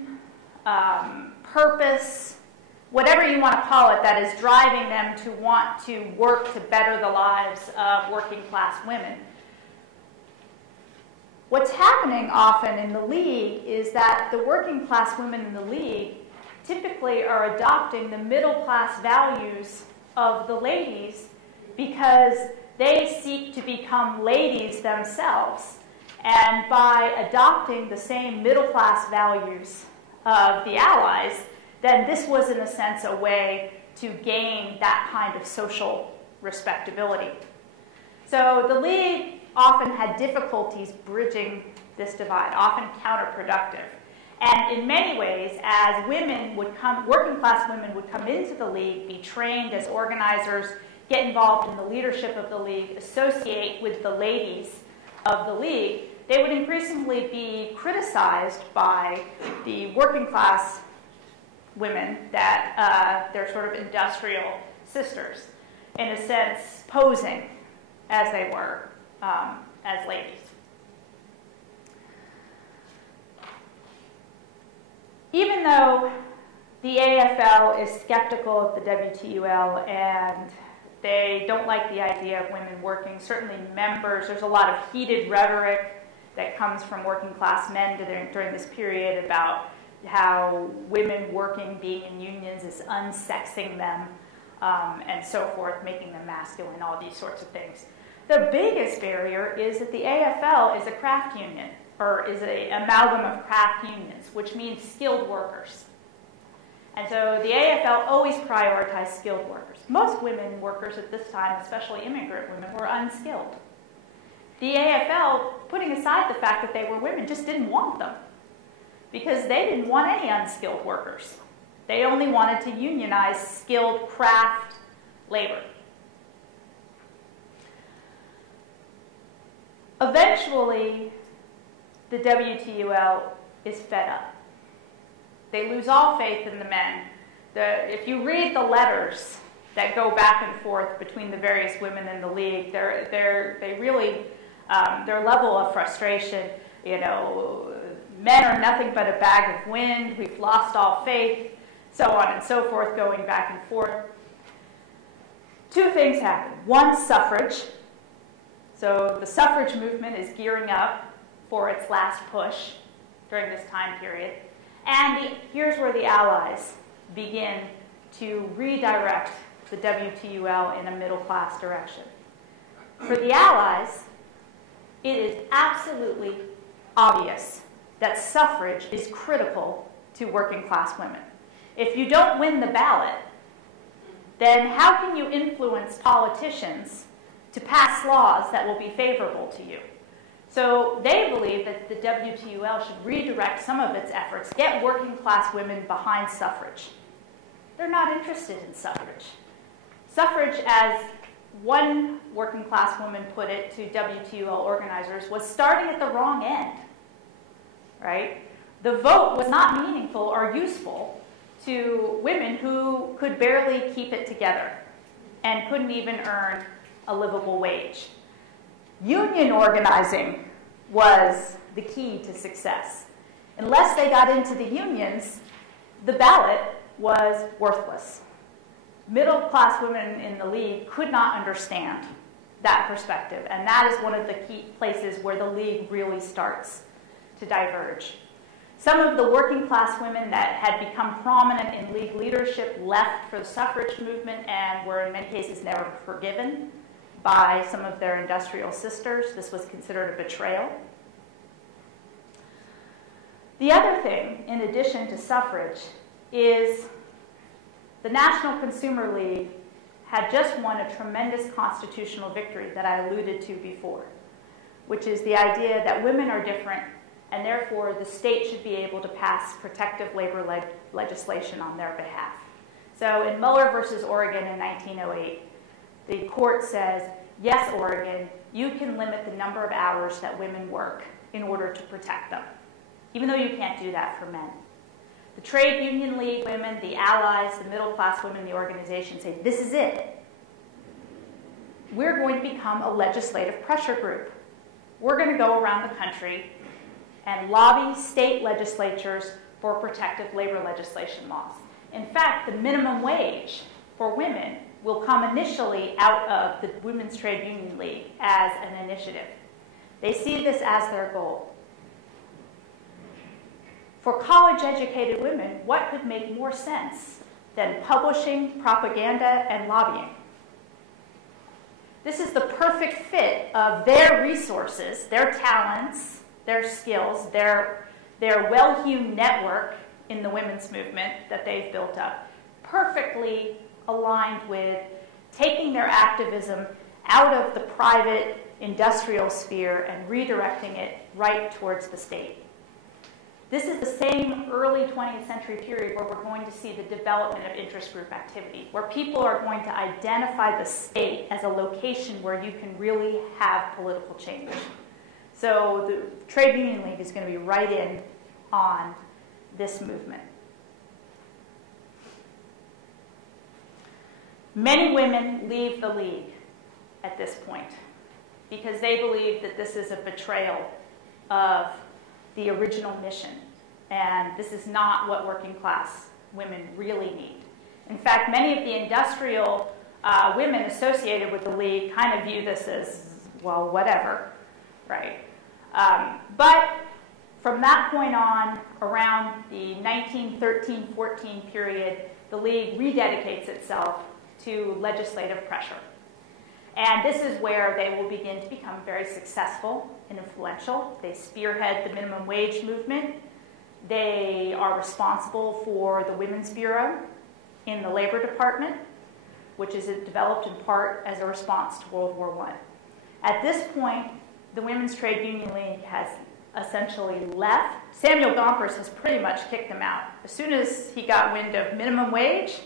purpose, whatever you want to call it, that is driving them to want to work to better the lives of working class women. What's happening often in the League is that the working class women in the League typically are adopting the middle class values of the ladies because they seek to become ladies themselves. And by adopting the same middle class values of the Allies, then this was, in a sense, a way to gain that kind of social respectability. So the League often had difficulties bridging this divide, often counterproductive. And in many ways, as women would come, working class women would come into the League, be trained as organizers, get involved in the leadership of the League, associate with the ladies of the League, they would increasingly be criticized by the working class women that they're sort of industrial sisters, in a sense, posing as they were as ladies. Even though the AFL is skeptical of the WTUL and they don't like the idea of women working, certainly members, there's a lot of heated rhetoric that comes from working class men during this period about how women working, being in unions, is unsexing them, and so forth, making them masculine, all these sorts of things. The biggest barrier is that the AFL is a craft union, or is an amalgam of craft unions, which means skilled workers. And so the AFL always prioritized skilled workers. Most women workers at this time, especially immigrant women, were unskilled. The AFL, putting aside the fact that they were women, just didn't want them because they didn't want any unskilled workers. They only wanted to unionize skilled craft labor. Eventually, the WTUL is fed up. They lose all faith in the men. If you read the letters that go back and forth between the various women in the League, they really, their level of frustration, you know, men are nothing but a bag of wind, we've lost all faith, so on and so forth, going back and forth. Two things happen. One, suffrage. So the suffrage movement is gearing up for its last push during this time period. And here's where the Allies begin to redirect the WTUL in a middle-class direction. For the Allies, it is absolutely obvious that suffrage is critical to working-class women. If you don't win the ballot, then how can you influence politicians to pass laws that will be favorable to you? So they believe that the WTUL should redirect some of its efforts, get working-class women behind suffrage. They're not interested in suffrage. Suffrage, as one working-class woman put it to WTUL organizers, was starting at the wrong end, right? The vote was not meaningful or useful to women who could barely keep it together and couldn't even earn a livable wage. Union organizing was the key to success. Unless they got into the unions, the ballot was worthless. Middle-class women in the League could not understand that perspective, and that is one of the key places where the League really starts to diverge. Some of the working-class women that had become prominent in League leadership left for the suffrage movement and were in many cases never forgiven by some of their industrial sisters. This was considered a betrayal. The other thing, in addition to suffrage, is the National Consumer League had just won a tremendous constitutional victory that I alluded to before, which is the idea that women are different and therefore the state should be able to pass protective labor legislation on their behalf. So in Muller versus Oregon in 1908, the court says, yes, Oregon, you can limit the number of hours that women work in order to protect them, even though you can't do that for men. The trade union league women, the allies, the middle class women in the organization say, this is it. We're going to become a legislative pressure group. We're going to go around the country and lobby state legislatures for protective labor legislation laws. In fact, the minimum wage for women will come initially out of the Women's Trade Union League as an initiative. They see this as their goal. For college-educated women, what could make more sense than publishing, propaganda, and lobbying? This is the perfect fit of their resources, their talents, their skills, their well-hewn network in the women's movement that they've built up, perfectly aligned with taking their activism out of the private industrial sphere and redirecting it right towards the state. This is the same early 20th century period where we're going to see the development of interest group activity, where people are going to identify the state as a location where you can really have political change. So the Trade Union League is going to be right in on this movement. Many women leave the league at this point because they believe that this is a betrayal of the original mission. And this is not what working class women really need. In fact, many of the industrial women associated with the league kind of view this as, well, whatever, right? But from that point on, around the 1913-14 period, the league rededicates itself to legislative pressure. And this is where they will begin to become very successful and influential. They spearhead the minimum wage movement. They are responsible for the Women's Bureau in the Labor Department, which is developed in part as a response to World War I. At this point, the Women's Trade Union League has essentially left. Samuel Gompers has pretty much kicked them out. As soon as he got wind of minimum wage,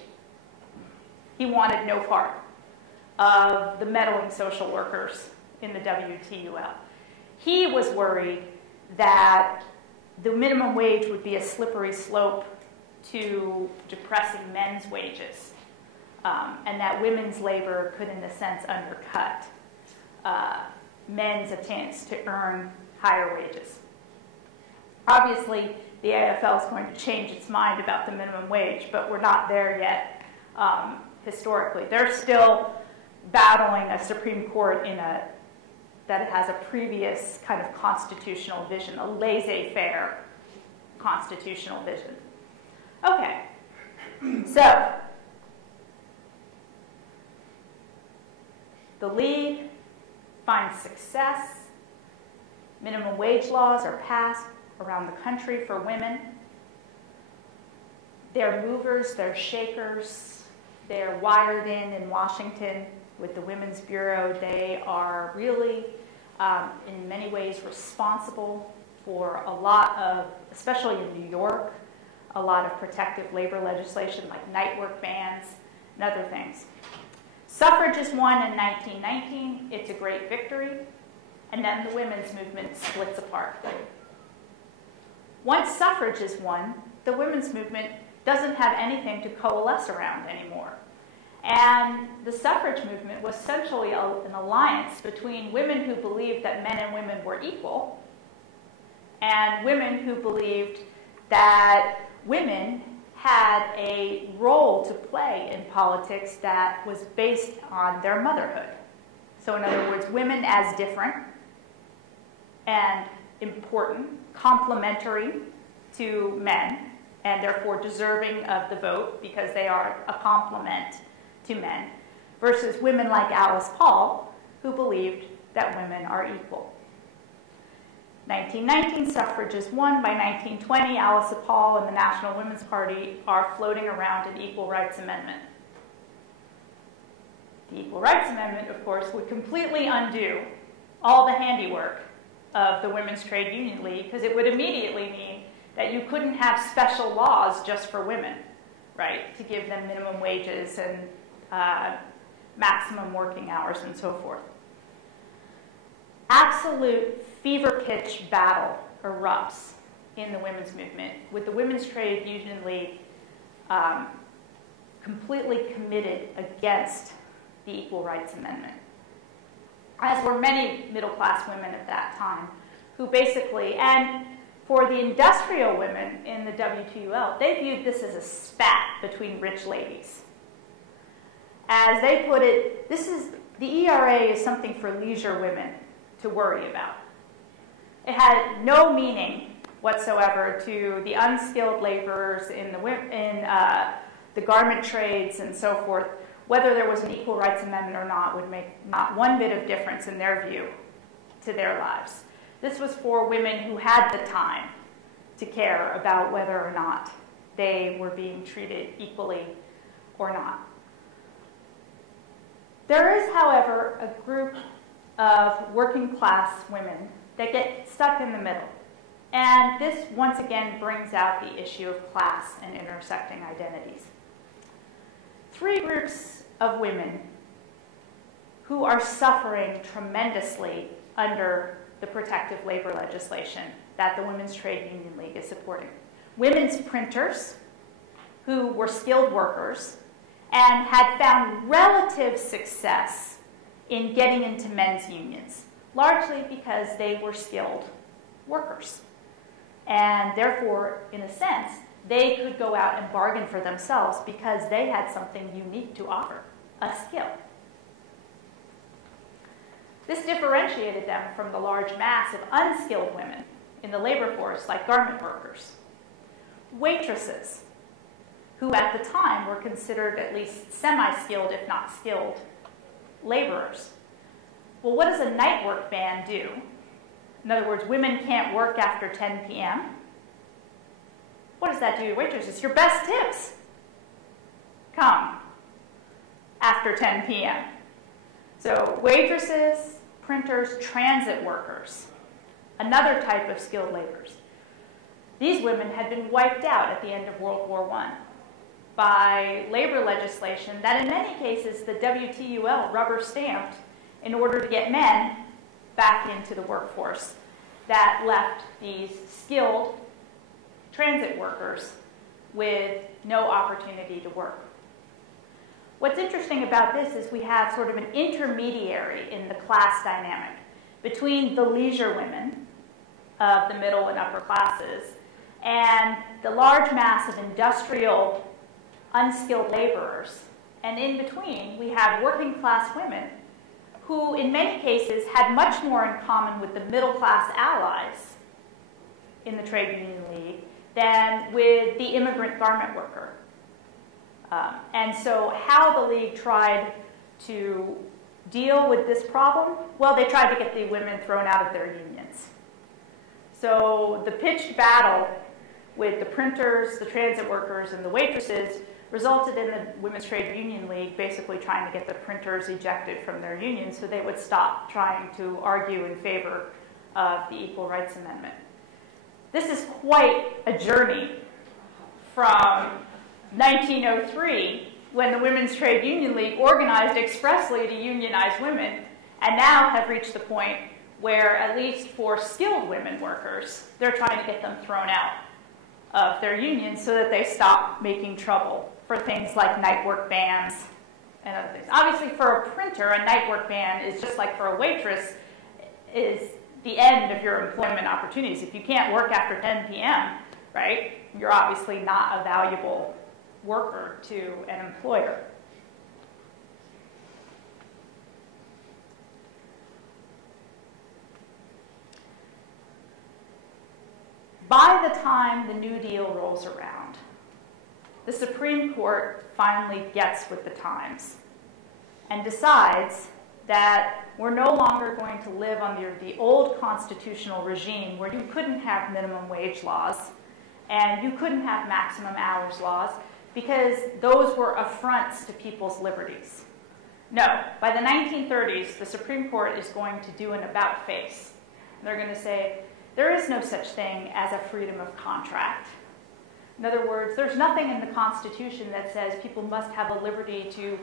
he wanted no part of the meddling social workers in the WTUL. He was worried that the minimum wage would be a slippery slope to depressing men's wages, and that women's labor could, in a sense, undercut men's attempts to earn higher wages. Obviously, the AFL is going to change its mind about the minimum wage, but we're not there yet historically. They're still battling a Supreme Court that has a previous kind of constitutional vision, a laissez-faire constitutional vision. Okay, so the League finds success. Minimum wage laws are passed around the country for women. They're movers, they're shakers, they're wired in Washington with the Women's Bureau. They are really, in many ways, responsible for a lot of, especially in New York, a lot of protective labor legislation like night work bans and other things. Suffrage is won in 1919. It's a great victory. And then the women's movement splits apart. Once suffrage is won, the women's movement doesn't have anything to coalesce around anymore. And the suffrage movement was essentially an alliance between women who believed that men and women were equal and women who believed that women had a role to play in politics that was based on their motherhood. So in other words, women as different and important, complementary to men, and therefore deserving of the vote because they are a complement to men, versus women like Alice Paul, who believed that women are equal. 1919, suffrage is won. By 1920, Allison Paul and the National Women's Party are floating around an Equal Rights Amendment. The Equal Rights Amendment, of course, would completely undo all the handiwork of the Women's Trade Union League, because it would immediately mean that you couldn't have special laws just for women, right, to give them minimum wages and maximum working hours and so forth. Absolute fever pitch battle erupts in the women's movement, with the Women's Trade Union League completely committed against the Equal Rights Amendment, as were many middle-class women at that time, who basically, and for the industrial women in the WTUL, they viewed this as a spat between rich ladies. As they put it, the ERA is something for leisure women to worry about. It had no meaning whatsoever to the unskilled laborers in the garment trades and so forth. Whether there was an Equal Rights Amendment or not would make not one bit of difference in their view to their lives. This was for women who had the time to care about whether or not they were being treated equally or not. There is, however, a group of working class women that get stuck in the middle. And this once again brings out the issue of class and intersecting identities. Three groups of women who are suffering tremendously under the protective labor legislation that the Women's Trade Union League is supporting. Women's printers, who were skilled workers and had found relative success in getting into men's unions, largely because they were skilled workers. And therefore, in a sense, they could go out and bargain for themselves because they had something unique to offer, a skill. This differentiated them from the large mass of unskilled women in the labor force, like garment workers. Waitresses, who at the time were considered at least semi-skilled, if not skilled, laborers. Well, what does a night work ban do? In other words, women can't work after 10 p.m. What does that do to waitresses? Your best tips come after 10 p.m. So waitresses, printers, transit workers, another type of skilled laborers. These women had been wiped out at the end of World War I by labor legislation that in many cases the WTUL rubber stamped in order to get men back into the workforce, that left these skilled transit workers with no opportunity to work. What's interesting about this is we have sort of an intermediary in the class dynamic between the leisure women of the middle and upper classes and the large mass of industrial unskilled laborers. And in between, we have working class women who in many cases had much more in common with the middle class allies in the Trade Union League than with the immigrant garment worker. And so how the League tried to deal with this problem? Well, they tried to get the women thrown out of their unions. So the pitched battle with the printers, the transit workers, and the waitresses resulted in the Women's Trade Union League basically trying to get the printers ejected from their unions so they would stop trying to argue in favor of the Equal Rights Amendment. This is quite a journey from 1903, when the Women's Trade Union League organized expressly to unionize women, and now have reached the point where, at least for skilled women workers, they're trying to get them thrown out of their unions so that they stop making trouble for things like night work bans and other things. Obviously, for a printer, a night work ban is just like for a waitress, is the end of your employment opportunities. If you can't work after 10 p.m., right, you're obviously not a valuable worker to an employer. By the time the New Deal rolls around, the Supreme Court finally gets with the times and decides that we're no longer going to live under the old constitutional regime where you couldn't have minimum wage laws and you couldn't have maximum hours laws because those were affronts to people's liberties. No, by the 1930s, the Supreme Court is going to do an about-face. They're going to say, there is no such thing as a freedom of contract. In other words, there's nothing in the Constitution that says people must have a liberty to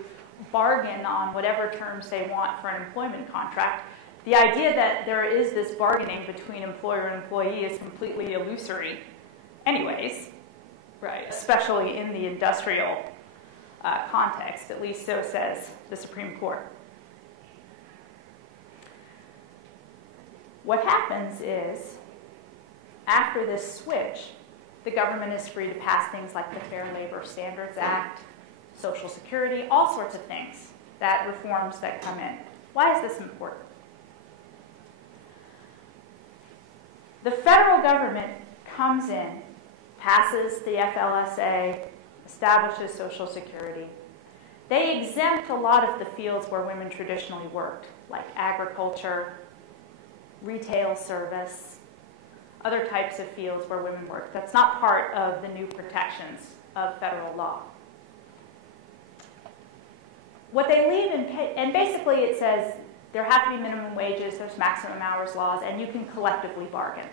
bargain on whatever terms they want for an employment contract. The idea that there is this bargaining between employer and employee is completely illusory anyways, right? Especially in the industrial context, at least so says the Supreme Court. What happens is, after this switch, the government is free to pass things like the Fair Labor Standards Act, Social Security, all sorts of things, that reforms that come in. Why is this important? The federal government comes in, passes the FLSA, establishes Social Security. They exempt a lot of the fields where women traditionally worked, like agriculture, retail service, other types of fields where women work. That's not part of the new protections of federal law. What they leave in, and basically it says there have to be minimum wages, there's maximum hours laws, and you can collectively bargain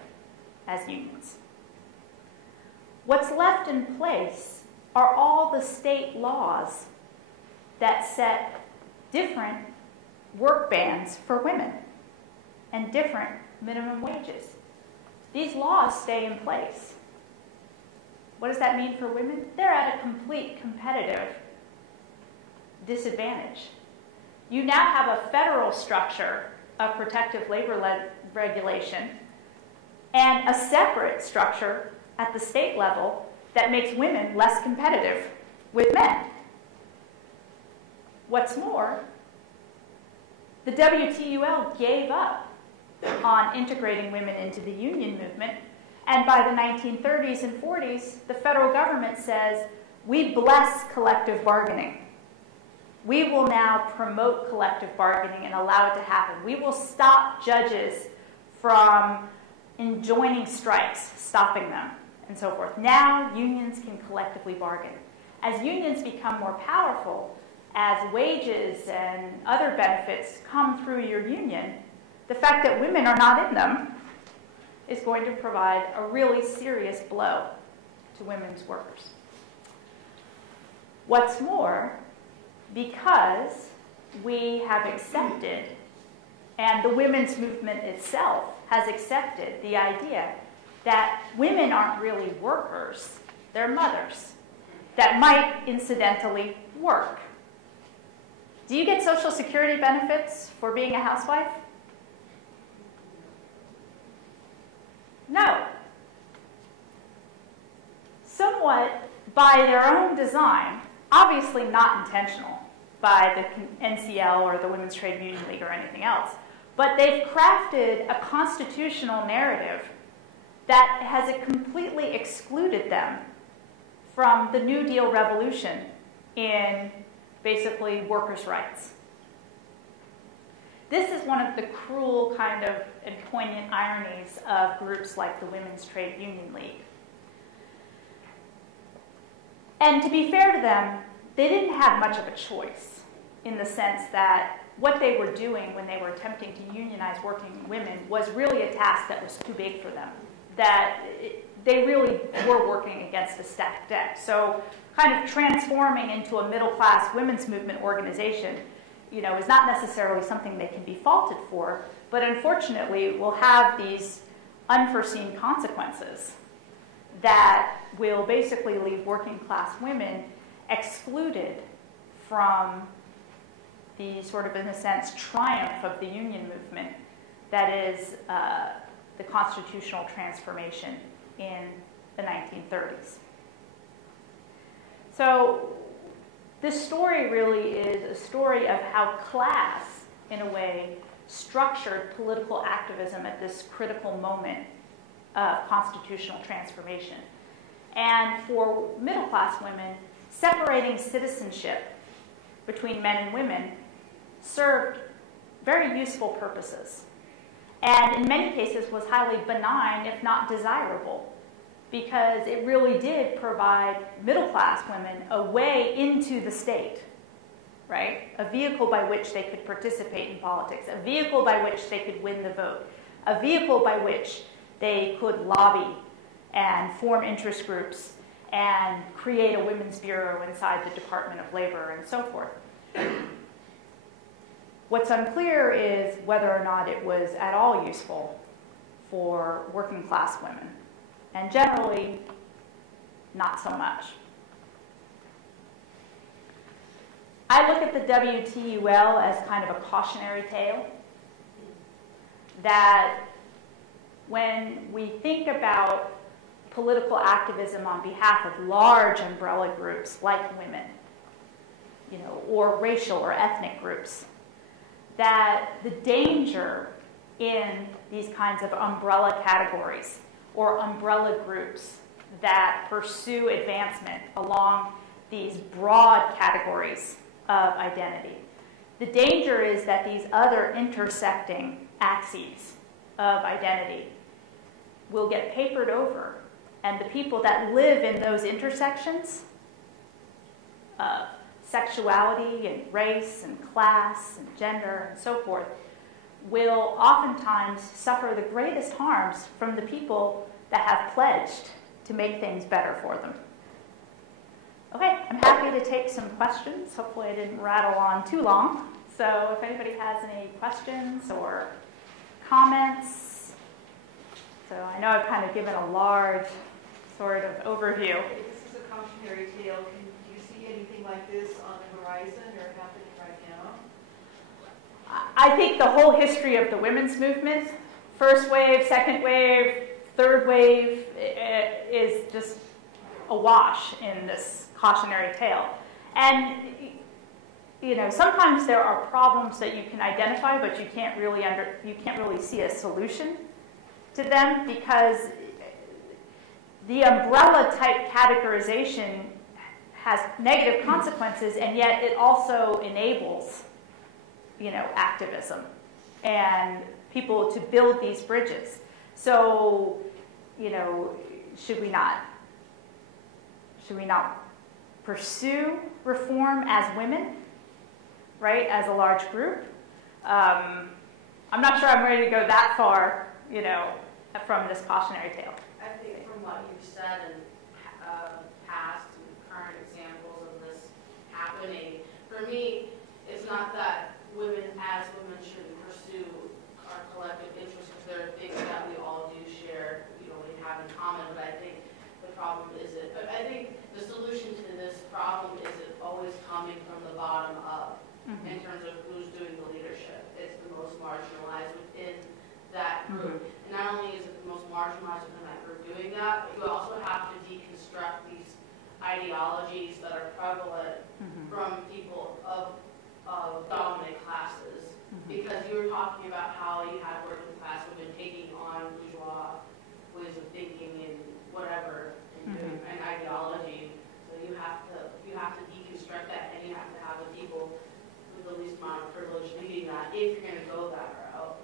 as unions. What's left in place are all the state laws that set different work bans for women and different minimum wages. These laws stay in place. What does that mean for women? They're at a complete competitive disadvantage. You now have a federal structure of protective labor regulation and a separate structure at the state level that makes women less competitive with men. What's more, the WTUL gave up on integrating women into the union movement, and by the 1930s and 40s, the federal government says, we bless collective bargaining. We will now promote collective bargaining and allow it to happen. We will stop judges from enjoining strikes, stopping them, and so forth. Now unions can collectively bargain. As unions become more powerful, as wages and other benefits come through your union, the fact that women are not in them is going to provide a really serious blow to women's workers. What's more, because we have accepted, and the women's movement itself has accepted the idea that women aren't really workers, they're mothers that might incidentally work. Do you get Social Security benefits for being a housewife? No. Somewhat by their own design, obviously not intentional by the NCL or the Women's Trade Union League or anything else, but they've crafted a constitutional narrative that has completely excluded them from the New Deal revolution in basically workers' rights. This is one of the cruel kind of and poignant ironies of groups like the Women's Trade Union League. And to be fair to them, they didn't have much of a choice in the sense that what they were doing when they were attempting to unionize working women was really a task that was too big for them, that they really were working against a stacked deck. So kind of transforming into a middle-class women's movement organization, you know, is not necessarily something they can be faulted for, but unfortunately will have these unforeseen consequences that will basically leave working-class women excluded from the sort of, in a sense, triumph of the union movement that is the constitutional transformation in the 1930s. So this story really is a story of how class, in a way, structured political activism at this critical moment of constitutional transformation. And for middle-class women, separating citizenship between men and women served very useful purposes. And in many cases was highly benign, if not desirable, because it really did provide middle-class women a way into the state, right? A vehicle by which they could participate in politics, a vehicle by which they could win the vote, a vehicle by which they could lobby and form interest groups and create a women's bureau inside the Department of Labor and so forth. What's unclear is whether or not it was at all useful for working class women, and generally, not so much. I look at the WTUL as kind of a cautionary tale, that when we think about political activism on behalf of large umbrella groups like women, or racial or ethnic groups, that the danger in these kinds of umbrella categories or umbrella groups that pursue advancement along these broad categories of identity, the danger is that these other intersecting axes of identity will get papered over, and the people that live in those intersections of sexuality and race and class and gender and so forth will oftentimes suffer the greatest harms from the people that have pledged to make things better for them. Okay, I'm happy to take some questions. Hopefully I didn't rattle on too long. So if anybody has any questions or comments. So I know I've kind of given a large sort of overview. This is a cautionary tale. Do you see anything like this on the horizon or happening right now? I think the whole history of the women's movement, first wave, second wave, third wave, is just awash in this cautionary tale. And sometimes there are problems that you can identify, but you can't really see a solution to them, because the umbrella type categorization has negative consequences, and yet it also enables activism and people to build these bridges. So, should we not pursue reform as women, right, as a large group? I'm not sure I'm ready to go that far, from this cautionary tale. I think from what you've said and past and current examples of this happening, for me, it's not that women as women should pursue our collective interests, because there are things that we all do share, we have in common, but I think the problem is I think the solution to this problem is it always coming from the bottom up, in terms of who's doing the leadership. It's the most marginalized within that group. And not only is it the most marginalized within that group doing that, but you also have to deconstruct these ideologies that are prevalent from people of dominant classes. Because you were talking about how you had working class women taking on bourgeois ways of thinking and whatever, and doing an ideology. So you have to deconstruct that, and you have to have the people with the least amount of privilege leading that, if you're going to go that route.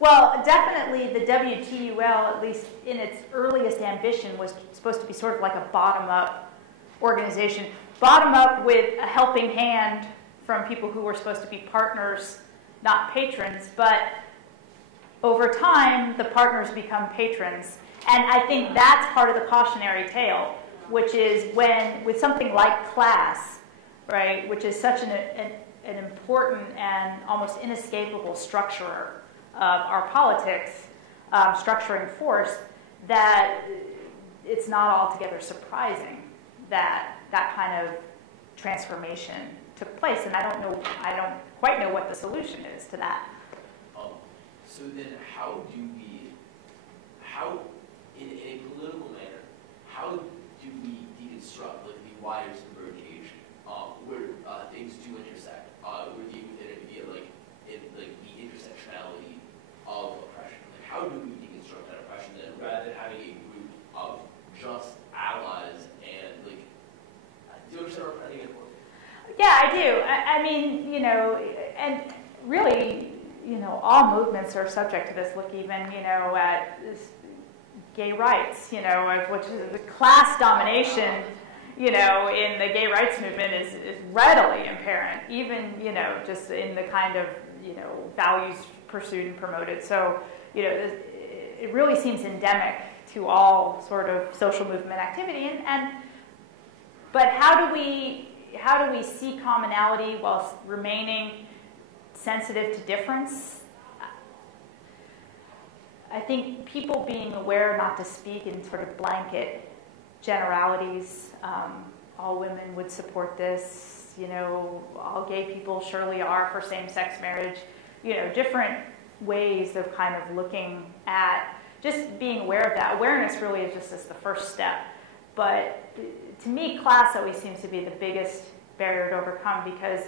Well, definitely the WTUL, at least in its earliest ambition, was supposed to be sort of like a bottom-up organization. Bottom-up with a helping hand from people who were supposed to be partners, not patrons, but over time, the partners become patrons. And I think that's part of the cautionary tale, which is when, with something like class, right, which is such an important and almost inescapable structurer of our politics, structuring force, that it's not altogether surprising that that kind of transformation took place. And I don't quite know what the solution is to that. So then how, in a political manner, how do we deconstruct the wider subvergation, where things do intersect, where the intersectionality of oppression? How do we deconstruct that oppression then, rather than having a group of just allies and do you understand what I'm trying to get for? Yeah, I do. I mean, and really, all movements are subject to this. Look even, at gay rights, which is the class domination, in the gay rights movement is readily apparent, even, just in the kind of, values pursued and promoted. So, it really seems endemic to all sort of social movement activity. But how do we see commonality whilst remaining sensitive to difference? I think people being aware not to speak in sort of blanket generalities. All women would support this. All gay people surely are for same-sex marriage. Different ways of kind of looking at just being aware of that. Awareness really is just the first step. But to me, class always seems to be the biggest barrier to overcome, because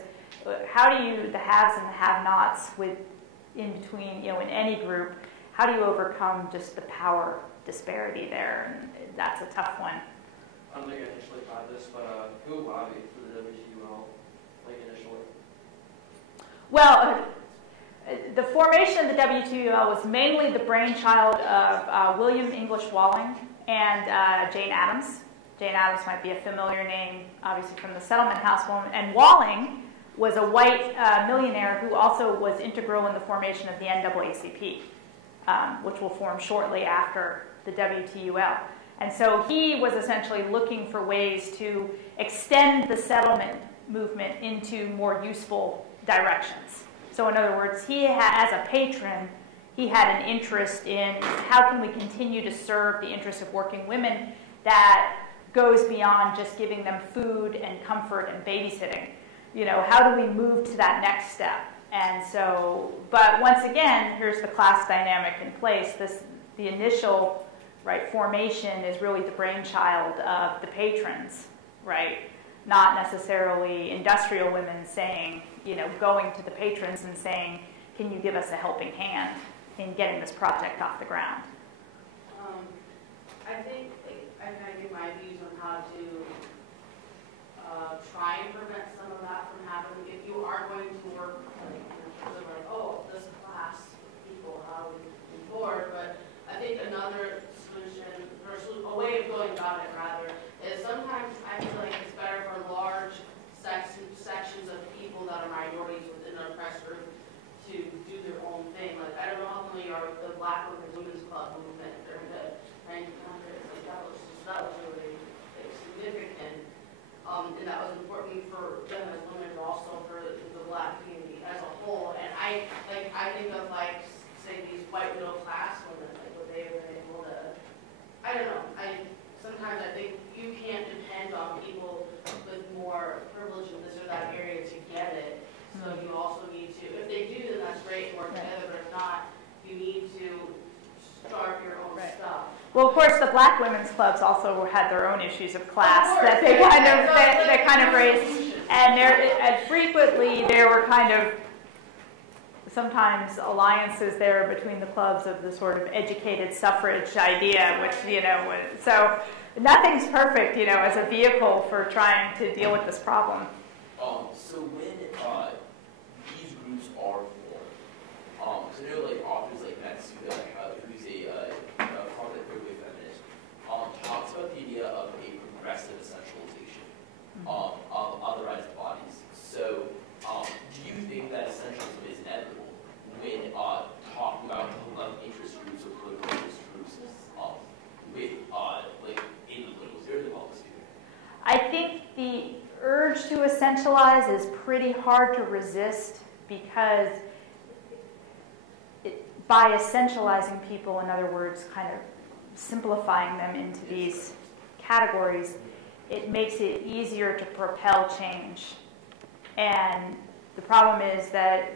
how do you, the haves and the have-nots in between, in any group, how do you overcome just the power disparity there? And that's a tough one. I don't think I initially thought this, but who lobbied for the WTUL, initially? Well, the formation of the WTUL was mainly the brainchild of William English Walling and Jane Addams. Jane Addams might be a familiar name, obviously, from the Settlement House woman. And Walling was a white millionaire who also was integral in the formation of the NAACP, which will form shortly after the WTUL. And so he was essentially looking for ways to extend the settlement movement into more useful directions. So in other words, as a patron, he had an interest in how can we continue to serve the interests of working women that goes beyond just giving them food and comfort and babysitting. How do we move to that next step? And so, but once again, here's the class dynamic in place. The initial formation is really the brainchild of the patrons, right? Not necessarily industrial women saying, going to the patrons and saying, can you give us a helping hand in getting this project off the ground? I think I kind of give my views on how to try and prevent some of that from happening. If you are going to work in terms of this class of people, how do we move forward? But I think another solution, or a way of going about it rather, is sometimes I feel like it's better for large sections of people that are minorities within an oppressed group to do their own thing. Like, I don't know how familiar you are with the Black Women's Club movement during the 1900s. Like, that was really significant. And that was important for them as women, but also for the Black community as a whole. And I think of, say, these white middle class women, what they've been able to, I don't know. Sometimes I think you can't depend on people with more privilege in this or that area to get it. So you also need to, if they do, then that's great, work together. But if not, you need to start your own stuff. Well, of course, the Black women's clubs also had their own issues of class that they kind of raised, and frequently there were kind of sometimes alliances there between the clubs of the sort of educated suffrage idea, which so nothing's perfect, as a vehicle for trying to deal with this problem. So when these groups are formed, so I know authors like Matsuda, who's a prominent third-wave feminist, talks about the idea of a progressive essentialization of otherized bodies. So do you think that essentialism is inevitable when talking about interest groups or political interest groups with in the political sphere of the policy? I think the urge to essentialize is pretty hard to resist, because by essentializing people, in other words, kind of simplifying them into these categories, it makes it easier to propel change. And the problem is that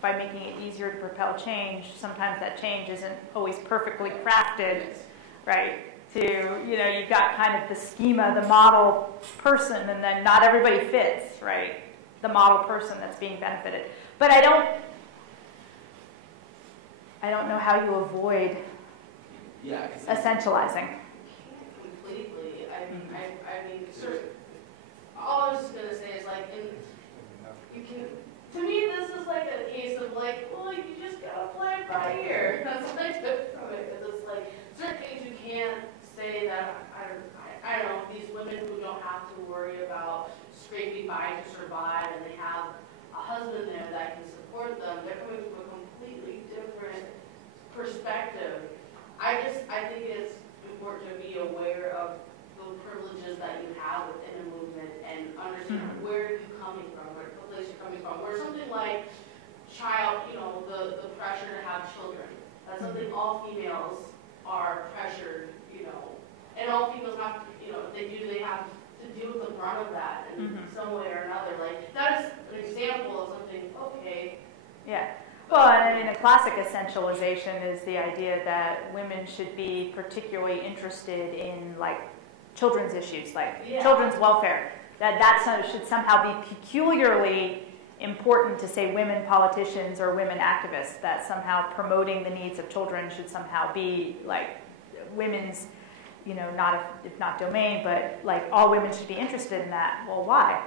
by making it easier to propel change, sometimes that change isn't always perfectly crafted, right? You've got kind of the schema, the model person, and then not everybody fits, right? The model person that's being benefited. But I don't know how you avoid essentializing. Completely. I mean, all I was just going to say is, to me, this is like a case of don't have to worry about scraping by to survive, and they have a husband there that can support them. They're coming from a completely different perspective. I think it's important to be aware of the privileges that you have within a movement and understand where you're coming from, what place you're coming from. Where something like the pressure to have children, that's something all females are pressured, and all females have, they have to deal with the brunt of that in some way or another. Like, that is an example of something, okay. Yeah. Well, I mean, a classic essentialization is the idea that women should be particularly interested in, like, children's issues, like children's welfare. That should somehow be peculiarly important to, say, women politicians or women activists, that somehow promoting the needs of children should somehow be, like, women's, if not domain, but, like, all women should be interested in that. Well, why?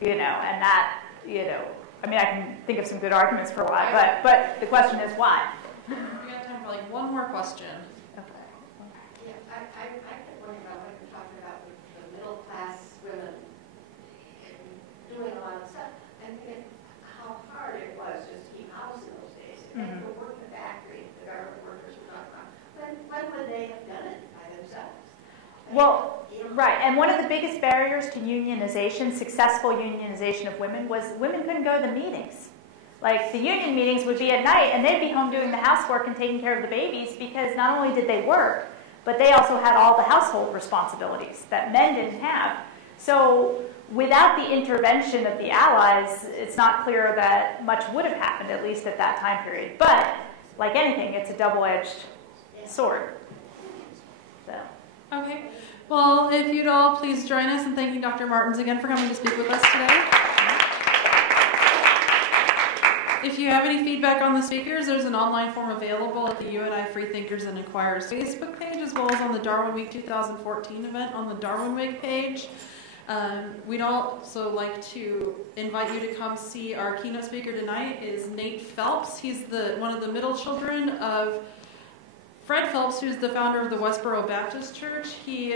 And that, I mean, I can think of some good arguments for why, but the question is why. We got time for, like, one more question. Okay. Yeah, I kept wondering about what you're talking about with the middle class women doing a lot of stuff, and thinking how hard it was just to keep house in those days. And to work in the factory, the government workers were not around. When would they have done it by themselves? Well, right, and one of the biggest barriers to unionization, successful unionization of women, was women couldn't go to the meetings. Like, the union meetings would be at night, and they'd be home doing the housework and taking care of the babies, because not only did they work, but they also had all the household responsibilities that men didn't have. So without the intervention of the Allies, it's not clear that much would have happened, at least at that time period. But, like anything, it's a double-edged sword. So. Okay. Well, if you'd all please join us in thanking Dr. Martens again for coming to speak with us today. If you have any feedback on the speakers, there's an online form available at the UNI Freethinkers and Inquirers Facebook page, as well as on the Darwin Week 2014 event on the Darwin Week page. We'd also like to invite you to come see our keynote speaker tonight is Nate Phelps. He's one of the middle children of Fred Phelps, who's the founder of the Westboro Baptist Church. He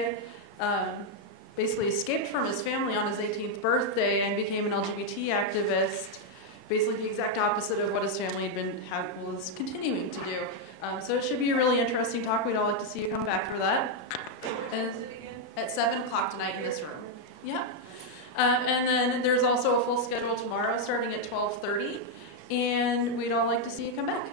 basically escaped from his family on his 18th birthday and became an LGBT activist, basically the exact opposite of what his family was continuing to do. So it should be a really interesting talk. We'd all like to see you come back for that. And at 7 o'clock tonight in this room. Yeah. And then there's also a full schedule tomorrow starting at 12:30. And we'd all like to see you come back.